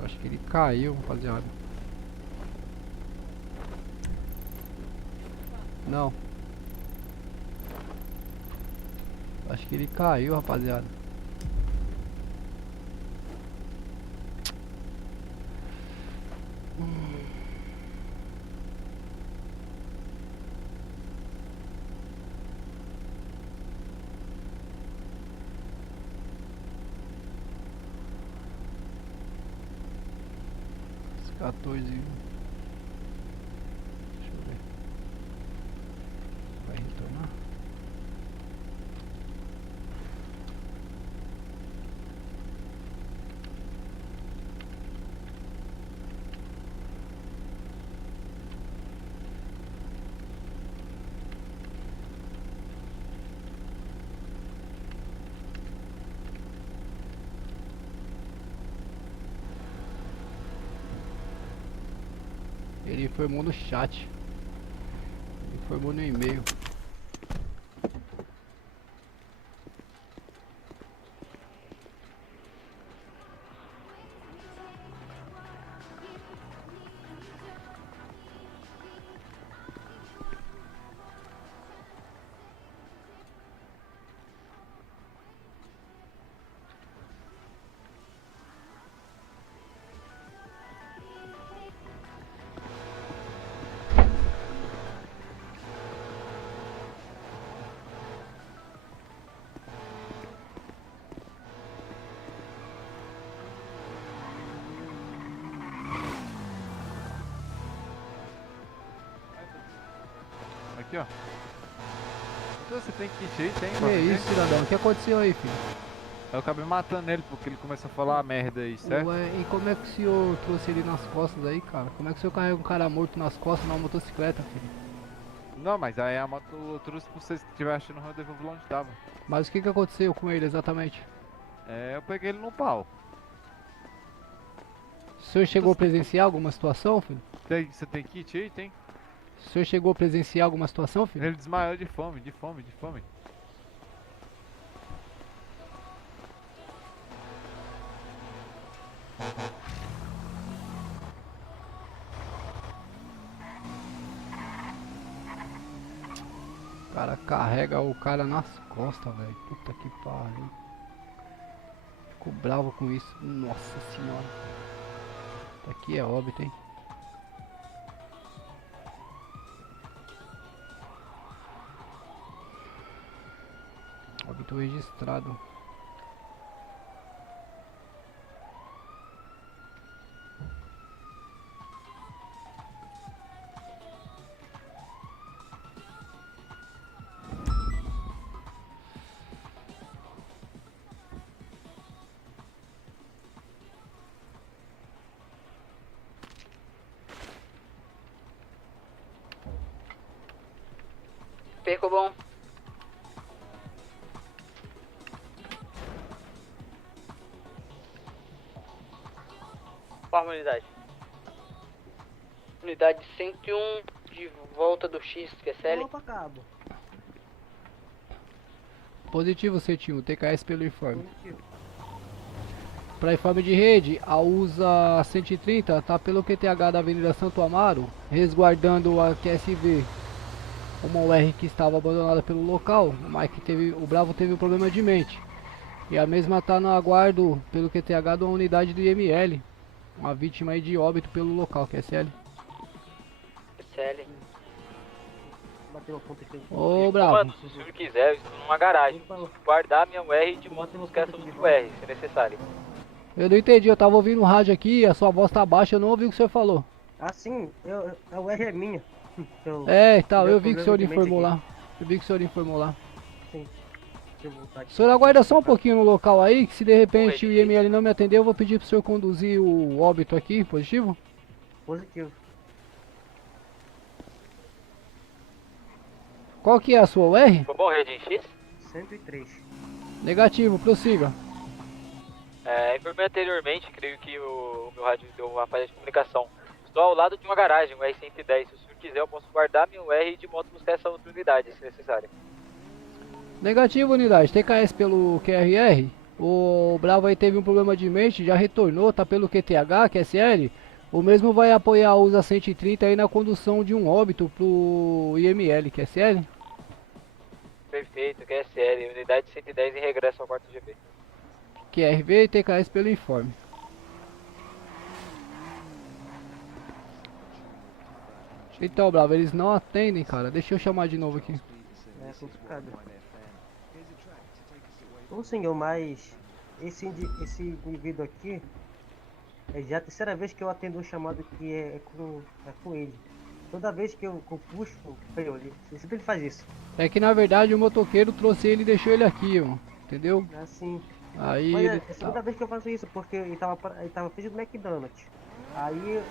Acho que ele caiu, rapaziada. Não. Acho que ele caiu, rapaziada. Esse 14. Deixa eu ver. Vai retornar. Ele informou no chat. Ele informou no e-mail. ó. Então você tem kit aí? Tem? Que isso, cidadão? O que aconteceu aí, filho? Eu acabei matando ele porque ele começou a falar merda aí, certo? Ué, e como é que o senhor trouxe ele nas costas aí, cara? Como é que o senhor carrega um cara morto nas costas numa motocicleta, filho? Não, mas aí a moto eu trouxe pra vocês que estiver achando o rendezvous onde tava. Mas o que aconteceu com ele exatamente? É, eu peguei ele no pau. O senhor chegou a presenciar alguma situação, filho? Você tem kit aí? Tem? O senhor chegou a presenciar alguma situação, filho? Ele desmaiou de fome, de fome, de fome. O cara carrega o cara nas costas, velho. Puta que pariu. Ficou bravo com isso. Nossa senhora. Isso aqui é óbito, hein? Óbito registrado. Perco bom. Forma unidade. Unidade 101 de volta do X, QSL. Opa, cabo. Positivo, C1, TKS pelo informe. Para informe de rede, a USA 130 tá pelo QTH da Avenida Santo Amaro, resguardando a QSV. Uma UR que estava abandonada pelo local, o Bravo teve um problema de mente. E a mesma está no aguardo pelo QTH de uma unidade do IML. Uma vítima aí de óbito pelo local, QSL. QSL. Ô, Bravo. Se o senhor quiser, eu estou numa garagem. Guardar minha UR de moto e buscar essa outra UR, se necessário. Eu não entendi, eu tava ouvindo o rádio aqui, a sua voz tá baixa, eu não ouvi o que o senhor falou. Ah, sim, a UR é minha. É, tal, eu vi que o senhor informou lá. Eu vi que o senhor informou lá. Sim. Deixa eu voltar aqui. O senhor aguarda só um pouquinho no local aí, que se de repente o IML não me atender, eu vou pedir pro senhor conduzir o óbito aqui, positivo? Positivo. Qual que é a sua UR? Foi bom, rede em X? 103. Negativo, prossiga. Informei anteriormente, creio que o meu rádio deu uma falha de comunicação. Estou ao lado de uma garagem, um R110. Se o senhor quiser, eu posso guardar meu R de moto e buscar essa outra unidade, se necessário. Negativo, unidade. TKS pelo QRR. O Bravo aí teve um problema de mente, já retornou, tá pelo QTH, QSL. O mesmo vai apoiar a USA 130 aí na condução de um óbito pro IML, QSL. Perfeito, QSL, unidade 110 em regresso ao 4 GB. QRV e TKS pelo informe. Então, Bravo, eles não atendem, cara. Deixa eu chamar de novo aqui. É complicado. Ô senhor, mas esse indivíduo aqui é já a terceira vez que eu atendo um chamado que é com ele. Toda vez que eu puxo, ele sempre faz isso. É que na verdade o motoqueiro trouxe ele e deixou ele aqui, ó. Entendeu? Assim. Aí Mas ele... é a segunda vez que eu faço isso, porque ele tava fazendo McDonald's. Aí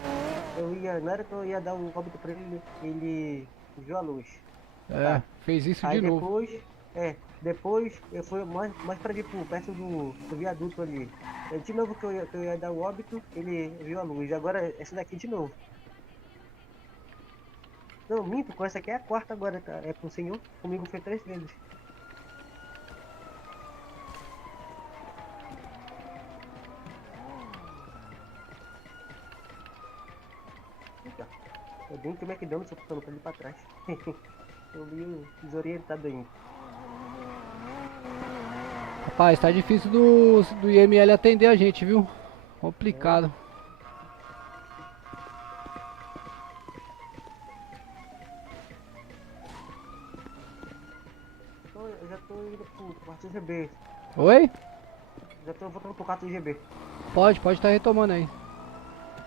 na hora que eu ia dar um óbito pra ele, ele viu a luz. É, fez isso aí de novo. Depois eu fui mais pra perto do viaduto ali. De novo que eu ia dar o óbito, ele viu a luz. Agora essa daqui de novo. Não, minto, com essa aqui é a quarta agora, tá? É com o senhor, comigo foi 3 vezes. Eu dei um que o McDonald's soltando pra ele pra trás. Eu vi desorientado ainda. Rapaz, tá difícil do IML atender a gente, viu? Complicado. Eu já tô indo pro 4 GB. Oi? Já tô voltando pro 4 GB. Pode estar retomando aí.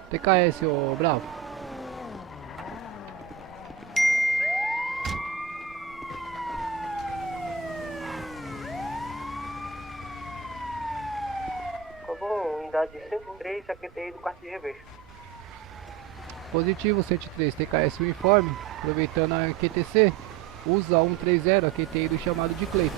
TKS, ô Bravo. unidade 103, a QTI do quarto de revés. Positivo 103, TKS o informe, aproveitando a QTC, usa 130, a QTI do chamado de Cleiton.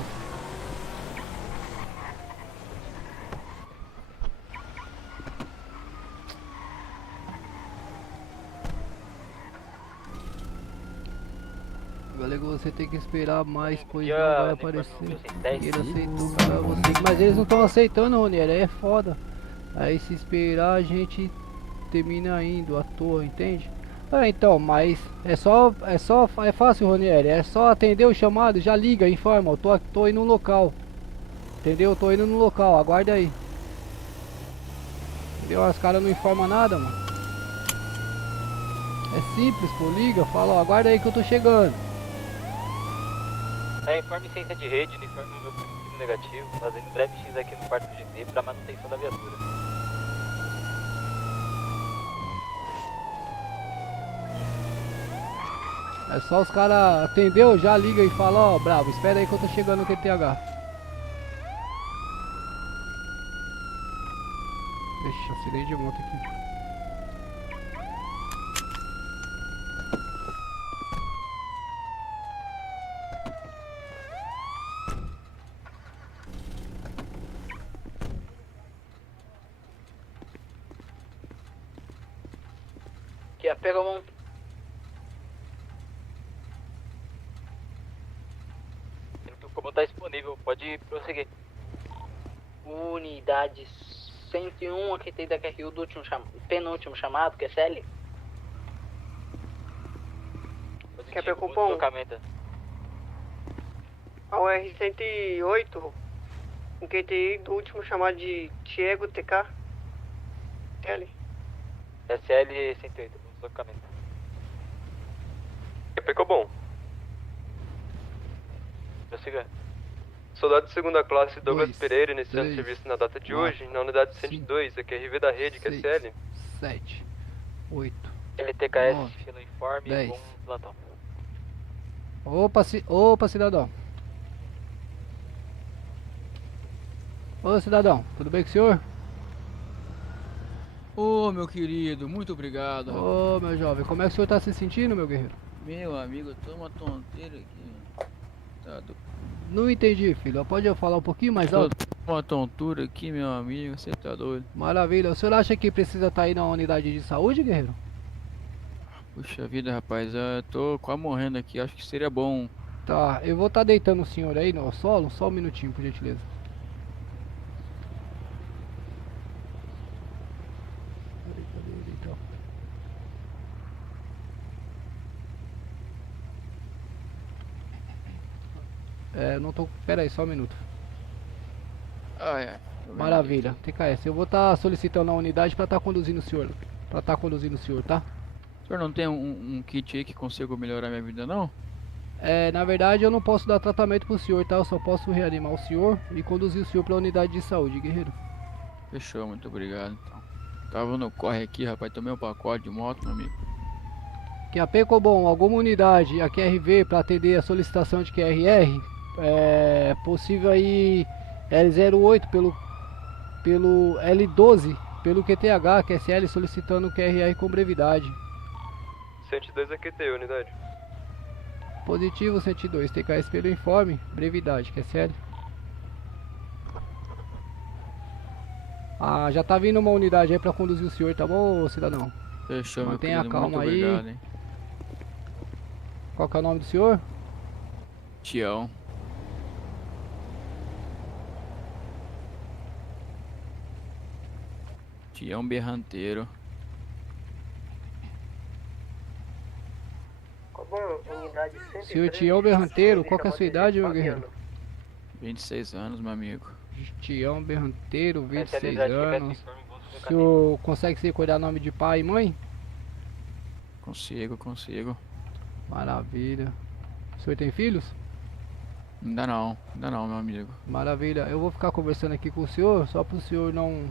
Galego, você tem que esperar mais, pois não vai aparecer. Ele aceitou pra você, mas eles não estão aceitando, Ronieri, aí é foda. Aí se esperar a gente termina indo à toa, entende? Ah, então, mas é fácil, Ronieri, é só atender o chamado, já liga, informa, eu tô indo no local. Entendeu? Tô indo no local, aguarda aí. Entendeu? Os caras não informam nada, mano. É simples, pô, liga, fala, ó, aguarda aí que eu tô chegando. Informe ciência de rede, uniforme no meu primo negativo, fazendo breve X aqui no quarto GT para manutenção da viatura. É só os caras atendeu, já liga e fala, ó, bravo, espera aí que eu tô chegando no QTH. Deixa, acidente de moto aqui. Que pega um. Como tá disponível, pode prosseguir. Unidade 101, aqui tem da QRU do penúltimo chamado, que é CL. Quer ver o cupom? Ao R108, um QTI do último chamado de Diego TK. L. SL 108, deslocamento. Ficou bom. Prossiga. Soldado de segunda classe Douglas 2, Pereira, iniciando 3, serviço na data de 4, hoje, na unidade 102, aqui é RV da rede, que é 6, CL. 7, 8, LTKS, 9, fila informe, 10. com plantão. Opa, cidadão. Ô, cidadão, tudo bem com o senhor? Ô, meu querido, muito obrigado. Ô, meu jovem, como é que o senhor tá se sentindo, meu guerreiro? Meu amigo, eu tô uma tonteira aqui. Tá do... Não entendi, filho. Pode eu falar um pouquinho mais alto? Tô uma tontura aqui, meu amigo, você tá doido. Maravilha. O senhor acha que precisa estar aí na unidade de saúde, guerreiro? Puxa vida, rapaz, eu tô quase morrendo aqui, acho que seria bom. Tá, eu vou estar deitando o senhor aí no solo, só um minutinho, por gentileza. Não tô... Pera aí, só um minuto. Ai, ai. Maravilha, TKS, eu vou estar solicitando a unidade pra estar conduzindo o senhor. Tá? O senhor não tem um kit aí que consiga melhorar minha vida, não? Na verdade eu não posso dar tratamento pro senhor, tá? Eu só posso reanimar o senhor e conduzir o senhor pra unidade de saúde, guerreiro. Fechou, muito obrigado, então. Tava no corre aqui, rapaz, tomei um pacote de moto, meu amigo. QAP Cobom, alguma unidade, a QRV, para atender a solicitação de QRR, possível aí L08 pelo L12, pelo QTH, QSL solicitando o QRR com brevidade. 102 é QT, unidade. Positivo 102, TKS pelo informe, brevidade, QSL. Já tá vindo uma unidade aí para conduzir o senhor, tá bom, cidadão? Fechou, mantenha meu a calma aí. obrigado, hein? Qual que é o nome do senhor? Tião. Tião Berranteiro. Unidade 103, Senhor Tião Berranteiro, qual que é a sua idade, meu guerreiro? 26 anos, meu amigo. Tião Berranteiro, 26 anos. O senhor consegue se recordar nome de pai e mãe? Consigo. Maravilha. O senhor tem filhos? Ainda não, meu amigo. Maravilha. Eu vou ficar conversando aqui com o senhor, só para o senhor não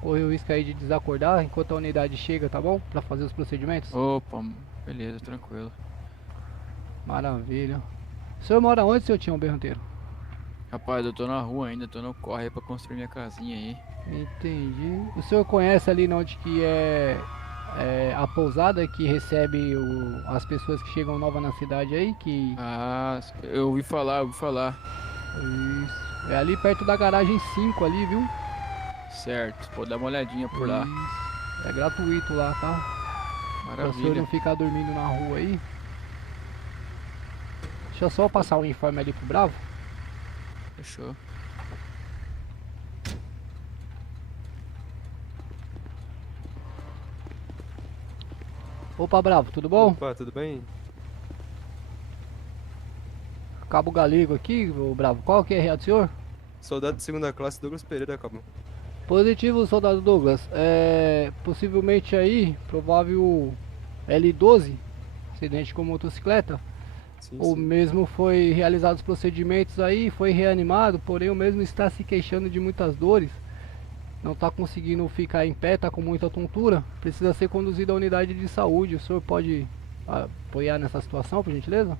correr o risco aí de desacordar enquanto a unidade chega, tá bom? Para fazer os procedimentos. Opa, beleza, tranquilo. Maravilha. O senhor mora onde, seu Tião Berranteiro? Rapaz, eu tô na rua ainda, tô no corre aí pra construir minha casinha aí. Entendi. O senhor conhece ali onde que é a pousada que recebe as pessoas que chegam novas na cidade aí? Que... Ah, eu ouvi falar, Isso. É ali perto da garagem 5 ali, viu? Certo, pode dar uma olhadinha por lá. Isso. É gratuito lá, tá? Pra o senhor Maravilha. não ficar dormindo na rua aí. Deixa eu só passar o informe ali pro Bravo. Fechou. Opa, Bravo, tudo bom? Opa, tudo bem? Cabo Galego aqui, ô Bravo. Qual que é a do senhor? Soldado de segunda classe, Douglas Pereira, cabo. Positivo, soldado Douglas. Possivelmente aí, provável L12, acidente com motocicleta. O mesmo foi realizado os procedimentos aí, foi reanimado, porém o mesmo está se queixando de muitas dores. Não está conseguindo ficar em pé, está com muita tontura. Precisa ser conduzido à unidade de saúde. O senhor pode apoiar nessa situação, por gentileza?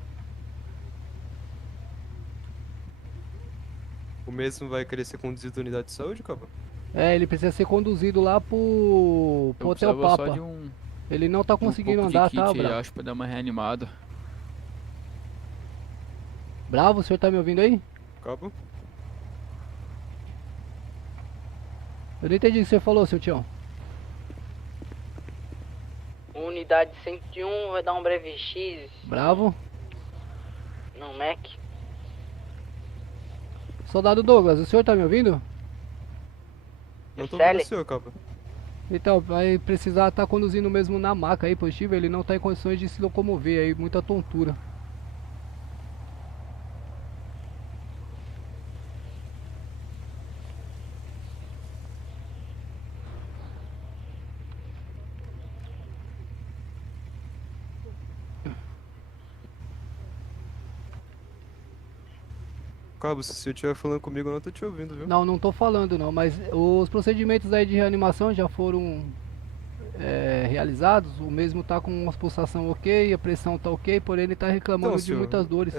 O mesmo vai querer ser conduzido à unidade de saúde, cabo? Ele precisa ser conduzido lá pro Hotel Papa. Só de um, Ele não tá conseguindo pouco de andar, kit tá, aí, Bravo? acho, pra dar uma reanimada. Bravo, o senhor tá me ouvindo aí? Cabo? Eu não entendi o que você falou, seu Tião. Unidade 101 vai dar um breve X Bravo. no Mac. Soldado Douglas, o senhor tá me ouvindo? Não tô ouvindo o senhor, cabo. Então, vai precisar estar conduzindo mesmo na maca aí, positivo. Ele não tá em condições de se locomover aí, muita tontura. Cabo, se você estiver falando comigo, eu não tô te ouvindo, viu? Não, não tô falando não, mas os procedimentos aí de reanimação já foram realizados. O mesmo tá com uma pulsação ok, a pressão tá ok, porém ele tá reclamando Então, de senhor, muitas dores.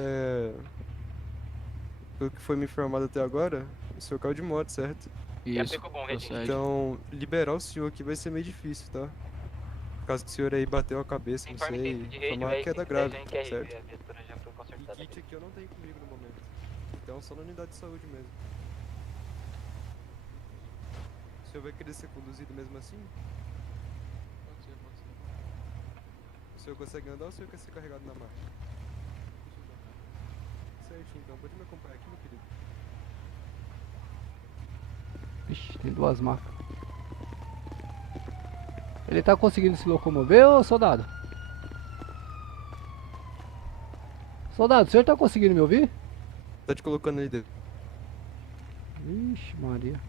Pelo que foi me informado até agora, o senhor caiu de moto, certo? Isso, Então, liberar o senhor aqui vai ser meio difícil, tá? Por causa que o senhor aí bateu a cabeça, não sei, foi uma queda grave, certo? E kit aqui eu não tenho comigo no momento. Então, só na unidade de saúde mesmo. O senhor vai querer ser conduzido mesmo assim? Pode ser. O senhor consegue andar ou o senhor quer ser carregado na marcha? Certinho, então pode me acompanhar aqui, meu querido. Ixi, tem duas macas. Ele tá conseguindo se locomover, ô soldado? Soldado, o senhor tá conseguindo me ouvir? Tá te colocando ali dentro. Ixi, Maria.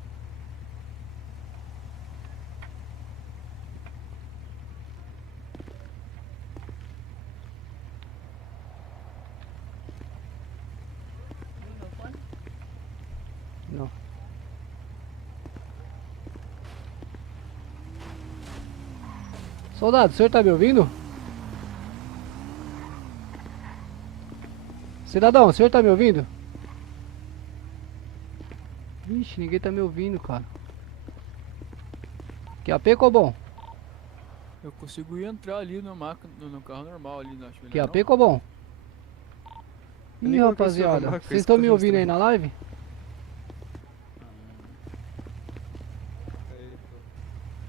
Não. Soldado, o senhor tá me ouvindo? Cidadão, o senhor tá me ouvindo? Ixi, ninguém tá me ouvindo, cara. QAP, Cobom? Eu consigo ir entrar ali no carro normal ali, não acho melhor QAP, Cobom? Ih, Nem coloquei o seu rapaziada, marco, vocês isso que estão eu me tô ouvindo aí na mostrando. live?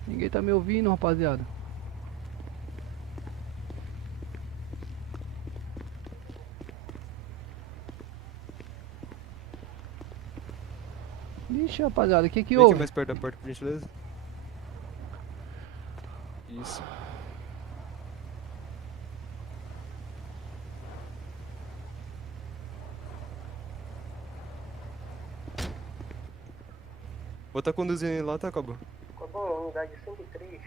Ninguém tá me ouvindo, rapaziada. Ixi, rapaziada, o que Vem houve? aqui mais perto da porta, por gentileza. Isso. Vou estar conduzindo ele lá, tá, Cabo? Cobom, unidade 103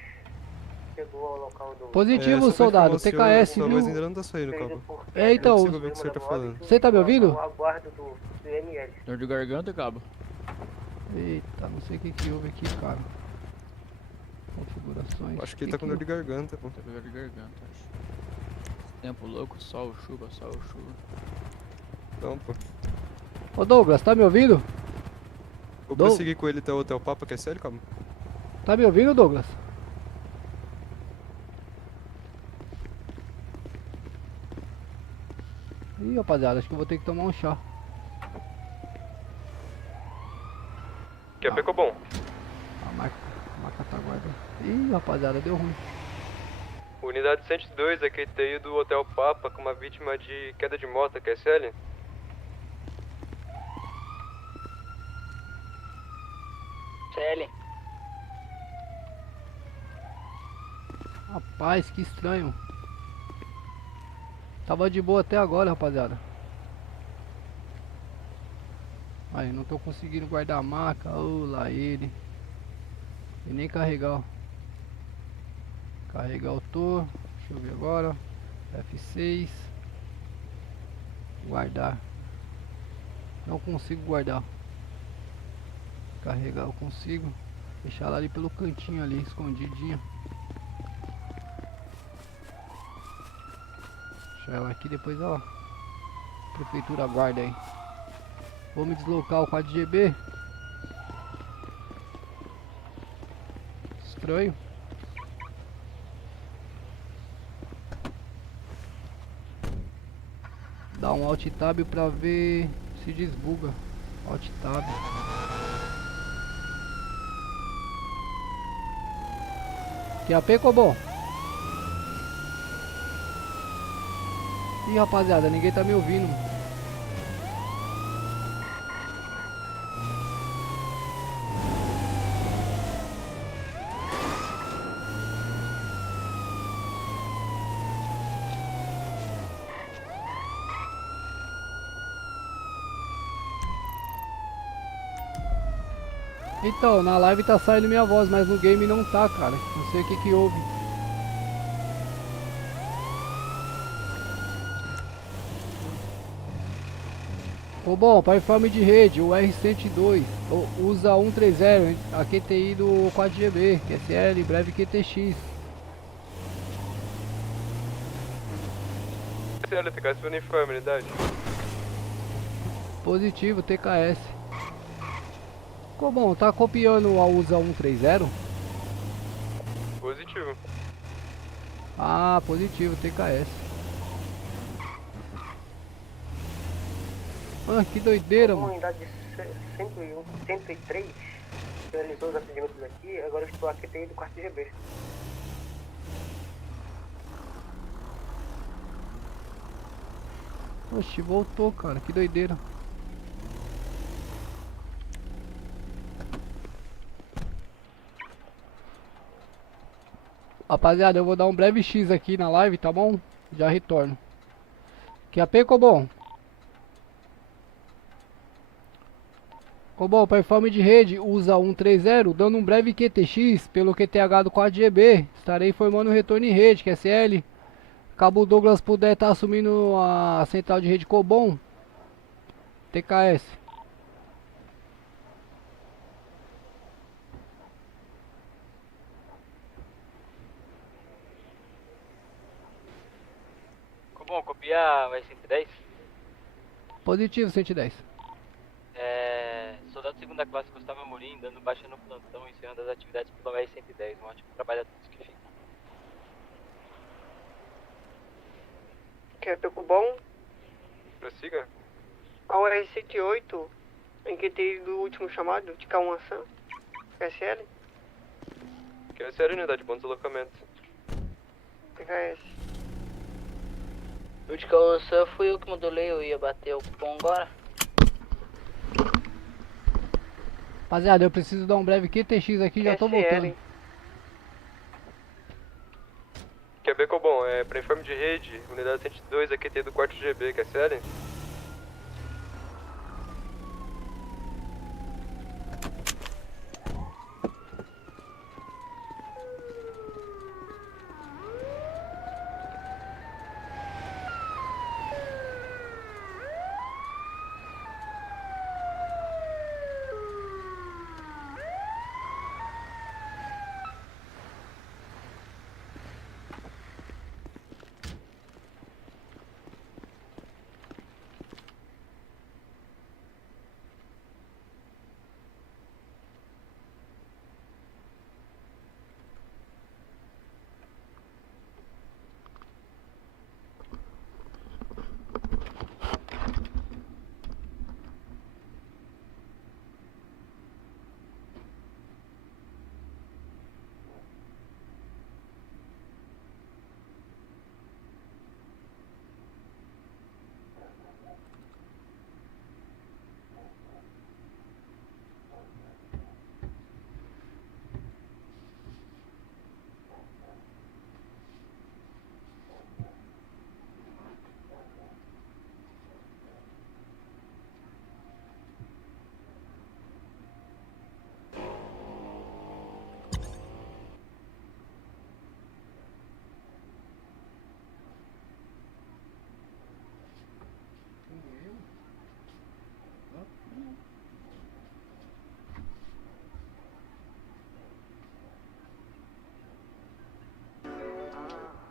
chegou ao local do... Positivo, soldado, TKS, viu? viu? Mas ainda não tá saindo, Cabo. Então, Eu consigo ver o que você tá falando. você tá me ouvindo? O aguardo do IML. Dor de garganta, cabo? Eita, não sei o que houve aqui, cara. Configurações. Acho que ele tá com dor de garganta, pô. Tá com dor de garganta, acho. Tempo louco, sol, chuva, sol, chuva. Então, pô. Ô Douglas, tá me ouvindo? Vou prosseguir com ele até o Hotel Papa, que é sério, calma. Tá me ouvindo, Douglas? Ih, rapaziada, acho que eu vou ter que tomar um chá. Que pecou bom. A marca tá guardada. Ih, rapaziada, deu ruim. Unidade 102, aqui TI do Hotel Papa com uma vítima de queda de moto, QSL. CL. Rapaz, que estranho. Tava de boa até agora, rapaziada. Aí, não tô conseguindo guardar a maca. Ô, lá ele. E nem carregar, ó. Carregar o tô. Deixa eu ver agora. F6. Guardar. Não consigo guardar. Carregar eu consigo. Deixar ela ali pelo cantinho ali, escondidinha. Deixar ela aqui, depois ó. Prefeitura guarda aí. Vou me deslocar o 4GB. Estranho. Dá um Alt Tab pra ver se desbuga. Alt Tab. QAP, Cobom? Ih, rapaziada, ninguém tá me ouvindo. Então, na live tá saindo minha voz, mas no game não tá, cara. Não sei o que que houve. Ô, bom, para informe de rede, o R102 usa 130, a QTI do 4GB, QSL, breve QTX. QSL, TKS do uniforme, unidade. Positivo, TKS. Ficou bom, tá copiando a USA 130? Positivo. Ah, positivo, TKS. Ah, que doideira, mano. Unidade 101, 103 realizou os atendimentos aqui, agora eu estou aqui do 4GB. Oxi, voltou, cara, que doideira. Rapaziada, eu vou dar um breve X aqui na live, tá bom? Já retorno. QAP, Cobom? Cobom, para informe de rede, usa 130, dando um breve QTX pelo QTH do 4GB. Estarei informando o retorno em rede, QSL. Cabo Douglas puder estar assumindo a central de rede Cobom. TKS. Bom, copiar o S110. Positivo, 110. Soldado de segunda classe Gustavo Amorim, dando baixa no plantão, encerrando as atividades pelo R110. Um ótimo trabalho a todos que ficam. Quer pouco bom? Prossiga. Ao R108, em que tem do último chamado, de K1 ação. QSL? QSL, unidade, bom deslocamento. TKS. O de K1 fui eu que modulei, eu ia bater o cupom agora. Rapaziada, eu preciso dar um breve QTX aqui, já tô voltando. QB Cobom, para informe de rede, unidade 102, aqui tem do 4GB, QSL?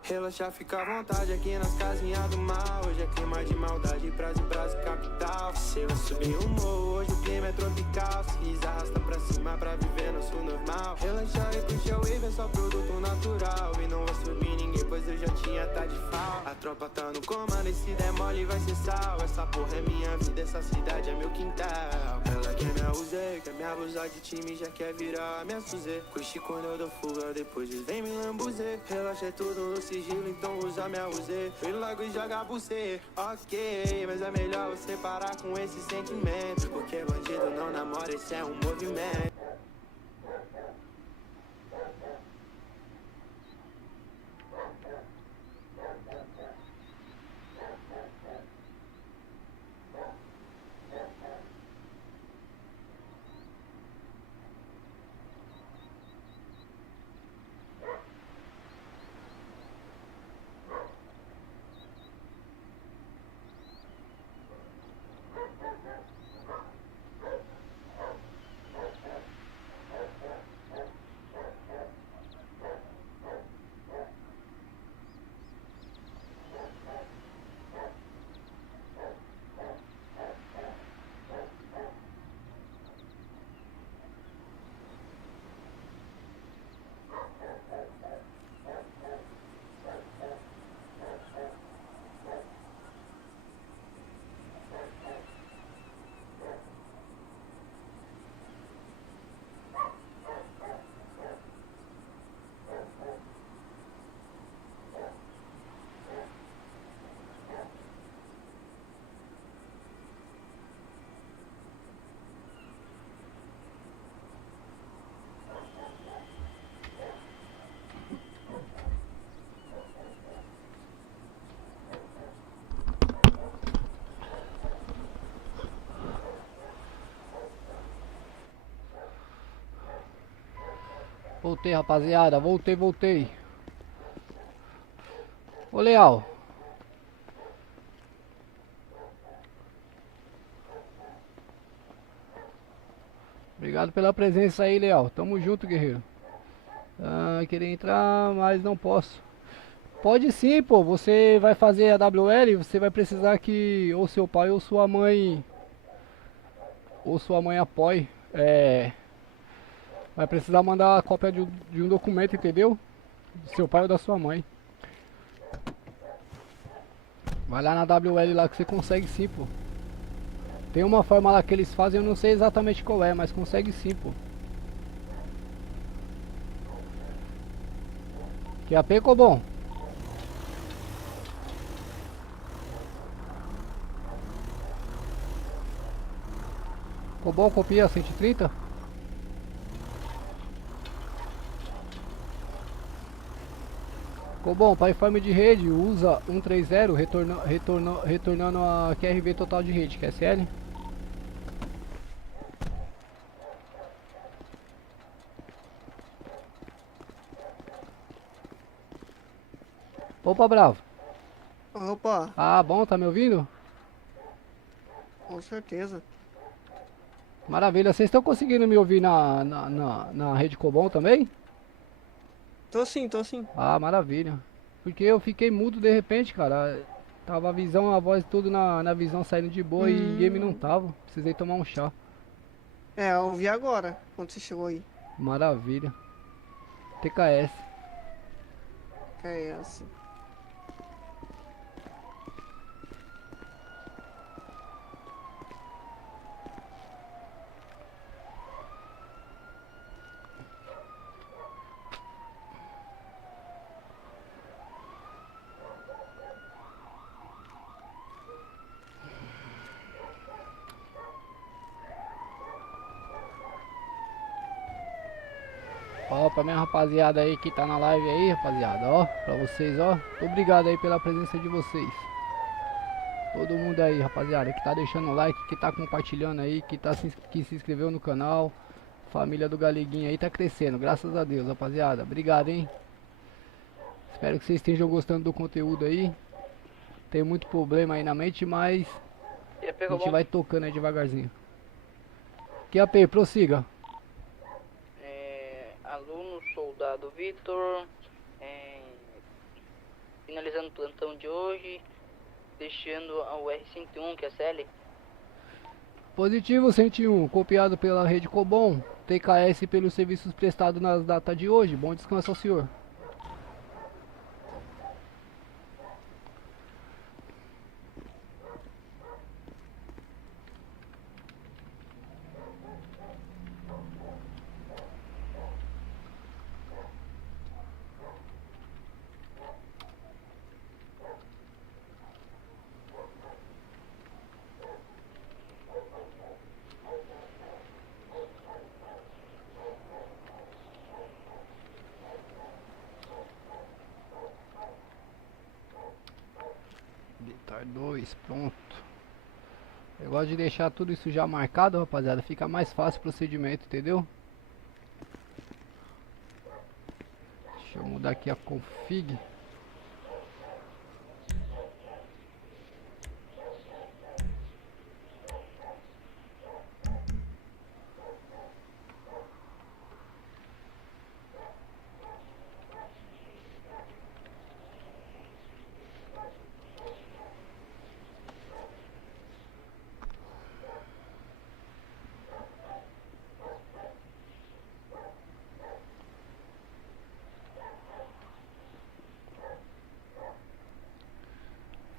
Relaxa, fica à vontade aqui nas casinhas do mal. Hoje é clima de maldade, Brasil, capital. Você vai subir um morro, hoje o clima é tropical. Se quiser arrasta pra cima pra viver nosso normal. Relaxa e curte a wave, é só produto natural. E não vai subir ninguém, pois eu já tinha tá de fal. A tropa tá no comando e se der mole vai ser sal. Essa porra é minha vida, essa cidade é meu quintal. Ela quer me abusar, quer me abusar de time, já quer virar a minha Suzê. Curte quando eu dou fuga, depois eles vem me lambuzer. Relaxa, é tudo no sigilo, então usa minha usê. Vem logo e joga você, ok. Mas é melhor você parar com esse sentimento, porque bandido não namora, esse é um movimento. Voltei, rapaziada, voltei. Ô, Leal. Obrigado pela presença aí, Leal. Tamo junto, guerreiro. Queria entrar, mas não posso. Pode sim, pô. Você vai fazer a WL, você vai precisar que ou seu pai ou sua mãe apoie. Vai precisar mandar a cópia de um documento, entendeu? Do seu pai ou da sua mãe. Vai lá na WL lá que você consegue sim, pô. Tem uma forma lá que eles fazem, eu não sei exatamente qual é, mas consegue sim, pô. Que AP, Cobom? Cobom, copia 130? Cobom, para informe de rede, usa 130, retornando a QRV total de rede, QSL. Opa, Bravo. Opa. Ah, bom, tá me ouvindo? Com certeza. Maravilha, vocês estão conseguindo me ouvir na rede Cobom também? Tô sim. Ah, maravilha. Porque eu fiquei mudo de repente, cara. Tava a visão, a voz tudo na visão saindo de boa e game não tava. Precisei tomar um chá. Eu vi agora, quando você chegou aí. Maravilha. TKS. TKS. Ó, pra minha rapaziada aí que tá na live aí, rapaziada, ó, pra vocês, ó, obrigado aí pela presença de vocês. Todo mundo aí, rapaziada, que tá deixando o like, que tá compartilhando aí, que se inscreveu no canal. Família do Galeguinho aí tá crescendo, graças a Deus, rapaziada. Obrigado, hein. Espero que vocês estejam gostando do conteúdo aí. Tem muito problema aí na mente, mas a gente vai tocando aí devagarzinho. QAP, prossiga. Aluno, soldado Vitor, Finalizando o plantão de hoje, deixando o R101, que é a CL. Positivo 101, copiado pela rede Cobom, TKS pelos serviços prestados nas datas de hoje. Bom descanso ao senhor. Militar 2, pronto. Eu gosto de deixar tudo isso já marcado, rapaziada. Fica mais fácil o procedimento, entendeu? Deixa eu mudar aqui a config.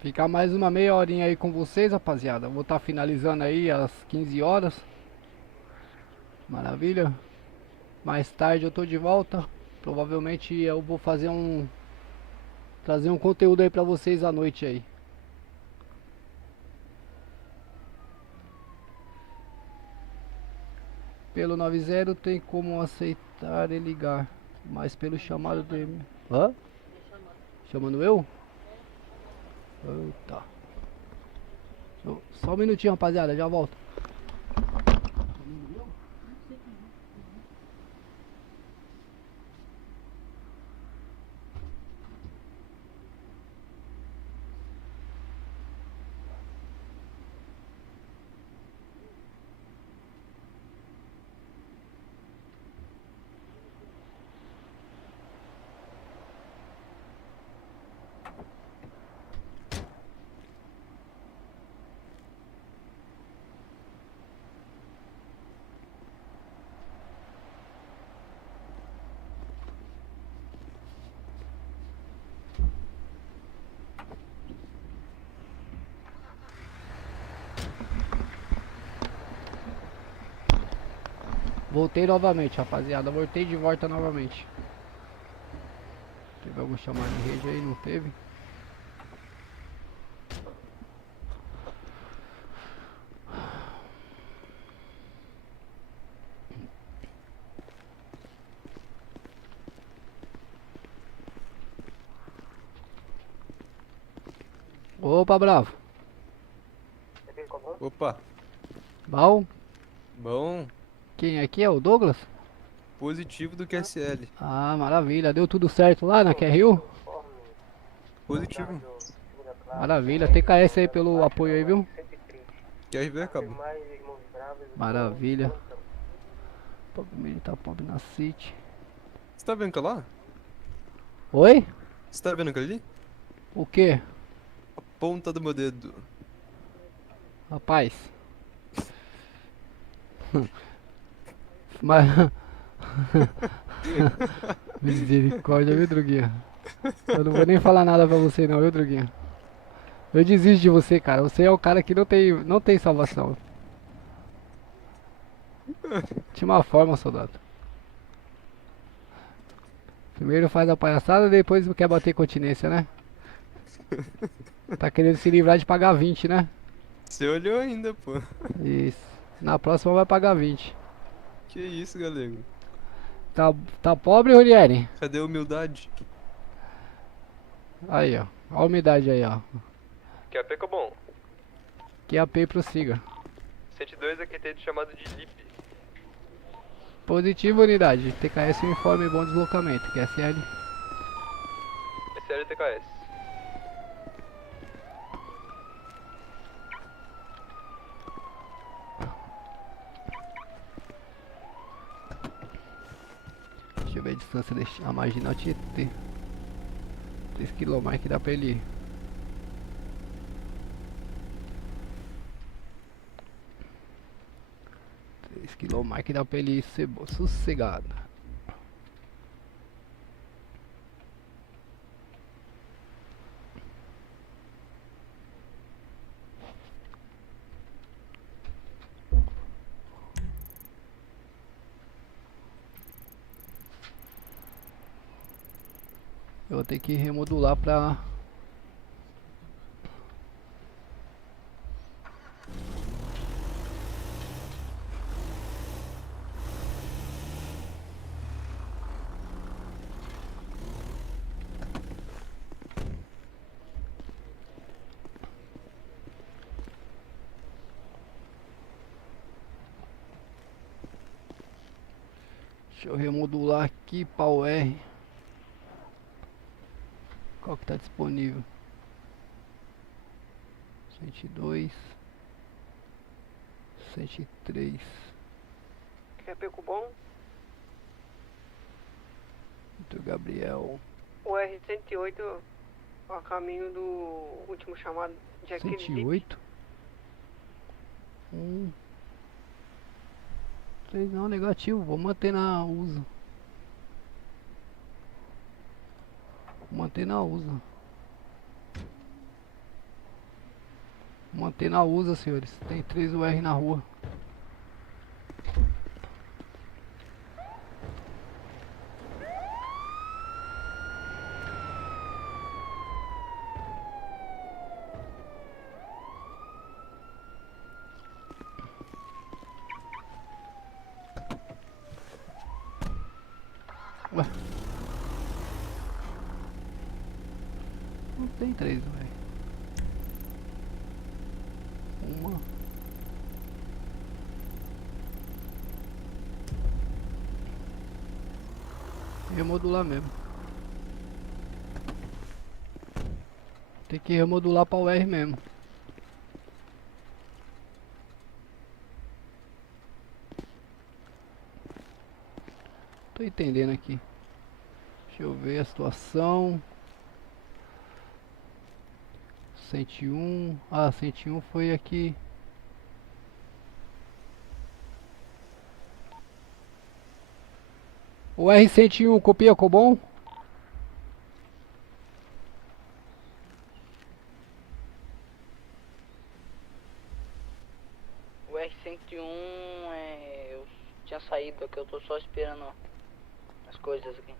Ficar mais uma meia horinha aí com vocês, rapaziada. Vou estar finalizando aí às 15 horas. Maravilha. Mais tarde eu tô de volta. Provavelmente eu vou fazer trazer um conteúdo aí pra vocês à noite aí. Pelo 90 tem como aceitar e ligar. Mas pelo chamado do... Hã? Chamando eu? Eita. Só um minutinho, rapaziada, já volto. Voltei novamente, rapaziada. Voltei de volta novamente. Teve algum chamado de rede aí? Não teve? Opa, bravo. Opa. Bom? Bom. Quem aqui é o Douglas? Positivo do QSL. Ah, maravilha. Deu tudo certo lá na QRU? Positivo. Maravilha. TKS aí pelo apoio aí, viu? QRV, cabo. Maravilha. Pobre militar, pobre na City. Você tá vendo aquilo lá? Oi? Você tá vendo aquilo ali? O quê? A ponta do meu dedo. Rapaz. Mas... Misericórdia, viu, Druguinha? Eu não vou nem falar nada pra você não, viu, Druguinha? Eu desisto de você, cara. Você é o cara que não tem salvação. De uma forma, soldado. Primeiro faz a palhaçada, depois quer bater continência, né? Tá querendo se livrar de pagar 20, né? Você olhou ainda, pô. Isso. Na próxima vai pagar 20. Que isso, galego? Tá pobre, Ronieri? Cadê a humildade? Aí, ó. Ó a umidade aí, ó. QAP ficou bom. QAP prossiga. 102 aqui tem chamado de LIP. Positivo, unidade. TKS informe bom deslocamento. QSL. SL TKS. Deixa eu ver a distância da marginal Tietê. 3 km mais que dá pra ele ir. Mais que dá pra ele ir sossegado. Eu vou ter que remodular pra... Deixa eu remodular aqui para o R. Qual que tá disponível? 102, 103. Quer pico bom? Vitor Gabriel. O R108 a caminho do último chamado de aquele 108? 3 não, negativo, vou manter na USA. Vou manter na USA. Vou manter na USA, senhores. Tem 3 UR na rua. Ué. Não tem 3, velho. Uma. Remodular mesmo. Tem que remodular para o R mesmo. Tô entendendo aqui. Deixa eu ver a situação. 101. Ah, 101 foi aqui. O R101 copia Cobom? O R101 eu tinha saído aqui, eu tô só esperando as coisas aqui.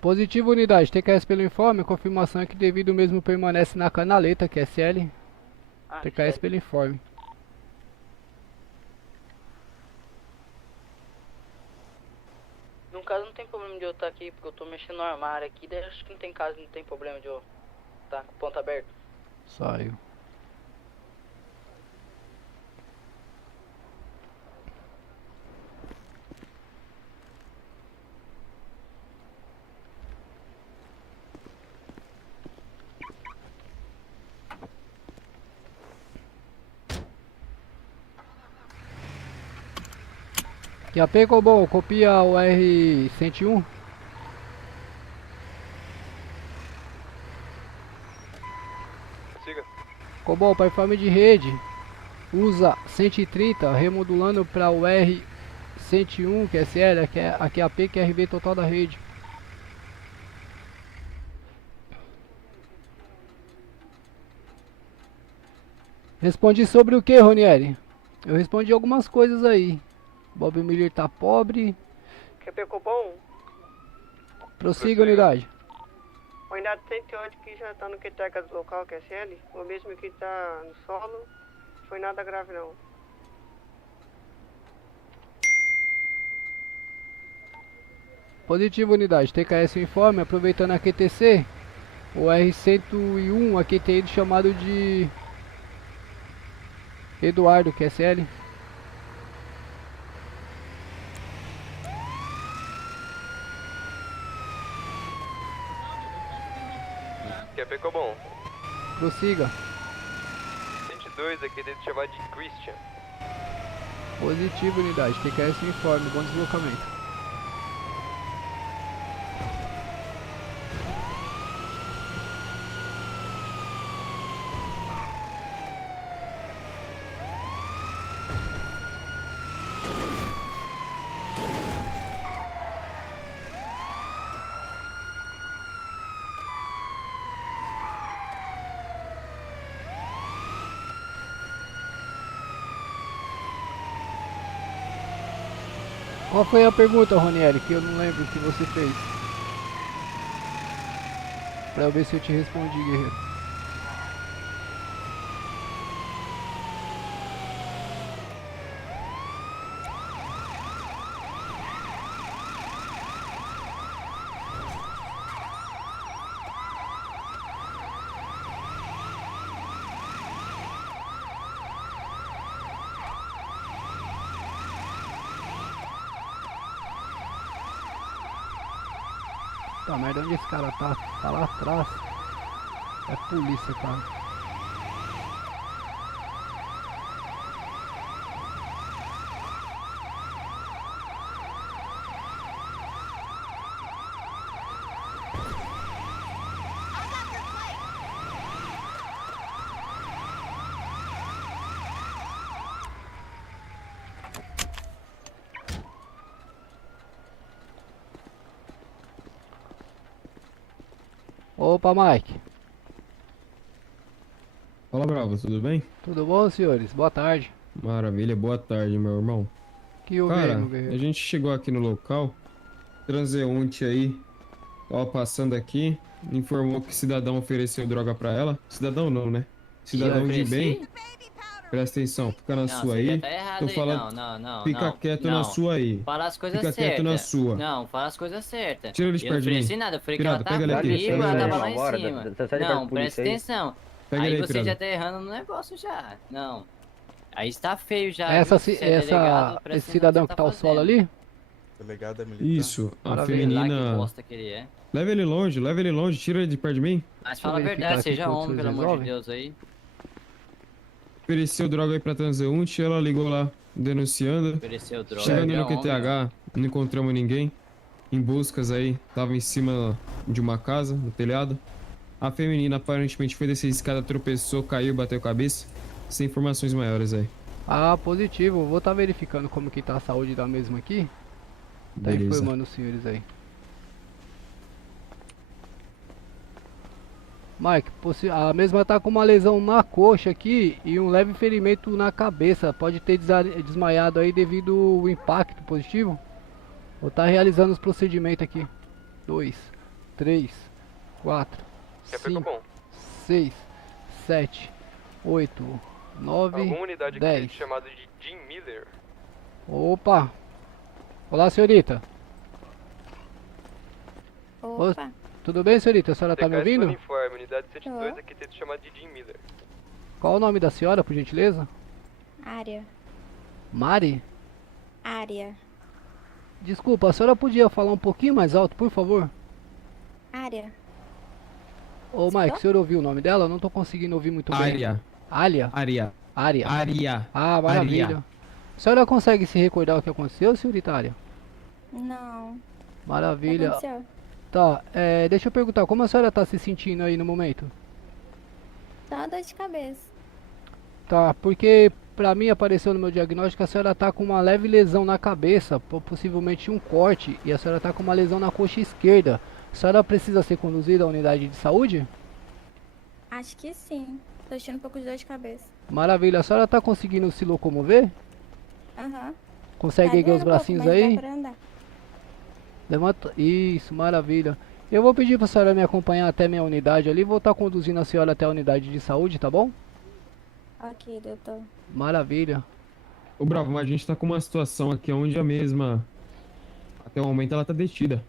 Positivo, unidade. TKS pelo informe. Confirmação é que devido mesmo permanece na canaleta, QSL. TKS pelo informe. No caso não tem problema de eu estar aqui, porque eu tô mexendo no armário aqui, daí acho que não tem caso, não tem problema de eu estar com o ponto aberto. Saiu. QAP Cobom, copia o R101. Siga. Cobom, para informe de rede, usa 130, remodulando para o R101, QSL, que é a QAP, que é RV total da rede. Respondi sobre o que, Ronieri? Eu respondi algumas coisas aí. Bob Miller tá pobre. Quer pegou bom? Prossiga, unidade. A unidade 108 que já tá no QTECA do local, QSL. O mesmo que tá no solo. Foi nada grave não. Positivo, unidade. TKS informe, aproveitando a QTC. O R101, aqui tem ido chamado de Eduardo, QSL. Quer pegou bom? Prossiga. 102 aqui dentro chamado de Christian. Positivo, unidade. TKS informe, bom deslocamento. Qual foi a pergunta, Ronieri, que eu não lembro que você fez? Pra eu ver se eu te respondi, guerreiro. Tá, mas de onde esse cara tá? Tá lá atrás. É polícia, cara. Opa, Mike. Fala, Bravo, tudo bem? Tudo bom, senhores? Boa tarde. Maravilha, boa tarde, meu irmão. Que houve aí, Cara, meu guerreiro? a gente chegou aqui no local, transeunte aí, tava passando aqui, informou que cidadão ofereceu droga pra ela. Cidadão não, né? Cidadão de bem. Presta atenção, fica na sua você já aí. tá errado Tô aí. falando, não, fica não, quieto não. na sua aí. Fala as coisas Fica certas. quieto na sua. Não, fala as coisas certas. Tira ele de Eu não perto de mim. ofereci nada, eu falei que Pirata, ela tava pega ele aqui. comigo, ela tava lá Bora, em cima. sai de perto da Não, polícia presta aí. atenção. Pega Aí ele aí, você pirata. já tá errando no negócio já. Não. Aí está feio já. Essa, viu? Você é delegado, presta esse cidadão que tá ao solo ali? Delegado é militar. Isso, a Maravilha. Que feminina... bosta que ele é. Leva ele longe, tira ele de perto de mim. Mas fala a verdade, seja homem, pelo amor de Deus aí. Ofereceu droga aí pra transeunte, ela ligou lá denunciando. Ofereceu droga. Chegando é no homem, QTH, não encontramos ninguém. Em buscas aí, tava em cima de uma casa, no telhado. A feminina aparentemente foi descer a escada, tropeçou, caiu, bateu cabeça. Sem informações maiores aí. Ah, positivo. Vou estar verificando como que tá a saúde da mesma aqui. Tá Beleza. informando os senhores aí. Mike, a mesma tá com uma lesão na coxa aqui e um leve ferimento na cabeça. Pode ter desmaiado aí devido ao impacto positivo. Vou estar realizando os procedimentos aqui. 2, 3, 4, 5, 6, 7, 8, 9, Alguma unidade 10. aqui chamada de Jim Miller. Opa! Olá, senhorita. Opa. Tudo bem, senhorita? A senhora tá me TKS ouvindo? Uniforme, unidade 102 aqui tem chamada de Jim Miller. Qual o nome da senhora, por gentileza? Área. Mari? Área. Desculpa, a senhora podia falar um pouquinho mais alto, por favor? Área. Ô, Mike, o senhor ouviu o nome dela? Eu não tô conseguindo ouvir muito bem. Área. Alia? Área. Área. Área. Ah, maravilha. Área. A senhora consegue se recordar o que aconteceu, senhorita Área? Não. Maravilha. O que aconteceu? Tá, deixa eu perguntar, como a senhora tá se sentindo aí no momento? Só dor de cabeça. Tá, porque pra mim apareceu no meu diagnóstico que a senhora tá com uma leve lesão na cabeça, possivelmente um corte, e a senhora tá com uma lesão na coxa esquerda. A senhora precisa ser conduzida à unidade de saúde? Acho que sim. Tô sentindo um pouco de dor de cabeça. Maravilha, a senhora tá conseguindo se locomover? Aham. Consegue Tá erguer os doendo um pouco, bracinhos mas aí? dá pra andar. Levanta. Isso, maravilha. Eu vou pedir pra senhora me acompanhar até minha unidade ali, vou estar conduzindo a senhora até a unidade de saúde, tá bom? Ok, doutor. Maravilha. Ô, Bravo, mas a gente tá com uma situação aqui onde a mesma, até o momento, ela tá detida.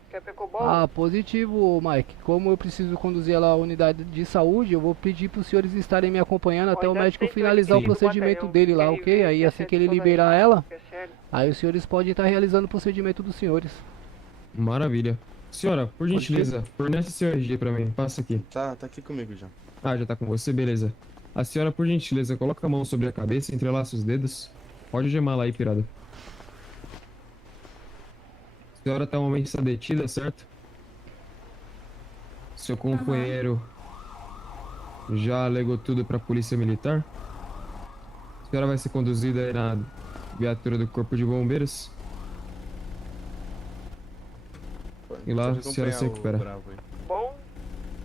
Ah, positivo, Mike. Como eu preciso conduzir ela à unidade de saúde, eu vou pedir para os senhores estarem me acompanhando até o médico finalizar o procedimento dele lá, ok? Aí assim que ele liberar ela, aí os senhores podem estar realizando o procedimento dos senhores. Maravilha. Senhora, por gentileza, fornece seu RG pra mim. Passa aqui. Tá aqui comigo já. Ah, já tá com você, beleza. A senhora, por gentileza, coloca a mão sobre a cabeça, entrelaça os dedos. Pode gemar lá aí, pirada. A senhora até o momento está detida, certo? Seu companheiro já alegou tudo pra polícia militar? A senhora vai ser conduzida aí na viatura do corpo de bombeiros. E lá a senhora se recupera.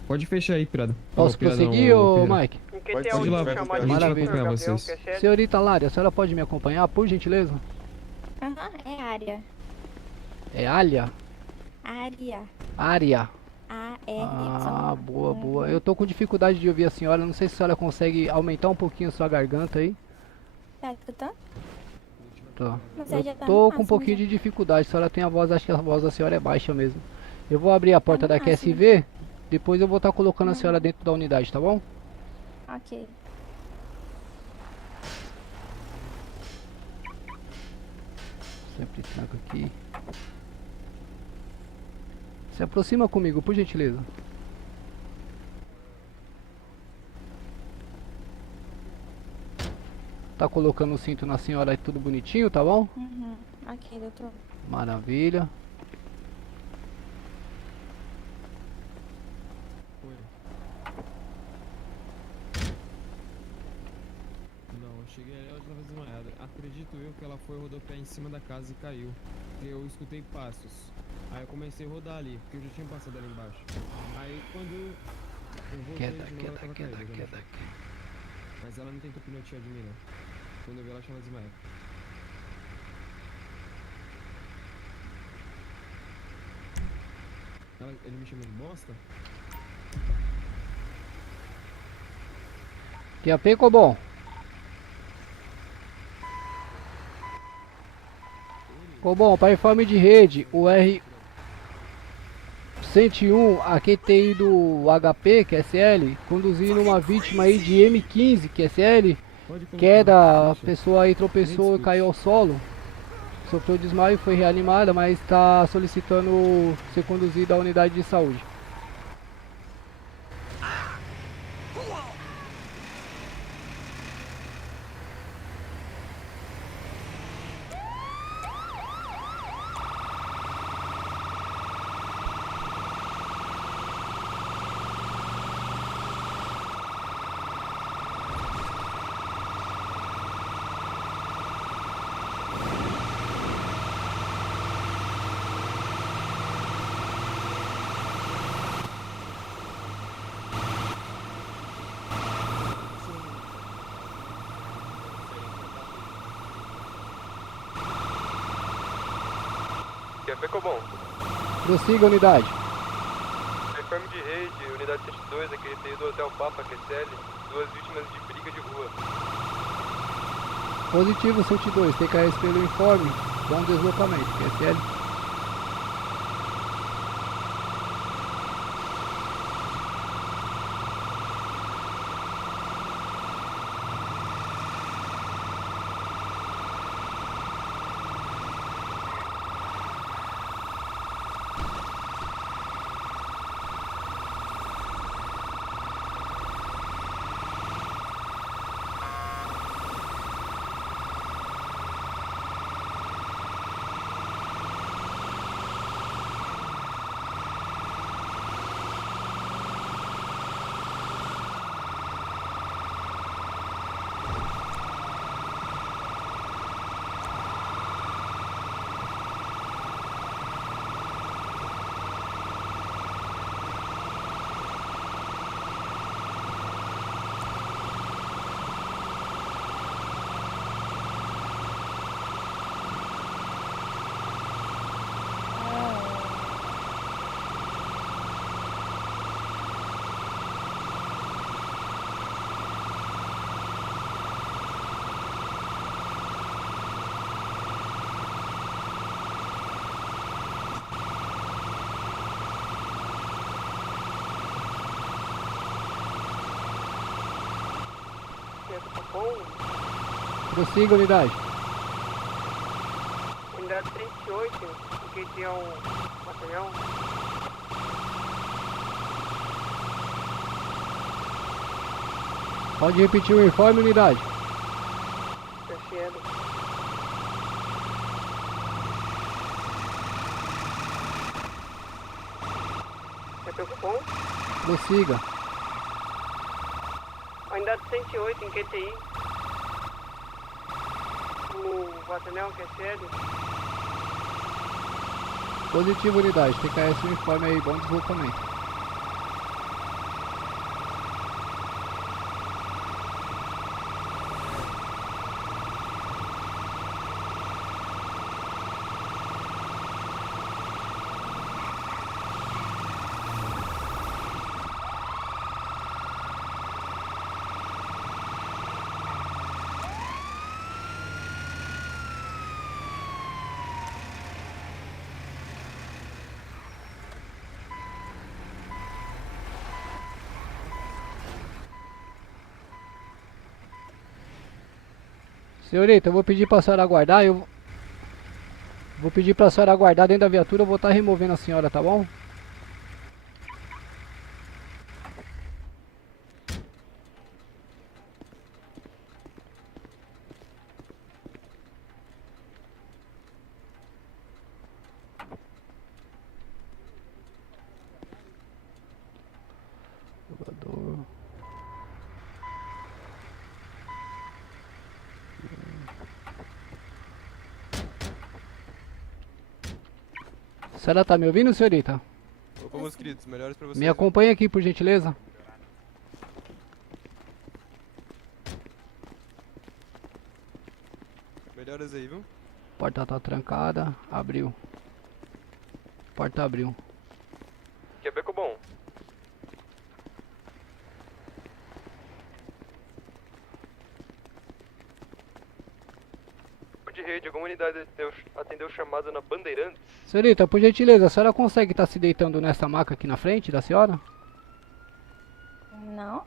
Pode fechar aí, pirada. Posso prosseguir, ô Mike? Pode ir lá, a gente vai acompanhar vocês. Senhorita Lari, a senhora pode me acompanhar, por gentileza? Aham, é área. É Alia? Área. Área. A-R-Y. Boa, boa. Eu tô com dificuldade de ouvir a senhora. Não sei se a senhora consegue aumentar um pouquinho a sua garganta aí. Tá escutando? Tá. Mas Eu já tá tô no com um máximo pouquinho já. de dificuldade. A senhora tem a voz, acho que a voz da senhora é baixa mesmo. Eu vou abrir a porta da máximo. QSV. Depois eu vou estar colocando a senhora dentro da unidade, tá bom? Ok. Sempre tranco aqui. Se aproxima comigo, por gentileza. Tá colocando o cinto na senhora aí, tudo bonitinho, tá bom? Uhum. Ok, doutor. Maravilha. Não, eu cheguei ali, ela já tava desmaiada. Acredito eu que ela foi rodopiar em cima da casa e caiu. Porque eu escutei passos. Aí eu comecei a rodar ali, porque eu já tinha passado ali embaixo. Aí quando eu voltei de novo, ela tava caída, né? Mas ela não tentou pinotear de mim, não. Quando eu vi ela, tinha desmaiado. Ele me chamou de bosta? QAP, Cobom? Cobom, para informe de rede, o R-101, a QTI do HP, QSL, conduzindo uma vítima aí de M15, QSL, queda, a pessoa aí tropeçou e caiu ao solo, sofreu desmaio, foi reanimada, mas está solicitando ser conduzida à unidade de saúde. QAP Cobom. Prossiga, unidade. Informe de rede, unidade 102, aquele TI do Hotel Papa, QSL, 2 vítimas de briga de rua. Positivo 102, TKS pelo informe, bom deslocamento, QSL. Prossiga, unidade. Unidade 38, porque tinha um batalhão. Pode repetir o informe, unidade. Descendo. É teu cupom? Prossiga. Unidade 108 em QTI. O batalhão QSL. Positivo, unidade. TKS o informe aí, bom deslocamento. Senhorita, eu vou pedir pra senhora aguardar, vou pedir pra senhora aguardar dentro da viatura, eu vou estar removendo a senhora, tá bom? Jogador. A senhora tá me ouvindo, senhorita? Opa, meus queridos, melhores pra vocês. Me acompanha aqui, por gentileza. Melhoras aí, viu? Porta tá trancada, abriu. Porta abriu. Quebeco bom. De rede, alguma unidade atendeu o chamado na Bandeirantes? Senhorita, por gentileza, a senhora consegue estar se deitando nessa maca aqui na frente da senhora? Não.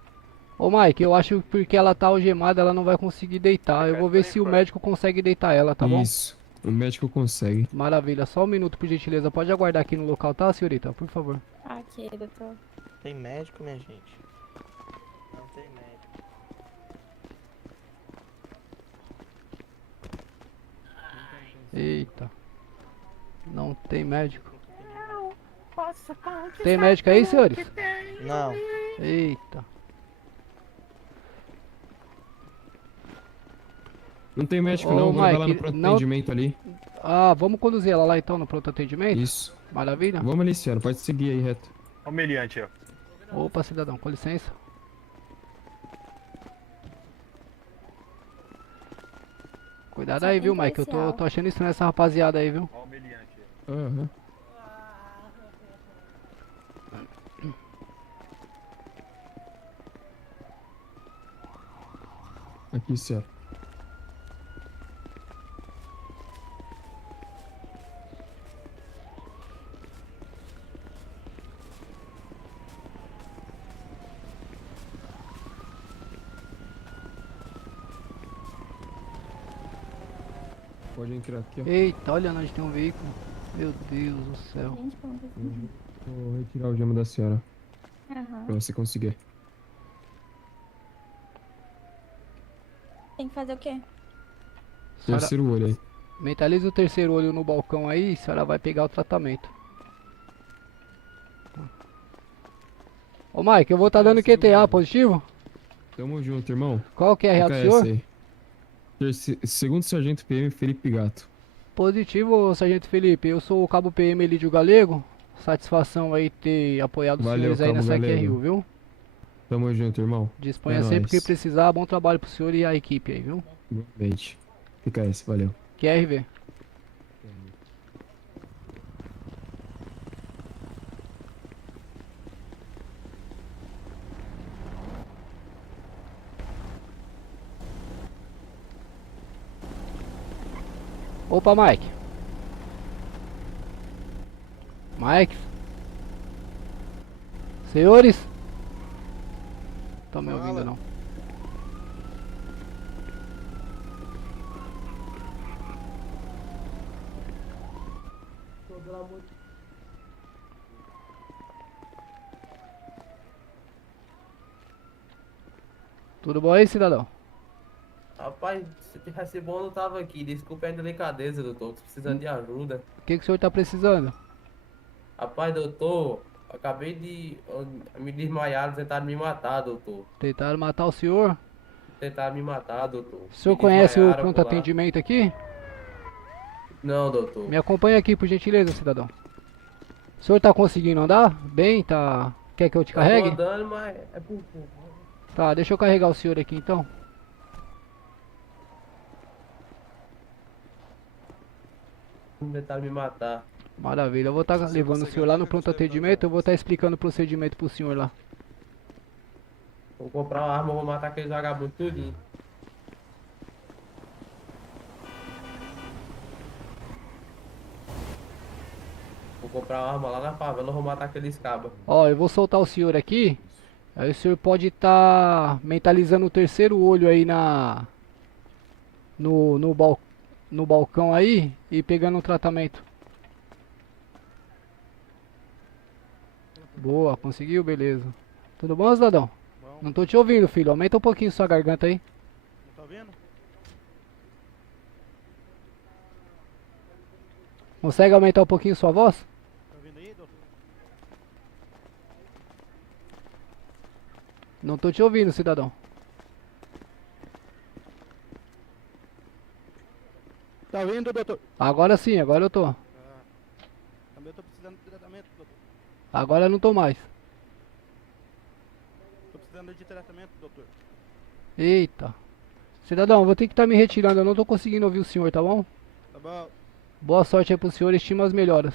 Ô Mike, eu acho que porque ela tá algemada, ela não vai conseguir deitar. Eu vou ver se o médico consegue deitar ela, tá bom? Isso, o médico consegue. Maravilha, só um minuto, por gentileza. Pode aguardar aqui no local, tá, senhorita? Por favor. Aqui, doutor. Tem médico, minha gente? Não tem médico. Eita. Não tem médico. Não, posso conquistar. Tem médico aí, senhores? Não. Eita. Não tem médico Ô, não, vou levar Mike, lá no pronto não- atendimento ali. Ah, vamos conduzir ela lá então no pronto atendimento? Isso. Maravilha. Vamos ali, senhora, pode seguir aí reto. Olha o meliante, ó. Opa, cidadão, com licença. Cuidado aí, viu, Mike? Eu tô achando estranho essa rapaziada aí, viu? Olha o meliante. Aham. Aqui, senhora. Pode entrar aqui, ó. Eita, olha onde tem um veículo. Meu Deus do céu. Gente, como que assim? Vou retirar o gema da senhora, Aham. pra você conseguir. Tem que fazer o quê? Terceiro olho aí. Mentaliza o terceiro olho no balcão aí, a senhora vai pegar o tratamento. Ô Mike, eu vou estar dando QTA positivo? Tamo junto, irmão. Qual que é a real do senhor? aí. Segundo sargento PM Felipe Gato. Positivo, sargento Felipe. Eu sou o cabo PM Elidio Galego. Satisfação aí ter apoiado os Valeu, senhores aí Cabo nessa Galego. QRU, viu? Tamo junto, irmão. Disponha É sempre nóis. que precisar. Bom trabalho pro senhor e a equipe aí, viu? Igualmente. Fica esse, valeu. QRV. Opa, Mike. Mike. Senhores? Estão me ouvindo não? Tudo bom aí, cidadão? Rapaz, se tivesse bom, eu não tava aqui. Desculpa a delicadeza, doutor. Tô precisando de ajuda. O que o senhor tá precisando? Rapaz, doutor, acabei de me desmaiar, tentaram me matar, doutor. Tentaram matar o senhor? Tentaram me matar, doutor. O senhor Me conhece o desmaiaram pronto por lá. atendimento aqui? Não, doutor. Me acompanha aqui, por gentileza, cidadão. O senhor tá conseguindo andar? Bem, tá... Quer que eu te carregue? Eu tô andando, mas é por pouco. Tá, deixa eu carregar o senhor aqui então. Tentaram me matar. Maravilha, eu vou estar levando o senhor lá no pronto atendimento, eu vou estar explicando o procedimento pro senhor lá. Vou comprar uma arma, vou matar aqueles vagabundos tudinho. Vou comprar uma arma lá na favela, vou matar aqueles cabas. Ó, eu vou soltar o senhor aqui. Aí o senhor pode estar mentalizando o terceiro olho aí no balcão aí e pegando um tratamento. Boa, conseguiu? Beleza. Tudo bom, cidadão? Não tô te ouvindo, filho. Aumenta um pouquinho sua garganta aí. Não tá ouvindo? Consegue aumentar um pouquinho sua voz? Tá ouvindo aí, doutor? Não tô te ouvindo, cidadão. Tá ouvindo, doutor? Agora sim, agora eu tô. Também tô precisando de tratamento, doutor. Agora eu não tô mais. Tô precisando de tratamento, doutor. Eita. Cidadão, vou ter que estar me retirando. Eu não tô conseguindo ouvir o senhor, tá bom? Tá bom. Boa sorte aí pro senhor. Estima as melhoras.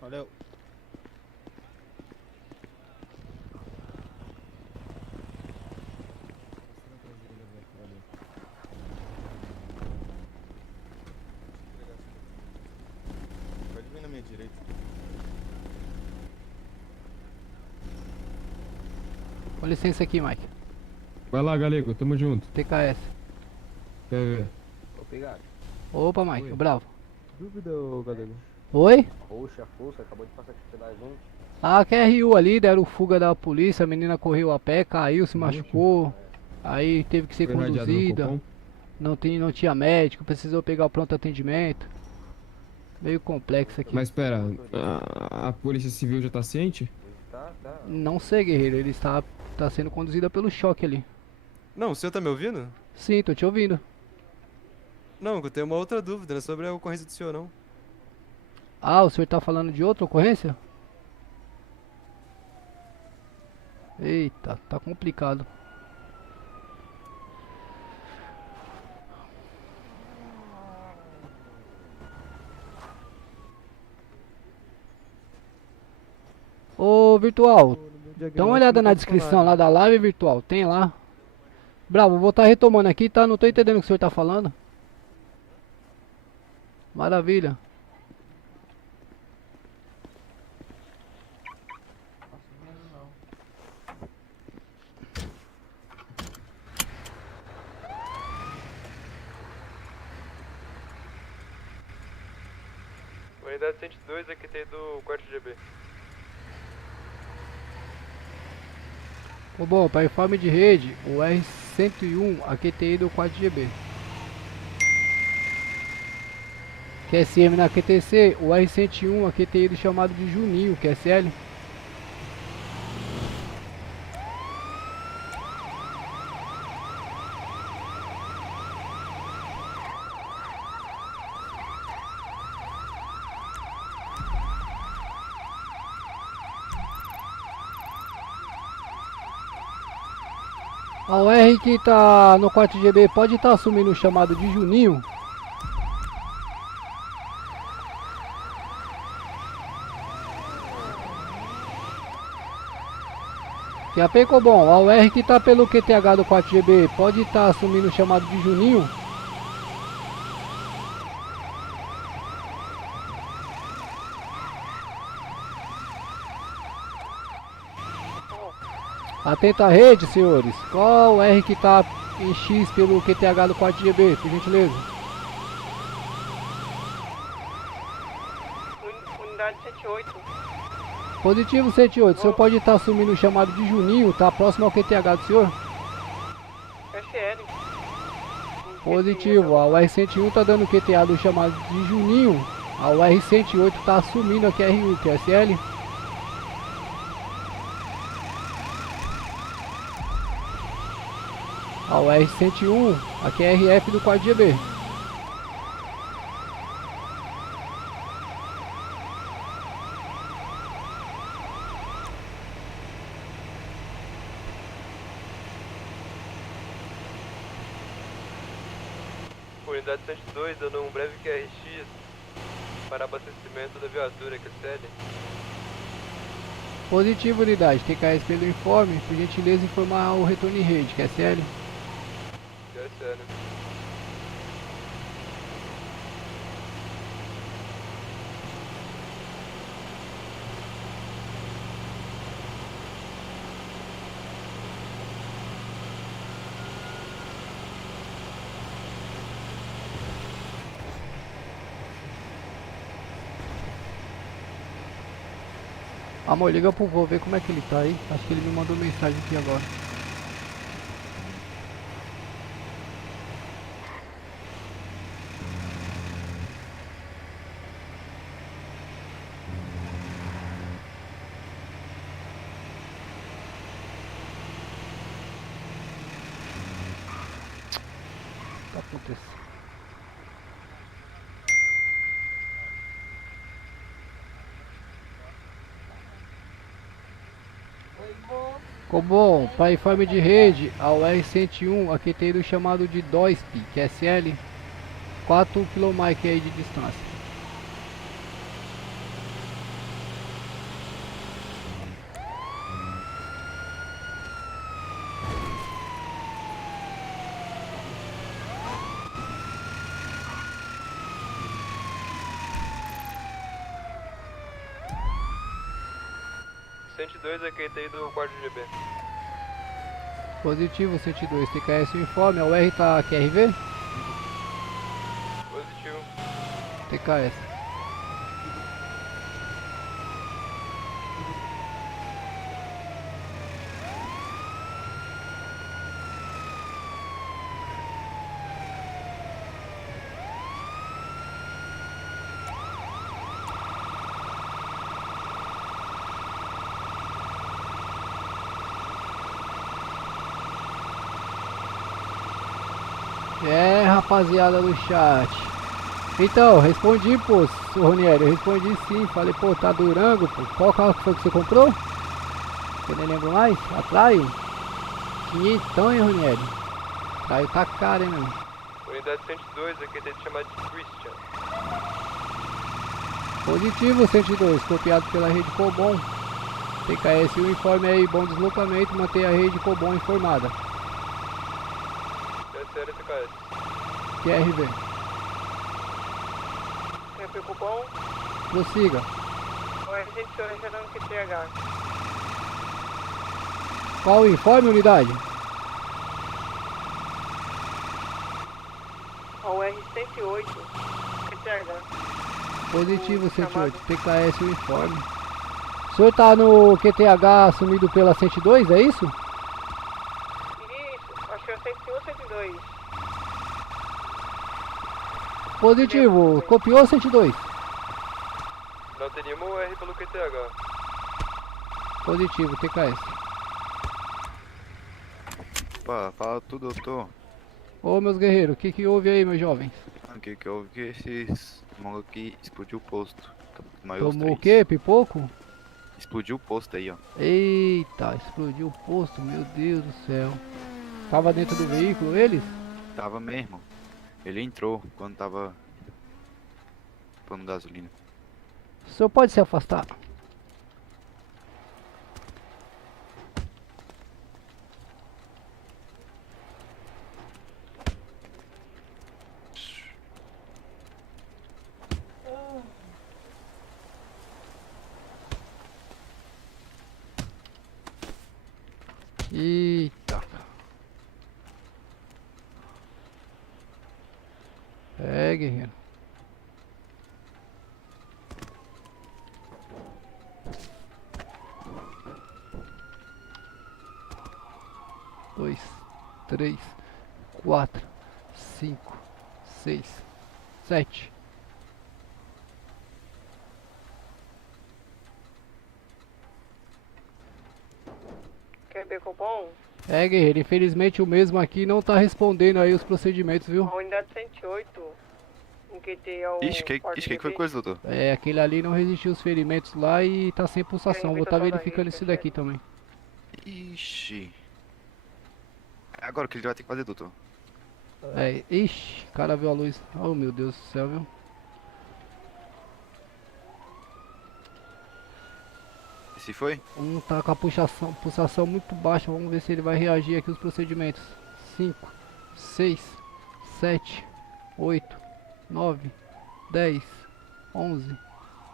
Valeu. Pode vir na minha direita. Com licença aqui, Mike. Vai lá, Galego, tamo junto. TKS. Quer ver? Obrigado. Opa, Mike, Oi. bravo. Dúvida, ô Galego? Oi? Roxa, força, acabou de passar aqui pela gente. Ah, QRU ali, deram fuga da polícia, a menina correu a pé, caiu, se machucou. Aí teve que ser Foi irradiado no conduzida. Copom? Não tinha médico, precisou pegar o pronto atendimento. Meio complexo aqui. Mas espera, a polícia civil já tá ciente? Não sei, guerreiro, ele está sendo conduzida pelo choque ali. Não, o senhor tá me ouvindo? Sim, tô te ouvindo. Não, eu tenho uma outra dúvida, não é sobre a ocorrência do senhor, não. Ah, o senhor tá falando de outra ocorrência? Eita, tá complicado. Ô, Virtual, dá uma olhada na descrição lá da live, Virtual, tem lá. Bravo, vou estar retomando aqui, tá? Não tô entendendo o que o senhor tá falando. Maravilha. Unidade 102, aqui tem do 4GB. Ô, bom, para informe de rede, o R101, a QTI do 4GB. QSM na QTC, o R101, a QTI do chamado de Juninho, QSL. A OR que tá no 4GB pode estar assumindo o chamado de Juninho. Que a bom, a OR que tá pelo QTH do 4GB pode estar assumindo o chamado de Juninho. Atenta à rede, senhores. Qual o R que tá em X pelo QTH do 4GB, por gentileza? Unidade 108. Positivo 108, o senhor pode estar assumindo o chamado de Juninho, tá próximo ao QTH do senhor? SL. Positivo, a UR101 tá dando QTA do chamado de Juninho, a UR108 tá assumindo a QRU, que é SL. A UR101, a QRF do 4GB. Unidade 102, dando um breve QRX para abastecimento da viatura, QSL. Positivo, unidade, TKS pelo informe, por gentileza informar o retorno em rede, que é SL. QSL. Amor, liga pro vô, ver como é que ele tá aí. Acho que ele me mandou mensagem aqui agora. Tá acontecendo. Ficou bom, para informe de rede, ao R101, aqui tem o chamado de DOSP, que é SL, 4 km aí de distância. Aqui tem do quarto GB. Positivo 102, TKS o informe, o R tá QRV? Positivo. TKS. É, rapaziada do chat. Então, respondi, pô, Ronieri, eu respondi sim. Falei, pô, tá Durango, pô. Qual carro que foi que você comprou? Eu nem lembro mais. A Traio? Quinhentão, hein, Ronieri? Traio tá caro, hein, meu. Unidade 102, aqui tem que chamar de Christian. Positivo 102, copiado pela rede Cobom. TKS o informe aí, bom deslocamento, manter a rede Cobom informada. Sério, TKS. QRV. QRV Cobom. Prossiga. O R102 gerando QTH. Qual o informe, unidade? O R108 QTH. Positivo 108, TKS o informe. O senhor tá no QTH assumido pela 102, é isso? Isso, acho que é 101 ou 102. Positivo, copiou 102. Não tem nenhum R pelo QTH. Positivo, TKS. Opa, fala tudo, doutor. Ô meus guerreiros, o que que houve aí, meus jovens? O que que houve que esses mongos aqui explodiu o posto. Tomou o que? Pipoco? Explodiu o posto aí, ó. Eita, explodiu o posto, meu Deus do céu. Tava dentro do veículo eles? Tava mesmo. Ele entrou quando tava pondo gasolina. O senhor pode se afastar? Eita. É, guerreiro. Dois, 3, 4, 5, 6, 7. Quer ver Cobom? É, guerreiro, infelizmente o mesmo aqui não tá respondendo aí os procedimentos, viu? A unidade 108, em QT é o... Ixi, que foi coisa, doutor? É, aquele ali não resistiu aos ferimentos lá e tá sem pulsação. Vou tá verificando esse daqui também. Ixi. Agora o que ele vai ter que fazer, doutor? É, ixi, o cara viu a luz. Oh, meu Deus do céu, viu? Se foi? Um tá com a pulsação muito baixa. Vamos ver se ele vai reagir aqui os procedimentos. 5, 6, 7, 8, 9, 10, 11,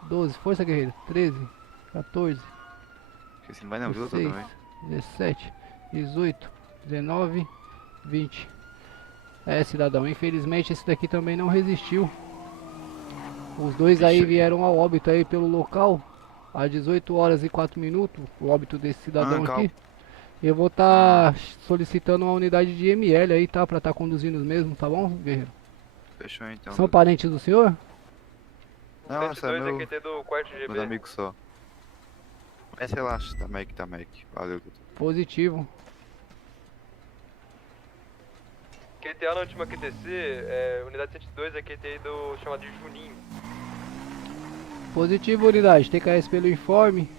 12. Força, guerreiro. 13, 14, Esse não vai não, viu, doutor, 16, também? 17, 18, 19, 20. É, cidadão, infelizmente esse daqui também não resistiu. Os dois aí vieram ao óbito aí pelo local. às 18 horas e 4 minutos, o óbito desse cidadão calma. aqui. Eu vou estar solicitando uma unidade de ML aí, tá? Pra estar conduzindo os mesmos, tá bom, guerreiro? Fechou então. São parentes do senhor? Não, essa é 102 meu, é QT do quarto GB. meus amigos só. Mas relaxa, tá Mac. Valeu, doutor. Positivo. QTA na última QTC, unidade 102 é QT do chamado de Juninho. Positivo, unidade. TKS pelo informe.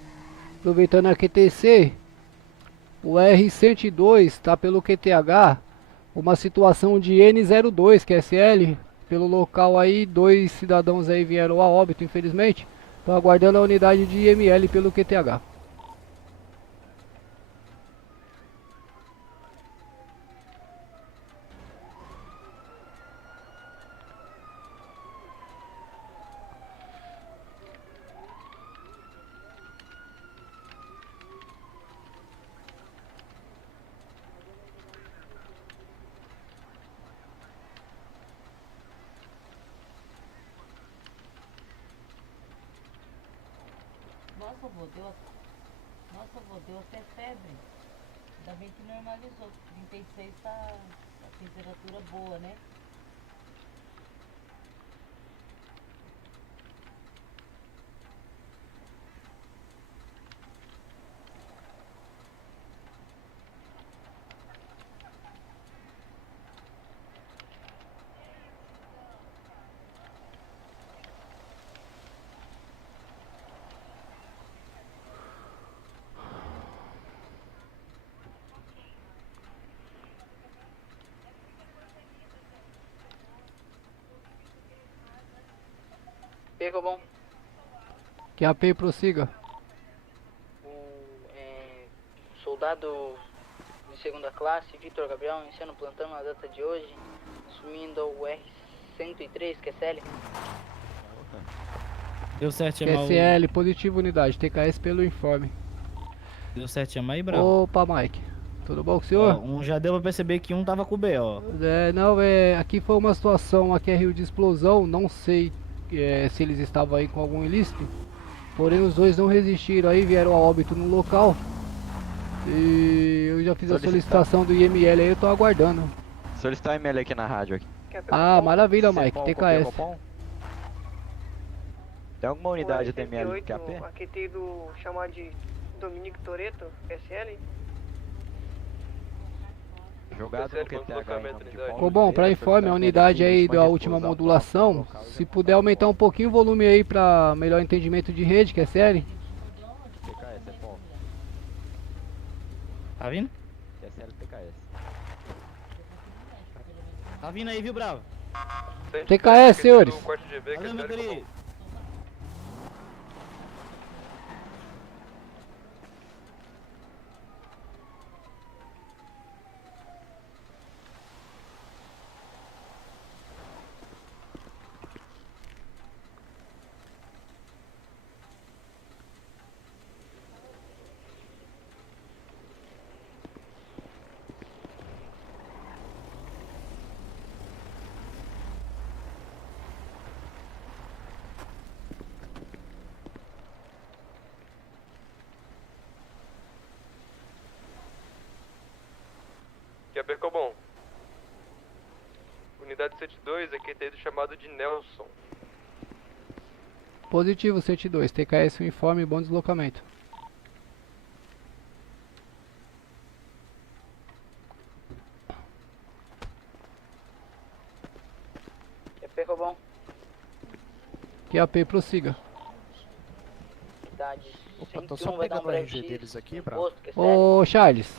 Aproveitando a QTC, o R102 tá pelo QTH. Uma situação de N02, QSL. Pelo local aí, 2 cidadãos aí vieram a óbito, infelizmente. Tô aguardando a unidade de IML pelo QTH. Nossa, vô, deu até febre. Ainda bem que normalizou. 36 tá a temperatura boa, né? Pegou bom. QAP, prossiga. Soldado de segunda classe, Vitor Gabriel, iniciando o plantão na data de hoje, assumindo o R103, QSL. Deu certo, chamar QSL, positivo, unidade. TKS pelo informe. Deu certo, chamar aí, Bravo. Opa, Mike. Tudo bom com o senhor? Ó, já deu pra perceber que um tava com o B, ó. Aqui foi uma situação, aqui é Rio de explosão, não sei se eles estavam aí com algum ilícito. Porém, os dois não resistiram aí, vieram a óbito no local. E eu já fiz a solicitação do IML aí, eu tô aguardando. Solicitar ML aqui na rádio aqui. Ah, maravilha, Mike. TKS. Tem alguma unidade do ML QAP? Aqui tem do chamado de Dominique Toretto, SL. Jogado no QTH. Ficou bom, pra informe, a unidade aí da última modulação. Se puder aumentar um pouquinho o volume aí pra melhor entendimento de rede, que é série. Tá vindo? TKS. Tá vindo aí, viu, Bravo? TKS, senhores. Valeu, meu querido. Ficou bom. Unidade 102 é QT do chamado de Nelson. Positivo, 102. TKS, informe, bom deslocamento. Ficou bom. QAP, prossiga. Opa, tô só pegando o RG deles aqui, Bravo. Ô, Charles.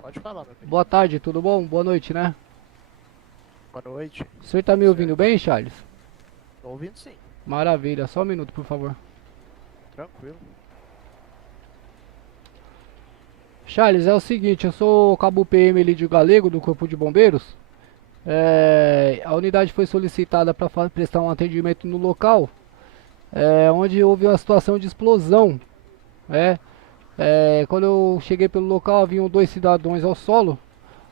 Pode falar, meu filho. Boa tarde, tudo bom? Boa noite, né? Boa noite. O senhor tá me ouvindo bem, Charles? Tô ouvindo sim. Maravilha, só um minuto, por favor. Tranquilo. Charles, é o seguinte, eu sou o cabo PM Lídio Galego, do Corpo de Bombeiros. A unidade foi solicitada para prestar um atendimento no local, onde houve uma situação de explosão. Quando eu cheguei pelo local, haviam 2 cidadãos ao solo.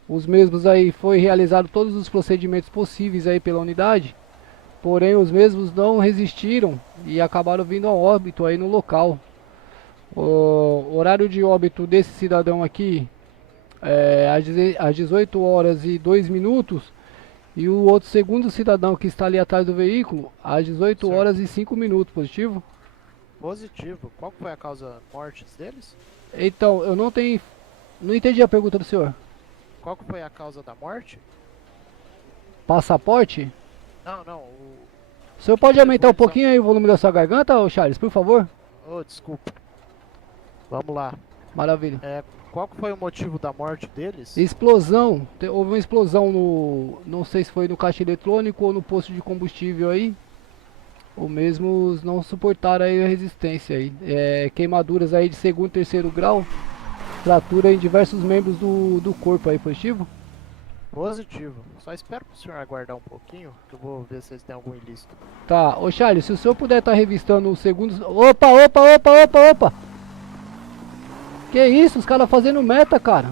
Os mesmos aí foi realizado todos os procedimentos possíveis aí pela unidade. porém os mesmos não resistiram e acabaram vindo a óbito aí no local. O horário de óbito desse cidadão aqui é às 18 horas e 2 minutos e o outro segundo cidadão que está ali atrás do veículo às 18 horas e 5 minutos, positivo? Positivo. Qual que foi a causa mortes deles? Então, eu não entendi a pergunta do senhor. Qual que foi a causa da morte? Passaporte? Não. O senhor pode aumentar um pouquinho aí o volume da sua garganta, ô Charles, por favor? Oh, desculpa. Vamos lá. Maravilha. Qual que foi o motivo da morte deles? Explosão. Houve uma explosão no... não sei se foi no caixa eletrônico ou no posto de combustível aí. Ou mesmo não suportaram aí a resistência aí. Queimaduras aí de 2º e 3º grau. Fratura em diversos membros do corpo aí, positivo? Positivo. Só espero pro senhor aguardar um pouquinho, que eu vou ver se eles têm algum ilícito. Tá, ô Charles, se o senhor puder estar revistando os segundos... Opa! Que isso? Os caras fazendo meta, cara.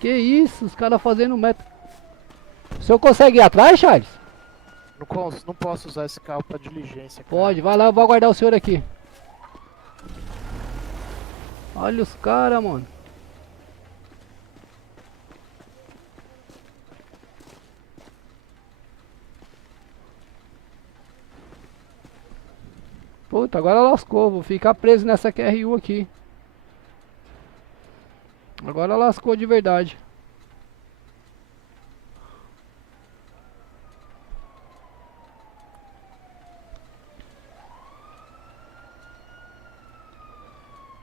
Que isso? Os caras fazendo meta. O senhor consegue ir atrás, Charles? Não posso usar esse carro pra diligência, cara. Pode, vai lá, eu vou aguardar o senhor aqui. Olha os caras, mano. Puta, agora lascou, vou ficar preso nessa QRU aqui. Agora lascou de verdade.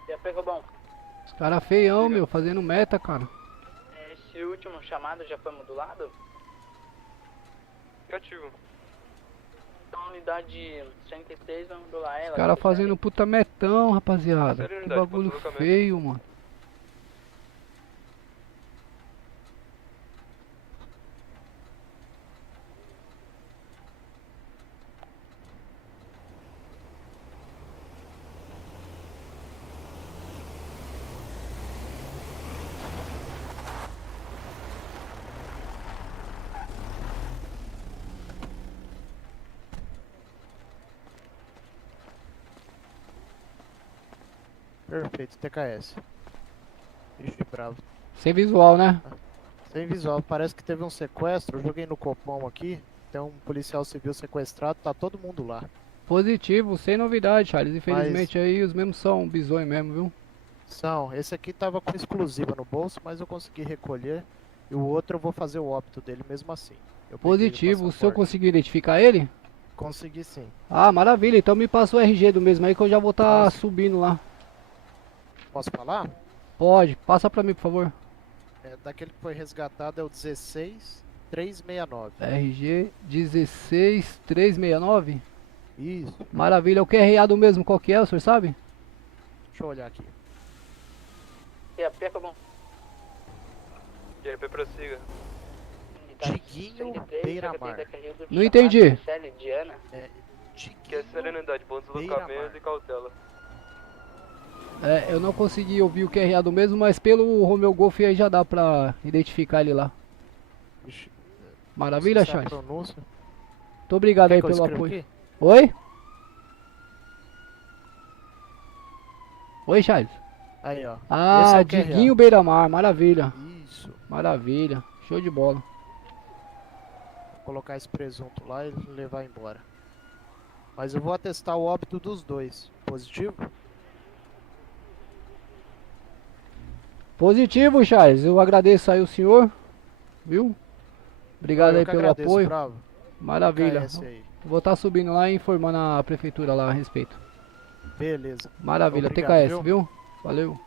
Já pegou bom. Os caras feião, meu, fazendo meta, cara. Esse último chamado já foi modulado? Negativo. Então a unidade 33 vai modular ela. Os caras fazendo puta metão, rapaziada. Que bagulho feio, mano. Perfeito, TKS. Ixi, bravo. Sem visual, né? Sem visual, parece que teve um sequestro. Eu joguei no copão aqui. Tem um policial civil sequestrado, tá todo mundo lá. Positivo, sem novidade, Charles. Infelizmente aí os mesmos são bizonhos mesmo, viu? São, esse aqui tava com exclusiva no bolso, mas eu consegui recolher. E o outro eu vou fazer o óbito dele mesmo assim. Positivo, o senhor conseguiu identificar ele? Consegui sim. Ah, maravilha, então me passa o RG do mesmo aí que eu já vou estar subindo lá. Posso falar? Pode, passa pra mim, por favor. Daquele que foi resgatado é o 16369. RG 16369? Isso. Maravilha, o QRA do mesmo, qual que é, o senhor sabe? Deixa eu olhar aqui. QAP, bom. QAP, prossiga. Diguinho Beira-Mar. Não entendi. Que é serenidade, bom deslocamento e cautela. Eu não consegui ouvir o QRA do mesmo, mas pelo Romeo Golf aí já dá pra identificar ele lá. Maravilha, Charles. Muito obrigado aí pelo apoio. Aqui? Oi? Oi, Charles. Aí, ó. Ah, Diguinho Beira-Mar, maravilha. Isso. Maravilha, show de bola. Vou colocar esse presunto lá e levar embora. Mas eu vou atestar o óbito dos dois. Positivo? Positivo, Charles. Eu agradeço aí o senhor. Viu? Obrigado aí pelo apoio. Bravo. Maravilha. Vou estar subindo lá e informando a prefeitura lá a respeito. Beleza. Maravilha. Obrigado, TKS, viu? Valeu.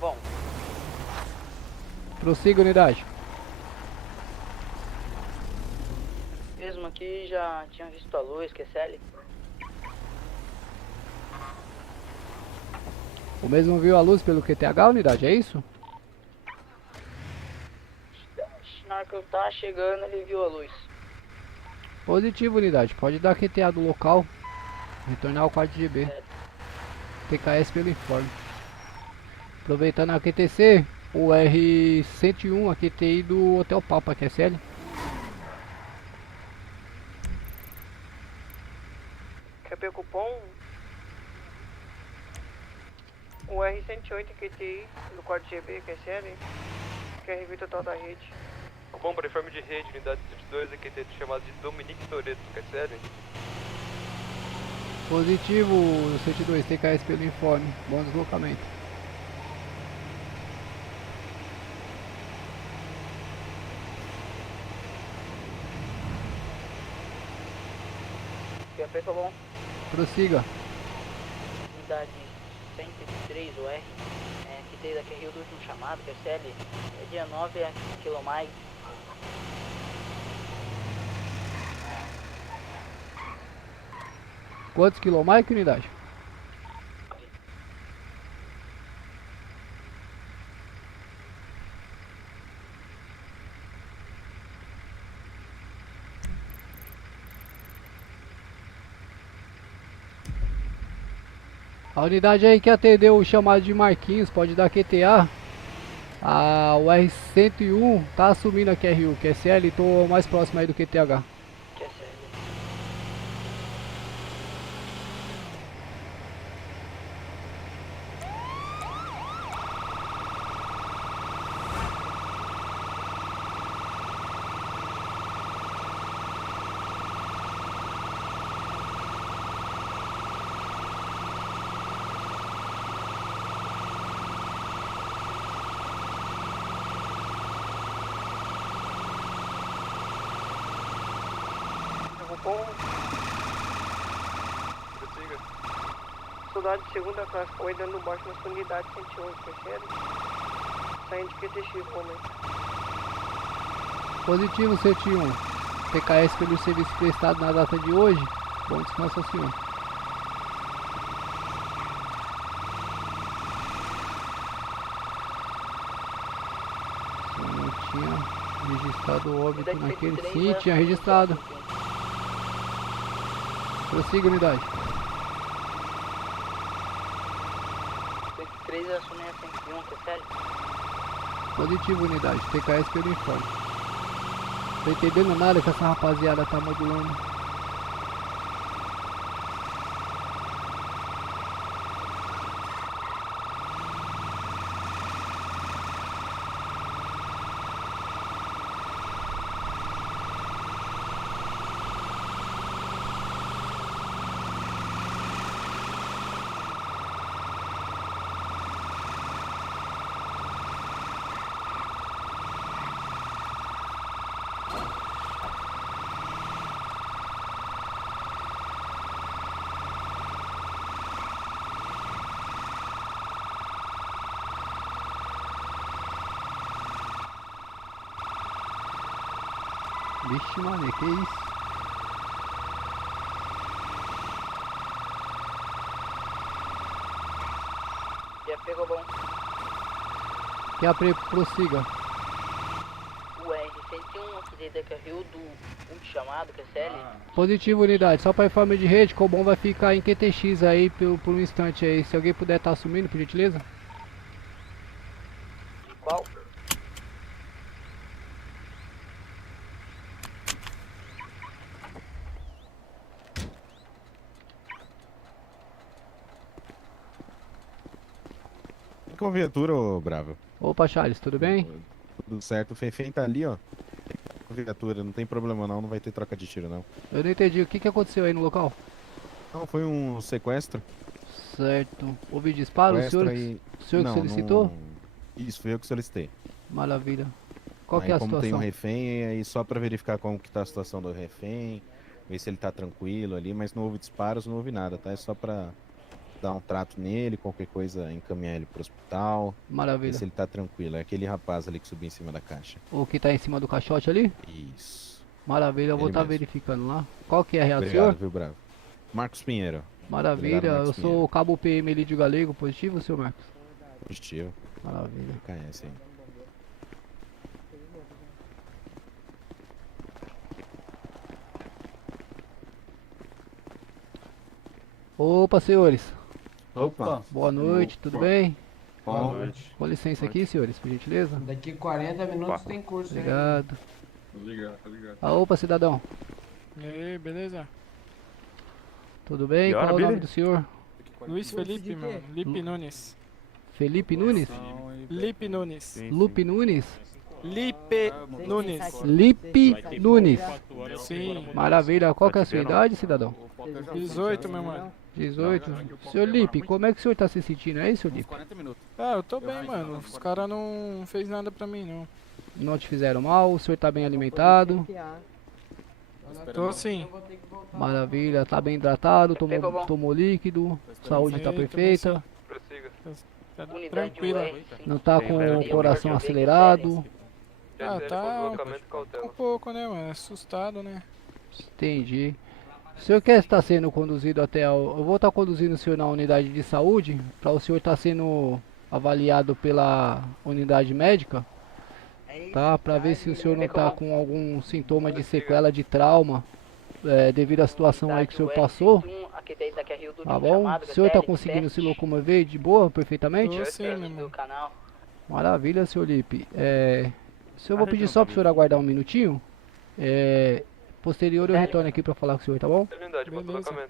Bom. Prossiga, unidade. Mesmo aqui já tinha visto a luz, QSL. O mesmo viu a luz pelo QTH, unidade, é isso? Na hora que eu tava chegando, ele viu a luz. Positivo, unidade. Pode dar QTA do local. Retornar ao 4GB. TKS pelo informe. Aproveitando a QTC, o R101, a QTI do Hotel Papa, QSL. QP cupom. O R108 QTI do 4GB, QSL. QRV total da rede. Bom, para informe de rede, unidade 102, aqui tem chamado de Dominique Toretto, QSL. Positivo, 102, TKS pelo informe. Bom deslocamento. QP tá bom. Prossiga. Unidade 103, o R. Que tem daqui Rio do último chamado, QSL. É dia 9 a Quilomai. Quantos quilômetros, unidade? A unidade aí que atendeu o chamado de Marquinhos, pode dar QTA. O R101 tá assumindo a QRU, QSL, tô mais próximo aí do QTH. Soldado de segunda classe foi dando baixo na sua unidade 111, percebe? Saindo de QTX, momento. Positivo, 101. TKS pelo serviço prestado na data de hoje. Bom descanso ao senhor. Não tinha registrado o óbito naquele. Sim, tinha registrado. Prossiga, unidade. 103 assume a 101, QSL. Positivo, unidade. TKS pelo informe. Tô entendendo nada que essa rapaziada tá modulando. Vixe, mano, que isso? Já pegou bom. Que a prossiga. O R101, aqui daqui é Rio do último chamado, QSL. Positivo, unidade. Só para informe de rede, Cobom vai ficar em QTX aí por um instante aí. Se alguém puder estar assumindo, por gentileza. Qual? Com viatura, ô Bravo. Opa, Charles, tudo bem? Tudo certo, o Fefem tá ali, ó. Com viatura, não tem problema não vai ter troca de tiro não. Eu não entendi, o que aconteceu aí no local? Não, foi um sequestro. Certo. Houve disparo? O senhor que solicitou? Isso, foi eu que solicitei. Maravilha. Qual aí, que é a como situação? tem um refém, aí só pra verificar como que tá a situação do refém, ver se ele tá tranquilo ali, mas não houve disparos, não houve nada, tá? É só pra dar um trato nele, qualquer coisa, encaminhar ele pro hospital. Maravilha. Ver se ele tá tranquilo. É aquele rapaz ali que subiu em cima da caixa. O que tá em cima do caixote ali? Isso. Maravilha, eu vou Ele estar mesmo. verificando lá. Qual que é a real do Obrigado, senhor? viu, Bravo? Marcos Pinheiro, Maravilha, eu sou o Cabo PM Lídio Galego, positivo, senhor Marcos? Positivo. Maravilha. PKS aí. Opa, senhores. Opa. Boa noite, tudo bem? Boa noite. Com licença aqui, senhores, por gentileza. Daqui 40 minutos tem curso, hein? Obrigado. Tô ligado. Ah, opa, cidadão. E aí, beleza? Tudo bem? E Qual hora, é o nome Billy? do senhor? Luiz Felipe, mano. Lipe Nunes. Felipe Nunes? Lipe Nunes. Lupe Nunes? Lipe Nunes. Lipe Nunes. Sim. Maravilha. Qual que é a sua idade, cidadão? 18, meu mano. 18. Senhor Lipe, como é que o senhor tá se sentindo aí, senhor Lipe? Ah, eu tô bem, mano. Os caras não fez nada pra mim, não. Não te fizeram mal? O senhor tá bem alimentado? Tô sim. Maravilha. Tá bem hidratado? Tomou líquido? Saúde tá perfeita? Tá tranquilo. Não tá com o coração acelerado? Ah, tá um pouco, né, mano? Assustado, né? Entendi. O senhor quer estar sendo conduzido até eu vou estar conduzindo o senhor na unidade de saúde, para o senhor estar sendo avaliado pela unidade médica, tá? Para ver se o senhor não está com algum sintoma de sequela de trauma, devido à situação aí que o senhor passou. Tá bom? O senhor está conseguindo se locomover de boa, perfeitamente? Tô sim, meu irmão. Maravilha, senhor Lipe. O senhor vou pedir só para o senhor aguardar um minutinho. Posterior eu retorno aqui pra falar com o senhor, tá bom?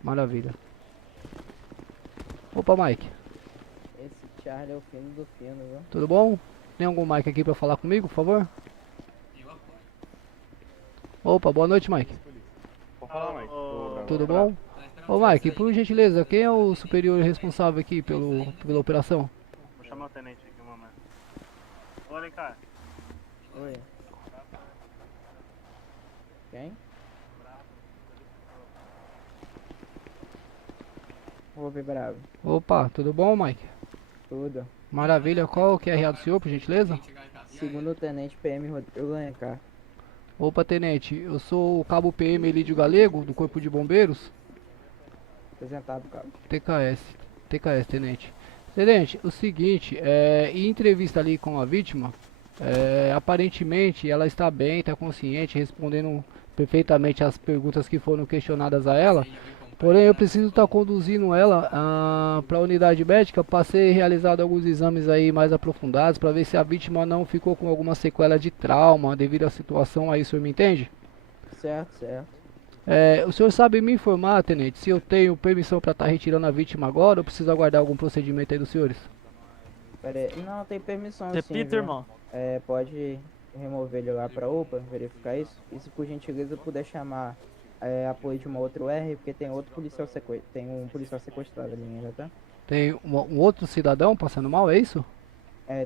Maravilha. Opa, Mike. Esse Charlie é o fino do fino, viu? Tudo bom? Tem algum Mike aqui pra falar comigo, por favor? Opa, boa noite, Mike. Tudo bom? Ô, Mike, por gentileza, quem é o superior responsável aqui pela operação? Vou chamar o tenente aqui, um momento. Olha, cara. Oi. Quem? Vou ver bravo. Opa, tudo bom, Mike? Tudo. Maravilha, qual o QRA do senhor, por gentileza? Segundo tenente PM Rodrigo Alencar. Opa, tenente, eu sou o Cabo PM Lídio Galego, do Corpo de Bombeiros. Apresentado, cabo. TKS, tenente. Tenente, o seguinte, em entrevista ali com a vítima, aparentemente ela está bem, está consciente, respondendo perfeitamente as perguntas que foram questionadas a ela. Porém, eu preciso estar conduzindo ela para a unidade médica para ser realizado alguns exames aí mais aprofundados para ver se a vítima não ficou com alguma sequela de trauma devido à situação aí, o senhor me entende? Certo, certo. O senhor sabe me informar, tenente, se eu tenho permissão para estar retirando a vítima agora ou preciso aguardar algum procedimento aí dos senhores? Pera aí. Não, tem permissão sim, Repita, viu? irmão. Pode remover ele lá pra UPA, verificar isso. E se por gentileza puder chamar apoio de uma outra UR, porque tem outro policial tem um policial sequestrado ali ainda, tá? Tem um outro cidadão passando mal, é isso?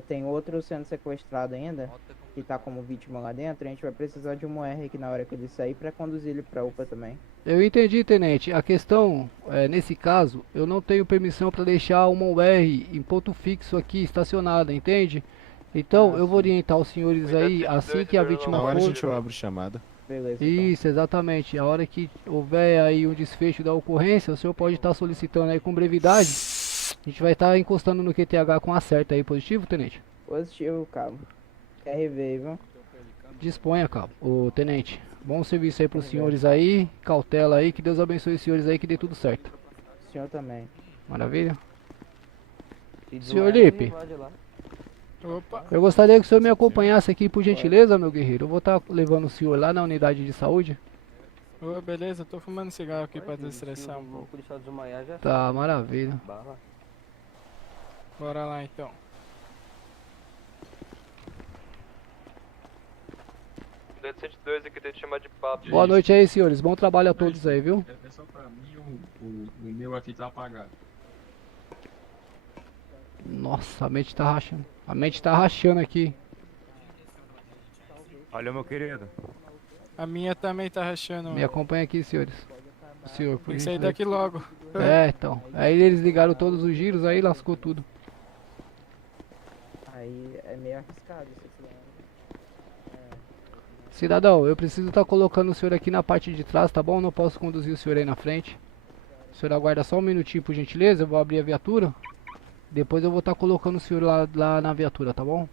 Tem outro sendo sequestrado ainda, que tá como vítima lá dentro. A gente vai precisar de uma UR aqui na hora que ele sair pra conduzir ele pra UPA também. Eu entendi, tenente. A questão, nesse caso, eu não tenho permissão para deixar uma UR em ponto fixo aqui, estacionada, entende? Então, eu vou orientar os senhores aí, assim que a vítima Na hora a for... gente abre chamada. Beleza, Isso, exatamente. A hora que houver aí um desfecho da ocorrência, o senhor pode estar solicitando aí com brevidade. A gente vai estar encostando no QTH com acerto aí, positivo, tenente? Positivo, cabo. RV, viu? Disponha, cabo. Ô, tenente, bom serviço aí pros senhores aí, cautela aí, que Deus abençoe os senhores aí, que dê tudo certo. O senhor também. Maravilha. Senhor Lipe, eu gostaria que o senhor me acompanhasse aqui, por gentileza, meu guerreiro. Eu vou estar levando o senhor lá na unidade de saúde. Ô, beleza, tô fumando cigarro aqui pra desestressar um pouco. Tá, maravilha. Bora lá então. Dentro 102 aqui, tem que chamar de papo. Boa noite aí, senhores. Bom trabalho a todos aí, viu? É só pra mim, o meu aqui tá apagado. Nossa, a mente tá rachando. A mente tá rachando aqui. Olha, meu querido. A minha também tá rachando. Me acompanha aqui, senhores. O senhor, por Tem que sair gentileza. daqui logo. Então. Aí eles ligaram todos os giros, aí lascou tudo. Aí é meio arriscado isso aqui. Cidadão, eu preciso estar colocando o senhor aqui na parte de trás, tá bom? Não posso conduzir o senhor aí na frente. O senhor aguarda só um minutinho, por gentileza. Eu vou abrir a viatura. Depois eu vou estar colocando o senhor lá na viatura, tá bom?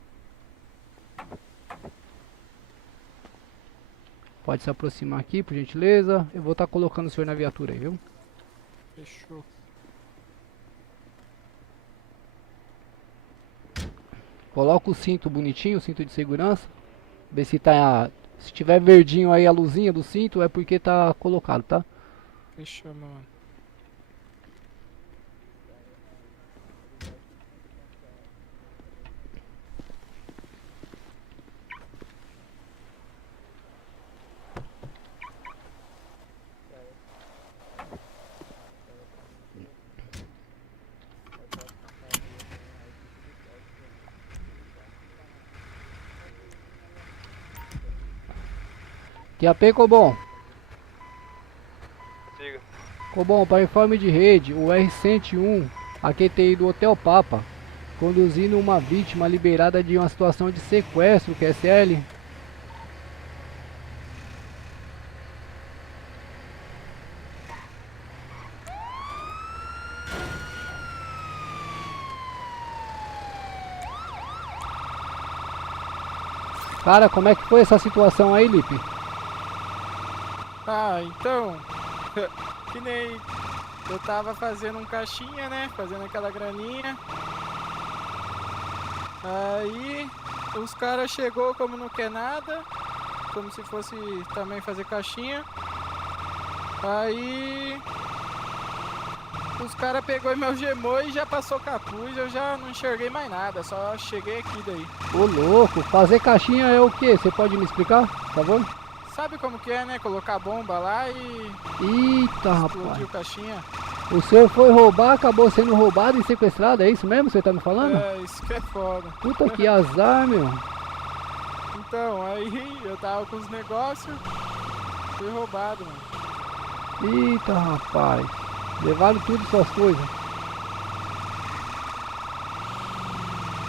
Pode se aproximar aqui, por gentileza. Eu vou estar colocando o senhor na viatura aí, viu? Fechou. Coloca o cinto bonitinho, o cinto de segurança. Vê se tá... Se tiver verdinho aí a luzinha do cinto, é porque tá colocado, tá? Fechou, meu mano. QAP, Cobom. Siga. Cobom, para informe de rede, o R-101, a QTI do Hotel Papa, conduzindo uma vítima liberada de uma situação de sequestro, QSL. Cara, como é que foi essa situação aí, Lipe? Ah, então, que nem eu tava fazendo um caixinha, né, fazendo aquela graninha. Aí os caras chegou como não quer nada, como se fosse também fazer caixinha. Aí os caras pegou e me algemou e já passou capuz, eu já não enxerguei mais nada, só cheguei aqui daí. Ô louco, fazer caixinha é o que? Você pode me explicar, por favor? Sabe como que é, né? Colocar bomba lá e... Eita, rapaz. Explodiu caixinha. O senhor foi roubar, acabou sendo roubado e sequestrado, é isso mesmo que você tá me falando? É, isso que é foda. Puta que azar, meu. Então, aí eu tava com os negócios, fui roubado, mano. Eita, rapaz. Levaram tudo suas coisas.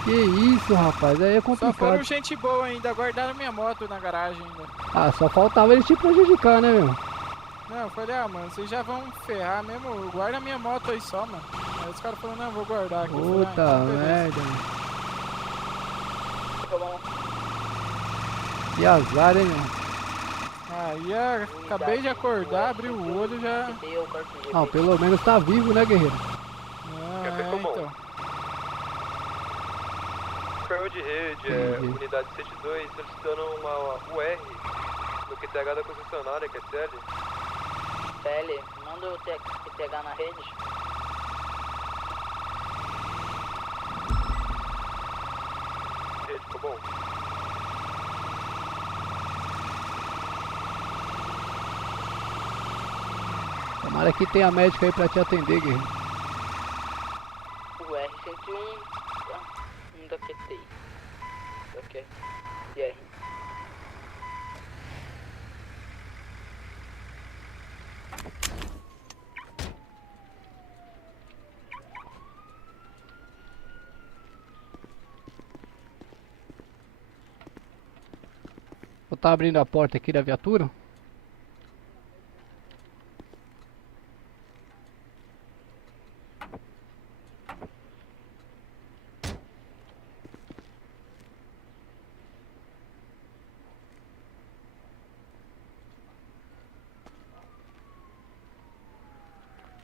Que isso, rapaz, aí é Só complicado. foram gente boa ainda, guardaram minha moto na garagem ainda. Ah, só faltava eles te prejudicar, né, meu? Não, eu falei, ah, mano, vocês já vão ferrar mesmo, guarda minha moto aí só, mano. Aí os caras falaram, não, vou guardar aqui. Eu falei, Puta então beleza. merda, meu. Que azar, hein, meu? Aí acabei de acordar, abri o olho já... Não, pelo menos tá vivo, né, guerreiro? Então. Informe de rede, unidade 102, solicitando uma UR no QTH da concessionária, que é CL. CL, manda o QTH na rede. Rede, ficou bom? Tomara que tenha médico aí pra te atender, guerreiro. O R-101, um da QTI. Ok. IR. Vou estar abrindo a porta aqui da viatura.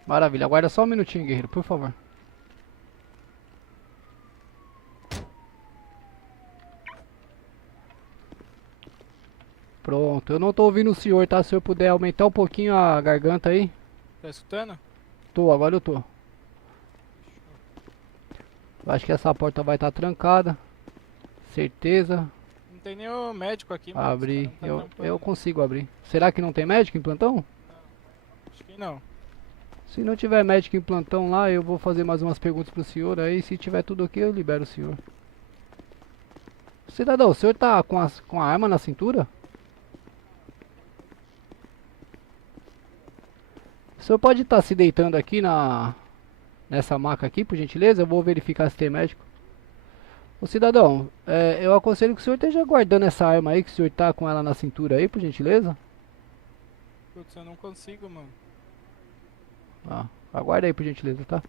Maravilha, aguarda só um minutinho, guerreiro, por favor. Pronto, eu não tô ouvindo o senhor, tá? Se o senhor puder aumentar um pouquinho a garganta aí. Tá escutando? Tô, agora eu tô. Eu acho que essa porta vai estar trancada. Certeza. Não tem nenhum médico aqui, mano. Abrir, Tá eu consigo abrir. Será que não tem médico em plantão? Acho que não. Se não tiver médico em plantão lá, eu vou fazer mais umas perguntas pro senhor. Aí se tiver tudo ok, eu libero o senhor. Cidadão, o senhor tá com a arma na cintura? O senhor pode estar se deitando aqui nessa maca aqui, por gentileza? Eu vou verificar se tem médico. Ô cidadão, eu aconselho que o senhor esteja guardando essa arma aí, que o senhor tá com ela na cintura aí, por gentileza. Putz, eu não consigo, mano. Ah, aguarda aí, por gentileza, tá?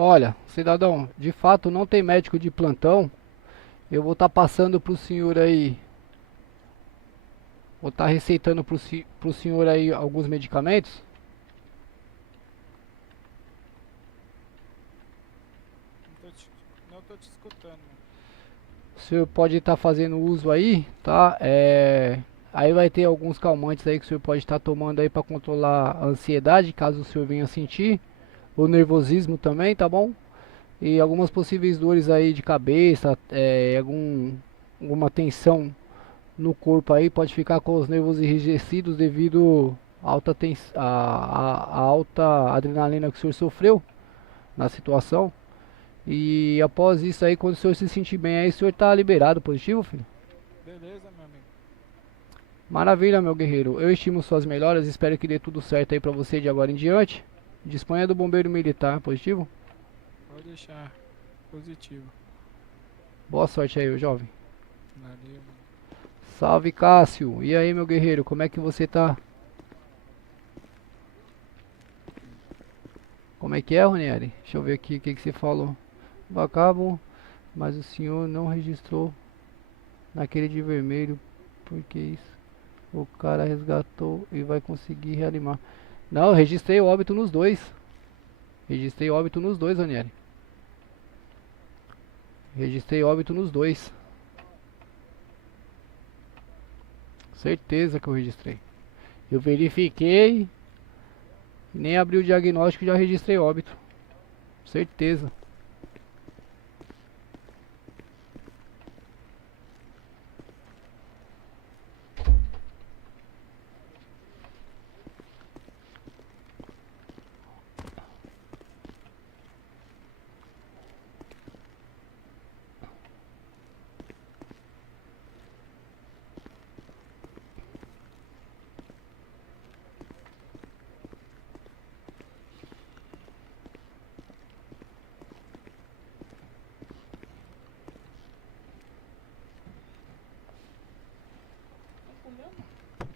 Olha, cidadão, de fato não tem médico de plantão. Eu vou estar passando pro senhor aí. Vou estar receitando pro senhor aí alguns medicamentos. Não tô te escutando. O senhor pode estar fazendo uso aí, tá? Aí vai ter alguns calmantes aí que o senhor pode estar tomando aí para controlar a ansiedade, caso o senhor venha sentir. O nervosismo também, tá bom? E algumas possíveis dores aí de cabeça, alguma tensão no corpo aí, pode ficar com os nervos enrijecidos devido à alta adrenalina que o senhor sofreu na situação. E após isso aí, quando o senhor se sentir bem aí, o senhor tá liberado, positivo, filho? Beleza, meu amigo. Maravilha, meu guerreiro. Eu estimo suas melhoras, espero que dê tudo certo aí pra você de agora em diante. Disponha do bombeiro militar, positivo? Pode deixar. Positivo. Boa sorte aí, jovem. Valeu, mano. Salve, Cássio. E aí, meu guerreiro, como é que você tá? Como é que é, Ronieri? Deixa eu ver aqui o que você falou. Acabo, mas o senhor não registrou naquele de vermelho. Porque isso? O cara resgatou e vai conseguir reanimar. Não, eu registrei o óbito nos dois. Registrei óbito nos dois, Ranieri. Registrei óbito nos dois. Certeza que eu registrei. Eu verifiquei. Nem abri o diagnóstico e já registrei óbito. Certeza.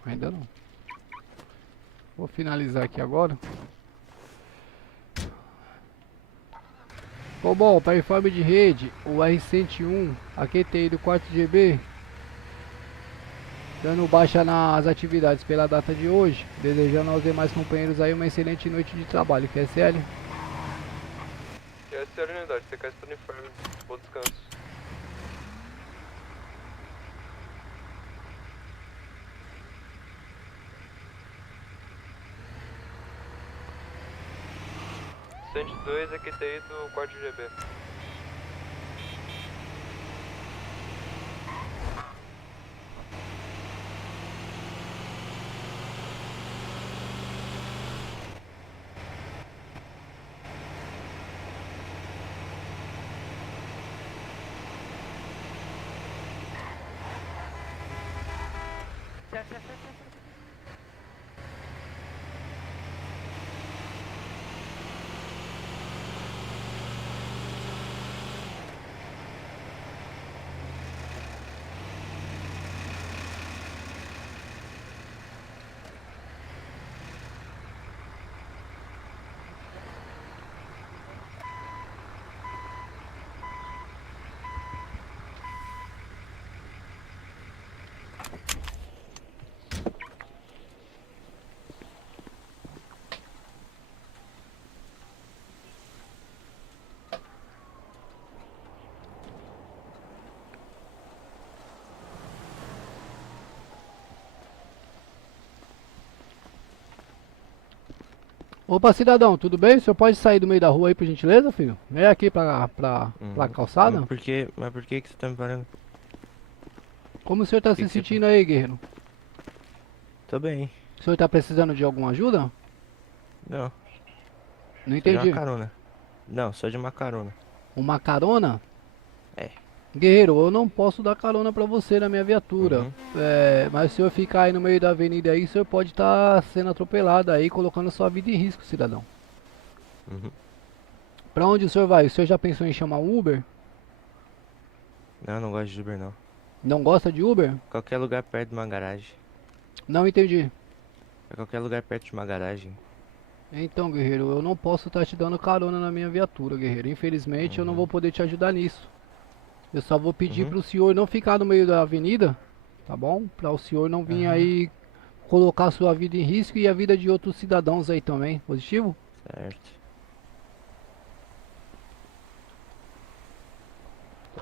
Ainda não. Vou finalizar aqui agora. Bom, para informe de rede, o R101, a QTI do 4GB, dando baixa nas atividades pela data de hoje, desejando aos demais companheiros aí uma excelente noite de trabalho. QSL? QSL unidade, você cai do uniforme, bom descanso. (102) a QTI do 4GB. Opa, cidadão, tudo bem? O senhor pode sair do meio da rua aí, por gentileza, filho? Vem aqui pra calçada. Mas por que você tá me parando? Como o senhor tá se sentindo aí, guerreiro? Tô bem. O senhor tá precisando de alguma ajuda? Não. Não Só de entendi. uma carona. Não, só de uma carona. Uma carona? É. Guerreiro, eu não posso dar carona pra você na minha viatura. Mas se o senhor ficar aí no meio da avenida aí, o senhor pode estar sendo atropelado aí, colocando sua vida em risco, cidadão. Pra onde o senhor vai? O senhor já pensou em chamar um Uber? Não, não gosto de Uber não. Não gosta de Uber? Qualquer lugar perto de uma garagem. Não entendi. Qualquer lugar perto de uma garagem. Então, guerreiro, eu não posso estar te dando carona na minha viatura, guerreiro. Infelizmente, eu não vou poder te ajudar nisso. Eu só vou pedir pro senhor não ficar no meio da avenida, tá bom? Pra o senhor não vir aí colocar sua vida em risco e a vida de outros cidadãos aí também. Positivo? Certo.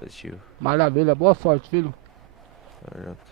Positivo. Maravilha, boa sorte, filho. Tamo junto.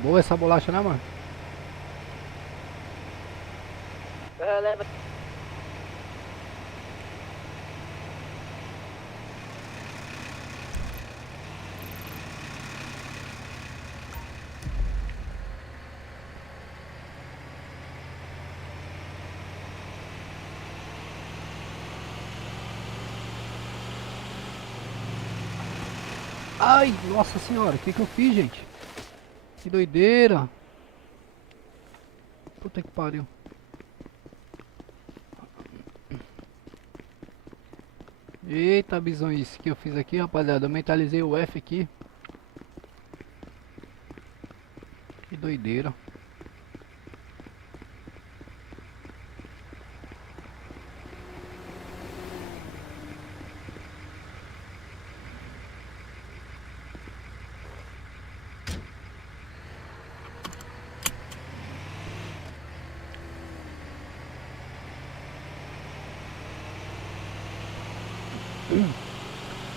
Boa essa bolacha, né, mano? Leva. Ai, nossa senhora, o que eu fiz, gente? Que doideira. Puta que pariu. Eita, bizonhice que eu fiz aqui, rapaziada. Eu mentalizei o F aqui. Que doideira.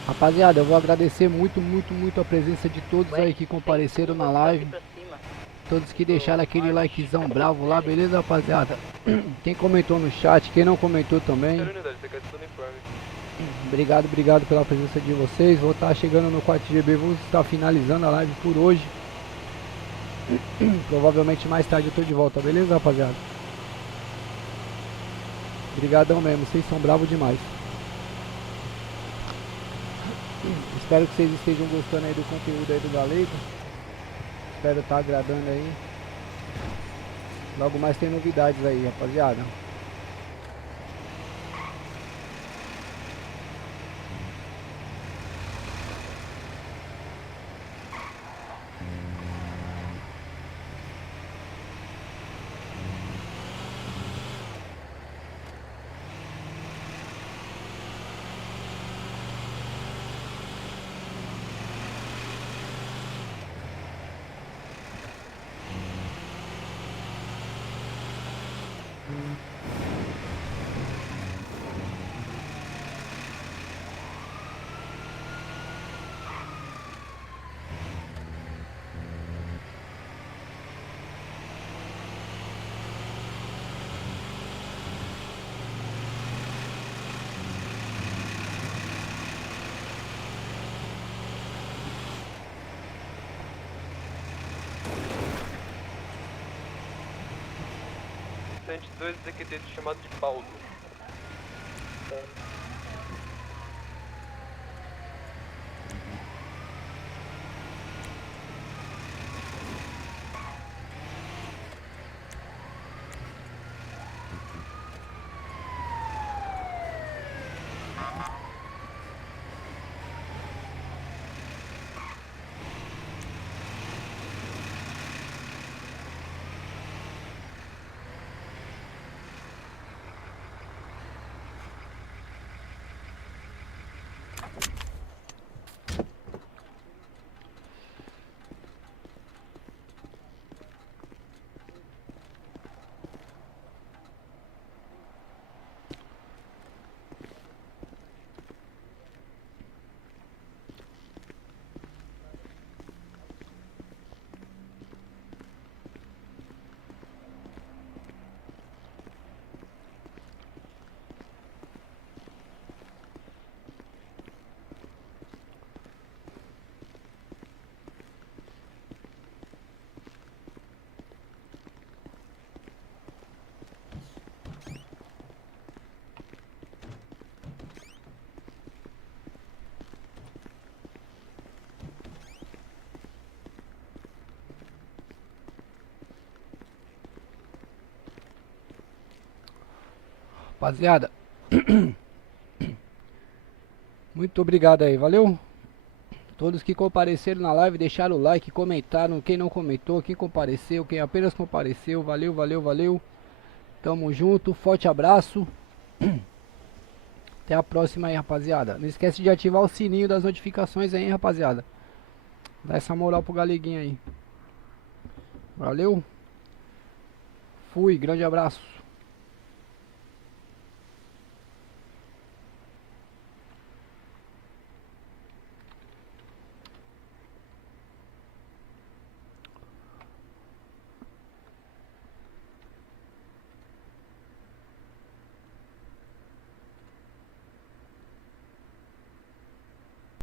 Rapaziada, eu vou agradecer muito a presença de todos aí que compareceram na live. Todos que deixaram aquele likezão bravo lá, beleza, rapaziada? Quem comentou no chat, quem não comentou também. Obrigado pela presença de vocês. Vou estar chegando no 4GB, vou estar finalizando a live por hoje. Provavelmente mais tarde eu tô de volta, beleza, rapaziada? Obrigadão mesmo, vocês são bravos demais. Espero que vocês estejam gostando aí do conteúdo aí do Galego. Espero estar agradando aí. Logo mais tem novidades aí, rapaziada. Dois DQT chamado de Paulo. Rapaziada, muito obrigado aí, valeu? Todos que compareceram na live, deixaram o like, comentaram, quem não comentou, quem compareceu, quem apenas compareceu, valeu, valeu, valeu. Tamo junto, forte abraço. Até a próxima aí, rapaziada. Não esquece de ativar o sininho das notificações aí, hein, rapaziada. Dá essa moral pro galeguinho aí. Valeu. Fui, grande abraço.